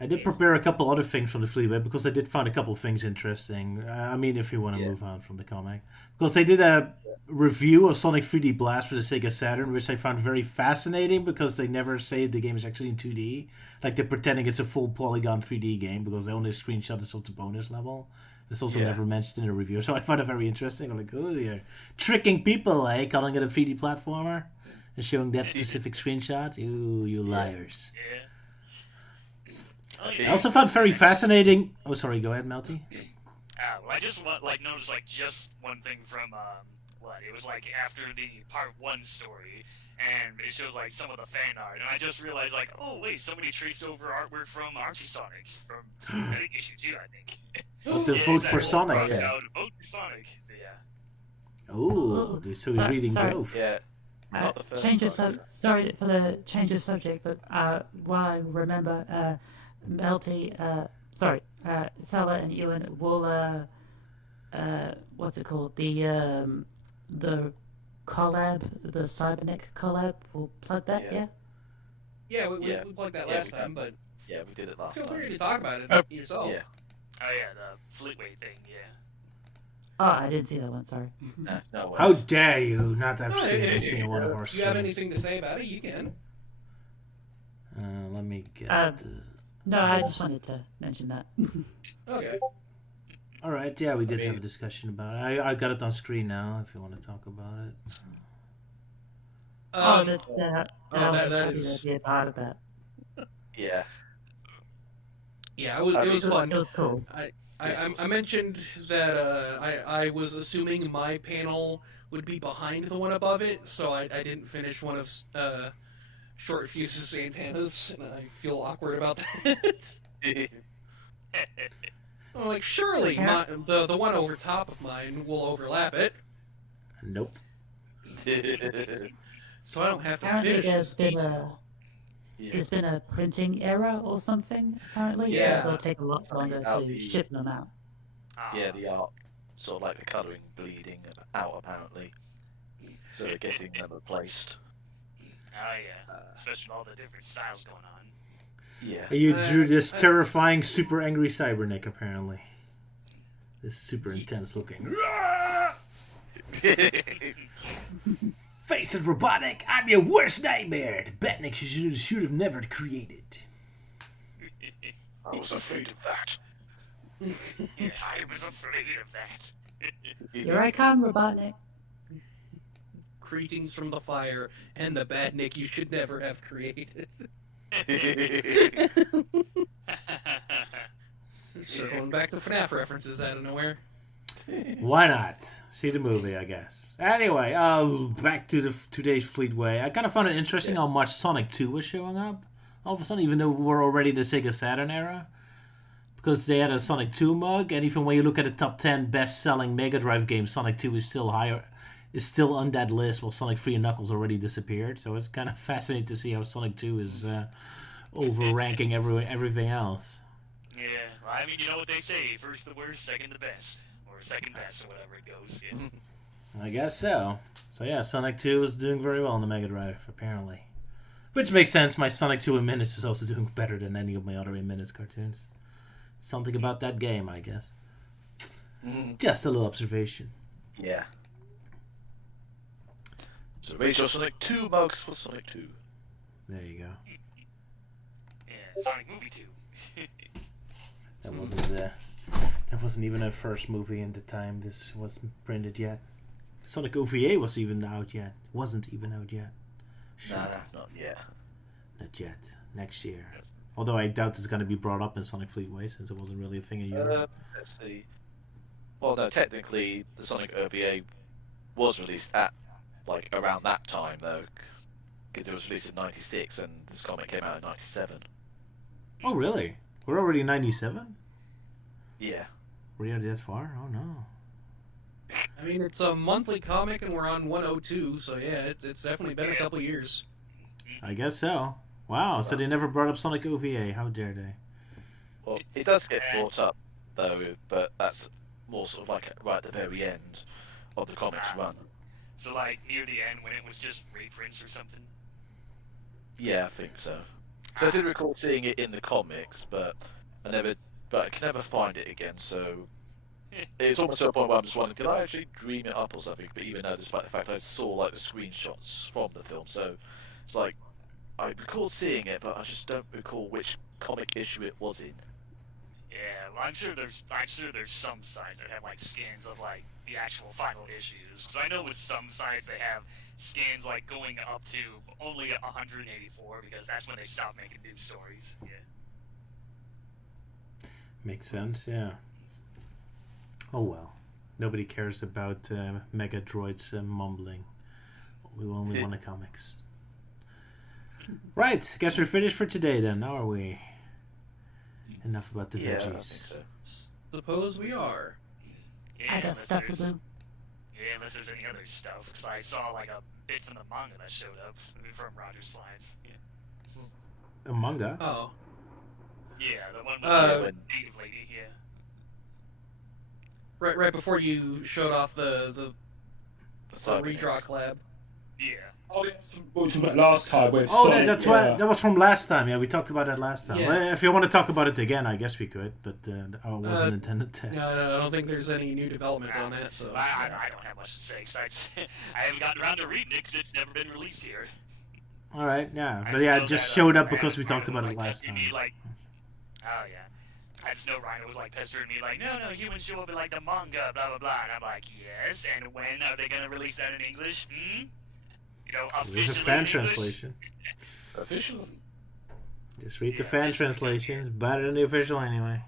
I did prepare a couple other things from the Fleetway because I did find a couple things interesting. I mean, if you want to move on from the comic. Because they did a review of Sonic 3D Blast for the Sega Saturn, which I found very fascinating because they never say the game is actually in 2D. Like, they're pretending it's a full polygon 3D game because they only screenshot this of the bonus level. It's also never mentioned in the review. So I found it very interesting. I'm like, oh, you're tricking people, eh? Calling it a 3D platformer and showing that specific screenshot. You liars. I also found very fascinating... Oh, sorry, go ahead, Melty. I just noticed just one thing from it was like after the part 1 story, and it shows like some of the fan art, and I just realized like, oh wait, somebody traced over artwork from Archie Sonic from I think issue 2, I think. But the vote for Sonic. Vote for Sonic. Yeah. Oh, so you're reading sorry. both. Yeah. Sorry for the change of subject, but while I remember, Melty, Sala and Euan will, what's it called? The collab, the Cyberneck collab. We'll plug that, yeah? Yeah, we plugged that last time, but yeah, we did it last feel time. free to talk about it yourself. Yeah. Oh yeah, the Fleetway thing. Yeah. Oh, I didn't see that one. Sorry. No worries. How dare you not have No, seen one of our If you have streams. anything to say about it, you can. Let me get... No, I just wanted to mention that. Okay. All right, yeah, we did have a discussion about it. I got it on screen now if you want to talk about it. That is is be a part of that. Yeah. Yeah, it was fun. It was cool. I mentioned that I was assuming my panel would be behind the one above it, so I didn't finish one of Short Fuse's Santana's, and I feel awkward about that. I'm like, surely the one over top of mine will overlap it. Nope. So I don't have to Apparently finish this there's been a printing error or something, apparently. Yeah. So it'll take a lot longer to ship them out. Yeah, the art, sort of like the colouring bleeding out apparently. So they're getting them replaced. Oh yeah, especially all the different styles going on. Yeah. You drew this terrifying, super angry Cyberneck, apparently. This super intense looking. Face it, Robotnik! I'm your worst nightmare! The Batnik should have never created. I was afraid of that. Yeah, I was afraid of that. Here I come, Robotnik. Greetings from the fire and the bad Nick you should never have created. Circling back to FNAF references out of nowhere. Why not? See the movie, I guess. Anyway, back to today's Fleetway. I kind of found it interesting how much Sonic 2 was showing up. All of a sudden, even though we're already the Sega Saturn era. Because they had a Sonic 2 mug, and even when you look at the top 10 best-selling Mega Drive games, Sonic 2 is still higher, is still on that list, while Sonic 3 and Knuckles already disappeared. So it's kind of fascinating to see how Sonic 2 is over-ranking everything else. Yeah, well, I mean, you know what they say, first the worst, second the best. Or second best, or whatever it goes. Yeah. I guess so. So yeah, Sonic 2 is doing very well on the Mega Drive, apparently. Which makes sense, my Sonic 2 in Minutes is also doing better than any of my other in Minutes cartoons. Something about that game, I guess. Just a little observation. Yeah. So raise your Sonic 2 mugs for Sonic 2. There you go. Yeah, Sonic Movie 2. That wasn't even a first movie in the time this was printed yet. Sonic OVA was even out yet. Wasn't even out yet. No, not yet. Not yet. Next year. Although I doubt it's going to be brought up in Sonic Fleetway since it wasn't really a thing in Europe. Let's see. Well, no, technically the Sonic OVA was released at around that time though, because it was released in '96 and this comic came out in '97. Oh really? We're already in '97? Yeah. Were you that far? Oh no. I mean, it's a monthly comic and we're on 102, so yeah, it's definitely been a couple years. I guess so. Wow, so they never brought up Sonic OVA. How dare they? Well, it does get brought up though, but that's more sort of like right at the very end of the comic's run. So, like, near the end when it was just reprints or something? Yeah, I think so. So I did recall seeing it in the comics, but I can never find it again, so it's almost to a point where I'm just wondering, did I actually dream it up or something? But even though, despite the fact I saw like the screenshots from the film, so it's like I recall seeing it, but I just don't recall which comic issue it was in. Yeah, well, I'm sure there's some sites that have like scans of like the actual final issues. Because I know with some sites they have scans like going up to only 184 because that's when they stop making new stories. Yeah. Makes sense, yeah. Oh well. Nobody cares about Mega Droid's mumbling. We only want the comics. Right, guess we're finished for today then, are we? Enough about the veggies. I think so. Suppose we are. Yeah, I got stuff to do. Yeah, unless there's any other stuff. Because I saw like a bit from the manga that showed up from Roger's slides. Yeah. A manga? Oh. Yeah, the one with the native lady, yeah. Right before you showed off the redraw collab. Yeah. Oh, yeah, what we were talking about last time with Oh, Sonic, that's why that was from last time. Yeah, we talked about that last time. Yeah. Well, if you want to talk about it again, I guess we could, but I wasn't intended to. No, I don't think there's any new development on that. So I don't have much to say, because I haven't gotten around to reading it because it's never been released here. All right, yeah, but yeah, it just showed up because we talked about it last time. Oh yeah. I just know Ryan was like pestering me like, no, humans show up in like the manga, blah blah blah, and I'm like, yes, and when are they gonna release that in English? You know, There's a fan translation. Official? Just read the fan translations. Better than the official anyway.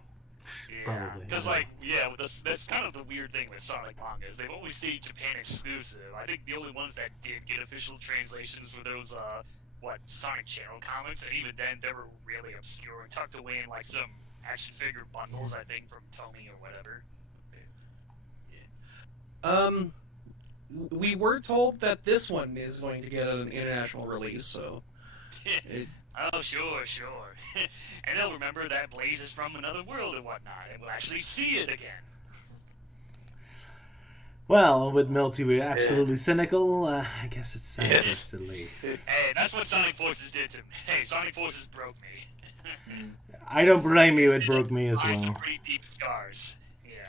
Yeah, Probably. because that's kind of the weird thing with Sonic mangas. They've always stayed Japan exclusive. I think the only ones that did get official translations were those Sonic Channel comics, and even then they were really obscure and tucked away in like some action figure bundles, I think, from Tomy or whatever. We were told that this one is going to get an international release, so... Oh, sure. And they'll remember that Blaze is from another world and whatnot, and we'll actually see it again. Well, with Milty, we're absolutely cynical. I guess it's time for us to leave. Hey, that's what Sonic Forces did to me. Hey, Sonic Forces broke me. I don't blame you. It broke me as I have some well. pretty deep scars. Yeah.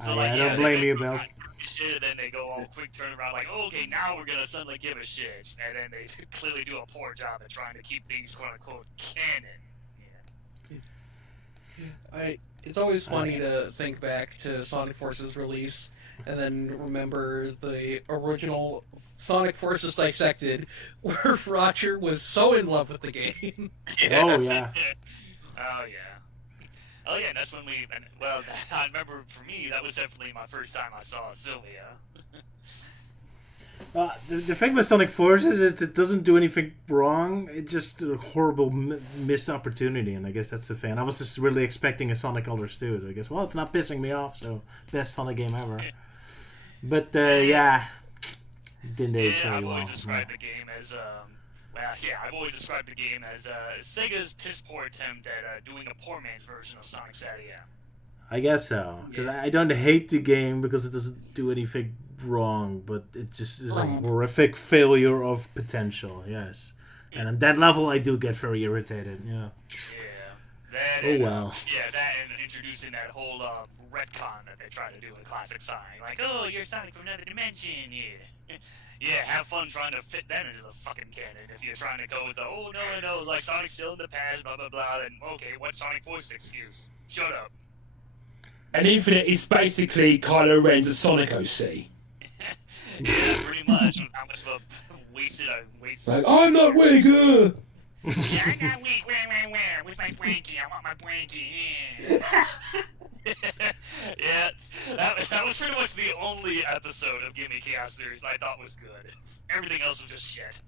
I don't blame you, Bill. Shit, and then they go all quick turnaround like, oh, okay, now we're gonna suddenly give a shit, and then they clearly do a poor job at trying to keep things quote unquote canon. Yeah. It's always funny to think back to Sonic Forces release and then remember the original Sonic Forces Dissected, where Roger was so in love with the game. Oh yeah. Oh yeah. Oh yeah, that's when we. Well, I remember for me that was definitely my first time I saw Sylvia. The thing with Sonic Forces is it doesn't do anything wrong. It's just a horrible missed opportunity, and I guess that's the thing. I was just really expecting a Sonic Colors too. So I guess, well, it's not pissing me off, so best Sonic game ever. But yeah, didn't age very I've well. always described the game as I've always described the game as Sega's piss poor attempt at doing a poor man's version of Sonic Sadia. I guess so, because I don't hate the game because it doesn't do anything wrong, but it just is a horrific failure of potential. Yes, and on that level, I do get very irritated. Yeah. That oh and, well. That and introducing that whole retcon that they try to do in classic Sonic, like, oh, you're Sonic from another dimension. Yeah, have fun trying to fit that into the fucking canon. If you're trying to go with the no, like Sonic's still in the past, blah blah blah, then okay, what's Sonic Force's excuse? Shut up. And Infinite is basically Kylo Ren's a Sonic OC. Yeah, pretty much. How much of a wasted. Like, I'm not weak. Yeah, I'm not weak. Where? Where's my blankie? I want my blankie. Yeah, that was pretty much the only episode of Gimme Chaosers I thought was good. Everything else was just shit.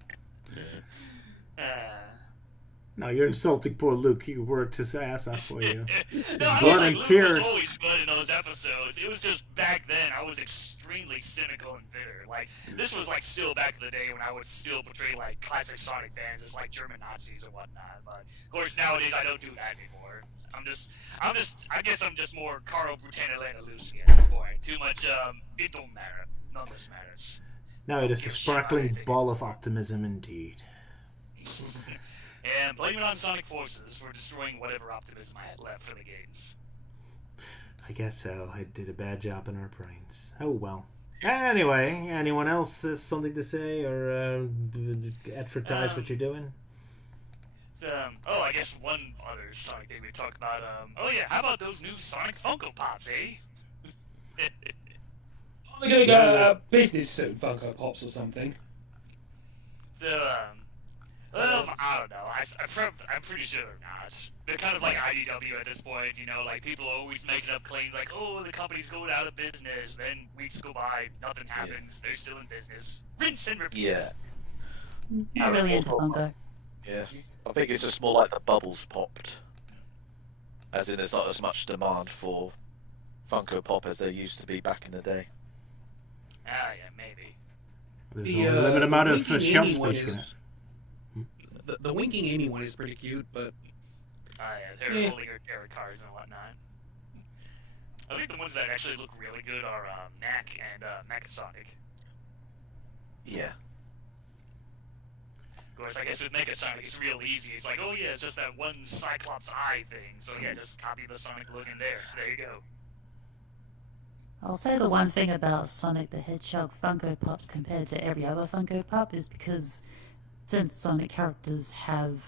No, you're insulting poor Luke. He worked his ass off for you. No, Blood and Luke tears. was always good in those episodes. It was just back then I was extremely cynical and bitter. Like, this was like still back in the day when I would still portray like classic Sonic fans as like German Nazis and whatnot. But of course nowadays I don't do that anymore. I guess I'm just more Carl Brutanelena Lucy at this point. Too much, it don't matter. None of this matters. Now it is a sparkling ball of optimism indeed. And blame it on Sonic Forces for destroying whatever optimism I had left for the games. I guess so. I did a bad job in our brains. Oh well. Anyway, anyone else has something to say or advertise what you're doing? I guess one other Sonic thing we talked about. How about those new Sonic Funko Pops, eh? Are they gonna go business soon, Funko Pops or something? So, I don't know. I'm pretty sure they're not. They're kind of like IDW at this point, you know, like people are always making up claims like, oh, the company's going out of business, then weeks go by, nothing happens, they're still in business. Rinse and repeat. Yeah. Not really into Funko. Yeah. I think it's just more like the bubbles popped. As in there's not as much demand for Funko Pop as there used to be back in the day. Ah, yeah, maybe. There's a limited amount of shelf space. The Winking Amy one is pretty cute, but... They're holding her tarot cards and whatnot. I think the ones that actually look really good are Knack and Mechasonic. Yeah. Of course, I guess with Mechasonic it's real easy. It's like, oh yeah, it's just that one Cyclops eye thing. So yeah, just copy the Sonic look in there. There you go. I'll say the one thing about Sonic the Hedgehog Funko Pops compared to every other Funko Pop is because since Sonic characters have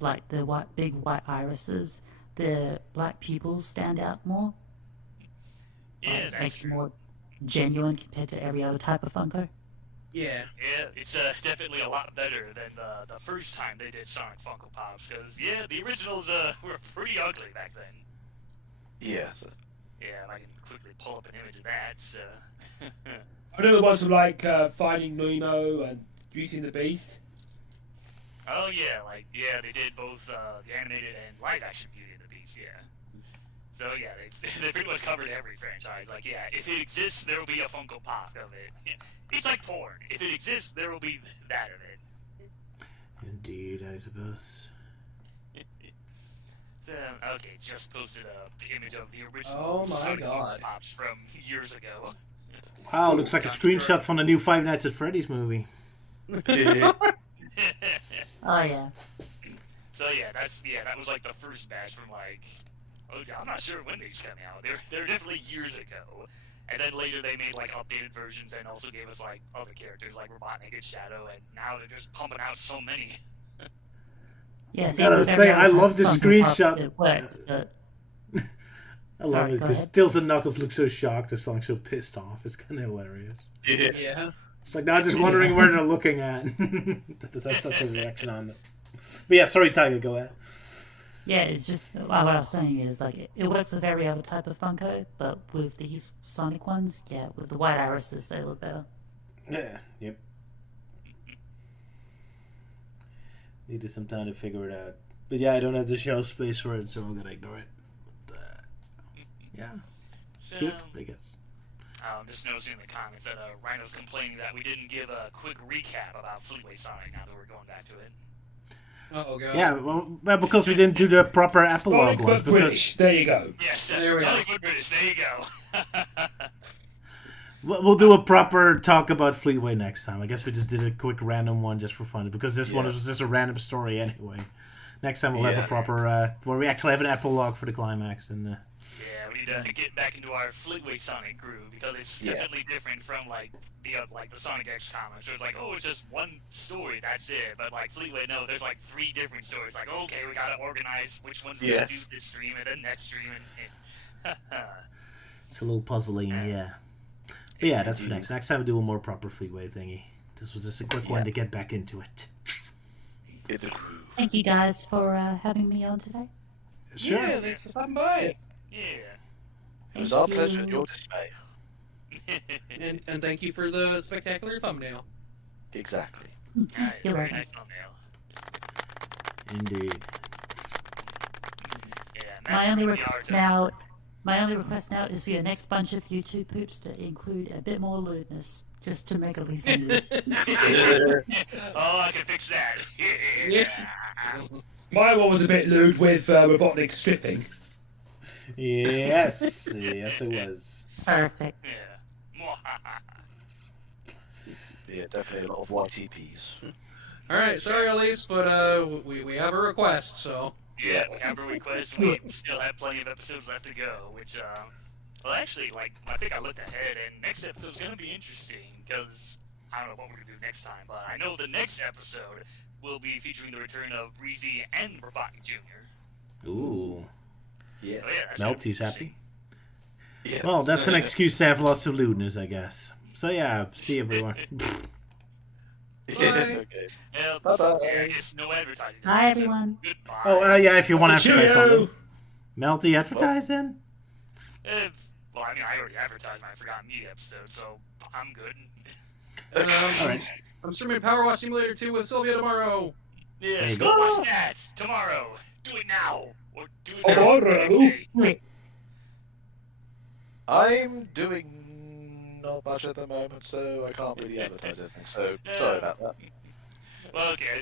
like the big white irises, their black pupils stand out more. Yeah, that's makes true. it more genuine compared to every other type of Funko. Yeah. Yeah, it's definitely a lot better than the first time they did Sonic Funko Pops. Because, yeah, the originals were pretty ugly back then. Yeah. So. Yeah, I can quickly pull up an image of that. So. I know the ones from like Finding Nemo and Beauty and the Beast. Oh yeah, they did both the animated and live action Beauty and the Beast. Yeah. So yeah, they pretty much covered every franchise. Like yeah, if it exists, there will be a Funko Pop of it. Yeah. It's like porn. If it exists, there will be that of it. Indeed, I suppose. So, okay, just posted the image of the original Sonic Funko Pops from years ago. Wow, looks like a screenshot from the new Five Nights at Freddy's movie. Oh yeah. So yeah, that was like the first batch from like, I'm not sure when these came out. They're definitely years ago. And then later they made like updated versions and also gave us like other characters like Robotnik and Shadow, and now they're just pumping out so many. Yeah, I gotta say, I love the screenshot. It works, but... I love it because Tails and Knuckles look so shocked, the song's so pissed off. It's kind of hilarious. Yeah. It's like, now I'm just wondering where they're looking at. That's such a reaction on it. But yeah, sorry, Taiga, go ahead. Yeah, it's just what I was saying is like it works with every other type of Funko, but with these Sonic ones, yeah, with the white irises they look better. Yeah. Yep. Needed some time to figure it out. But yeah, I don't have the shelf space for it, so I'm gonna ignore it. But, yeah. So, Cute, I guess. I'm just noticing in the comments that Rhino's complaining that we didn't give a quick recap about Fleetway Sonic now that we're going back to it. Oh god. Yeah, well, because we didn't do the proper epilogue Sonic ones. but Because British. There you go. Yes, There we go. Sonic but British, there you go. we'll do a proper talk about Fleetway next time. I guess we just did a quick random one just for fun. Because this one was just a random story anyway. Next time we'll have a proper, where we actually have an epilogue for the climax. And Yeah, we need to get back into our Fleetway Sonic groove because it's definitely different from like the Sonic X comics. Where it's like, oh, it's just one story, that's it. But like Fleetway, no, there's like 3 different stories. Like, okay, we gotta organize which ones we're gonna do this stream and the next stream. And it's a little puzzling, yeah. But yeah, that's for next. Next time we'll do a more proper Fleetway thingy. This was just a quick one to get back into it. Thank you guys for having me on today. Sure. Yeah, thanks for stopping by. yeah. It was our pleasure and your dismay. And thank you for the spectacular thumbnail. Exactly. Nice, You're very welcome. nice thumbnail. Indeed. Yeah, and My that's only really request hard now is for your next bunch of YouTube poops to include a bit more lewdness, just to make it easy. Oh, I can fix that. Yeah. My one was a bit lewd with Robotnik stripping. Yes. Yes, it was. Perfect. Yeah. Yeah, definitely a lot of YTPs. Alright, sorry Elise, but we have a request, so. Yeah, we have a request. We still have plenty of episodes left to go, which, well, actually, like, I think I looked ahead, and next episode's gonna be interesting, because I don't know what we're gonna do next time, but I know the next episode will be featuring the return of Breezy and Robotnik Jr. Ooh. Yeah. So, yeah, that's gonna be Melty's happy. Yeah. Well, that's an excuse to have lots of lewdness, I guess. So yeah, see everyone. Okay. Yeah, Bye-bye. yeah, I guess no advertising. Bye, So, everyone. goodbye. Oh, yeah, if you want to advertise Cheerio! something. Melty, advertise then? Well, I mean, I already advertised my Forgotten Media episode, so I'm good. Alright. I'm streaming Power Wash Simulator 2 with Sylvia tomorrow. Yeah, There you go go. watch that tomorrow. Do it now. Or do it now. Tomorrow? Wait, I'm doing not much at the moment, so I can't really advertise anything. So sorry about that. Well, okay,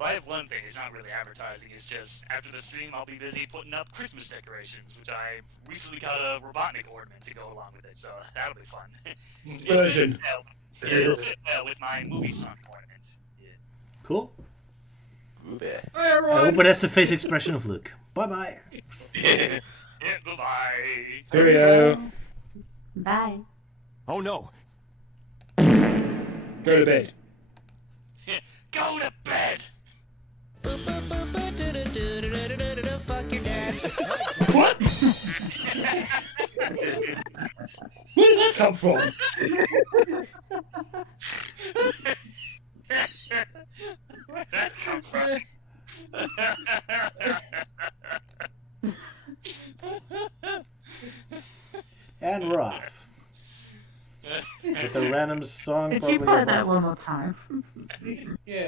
I have one thing. It's not really advertising. It's just after the stream, I'll be busy putting up Christmas decorations, which I recently got a Robotnik ornament to go along with it. So that'll be fun. Version. It'll fit well with my movie Sonic ornament. Yeah. Cool. Yeah. Hi I everyone. hope it has the face expression of Luke. Bye-bye. Yeah. Goodbye. Cheerio. bye. Oh no. Go to bed. Go to bed. Fuck your dad. What? Where did that come from? Where'd that come from? And we're off. With a random song Could you probably play of that mine. one more time? Yeah.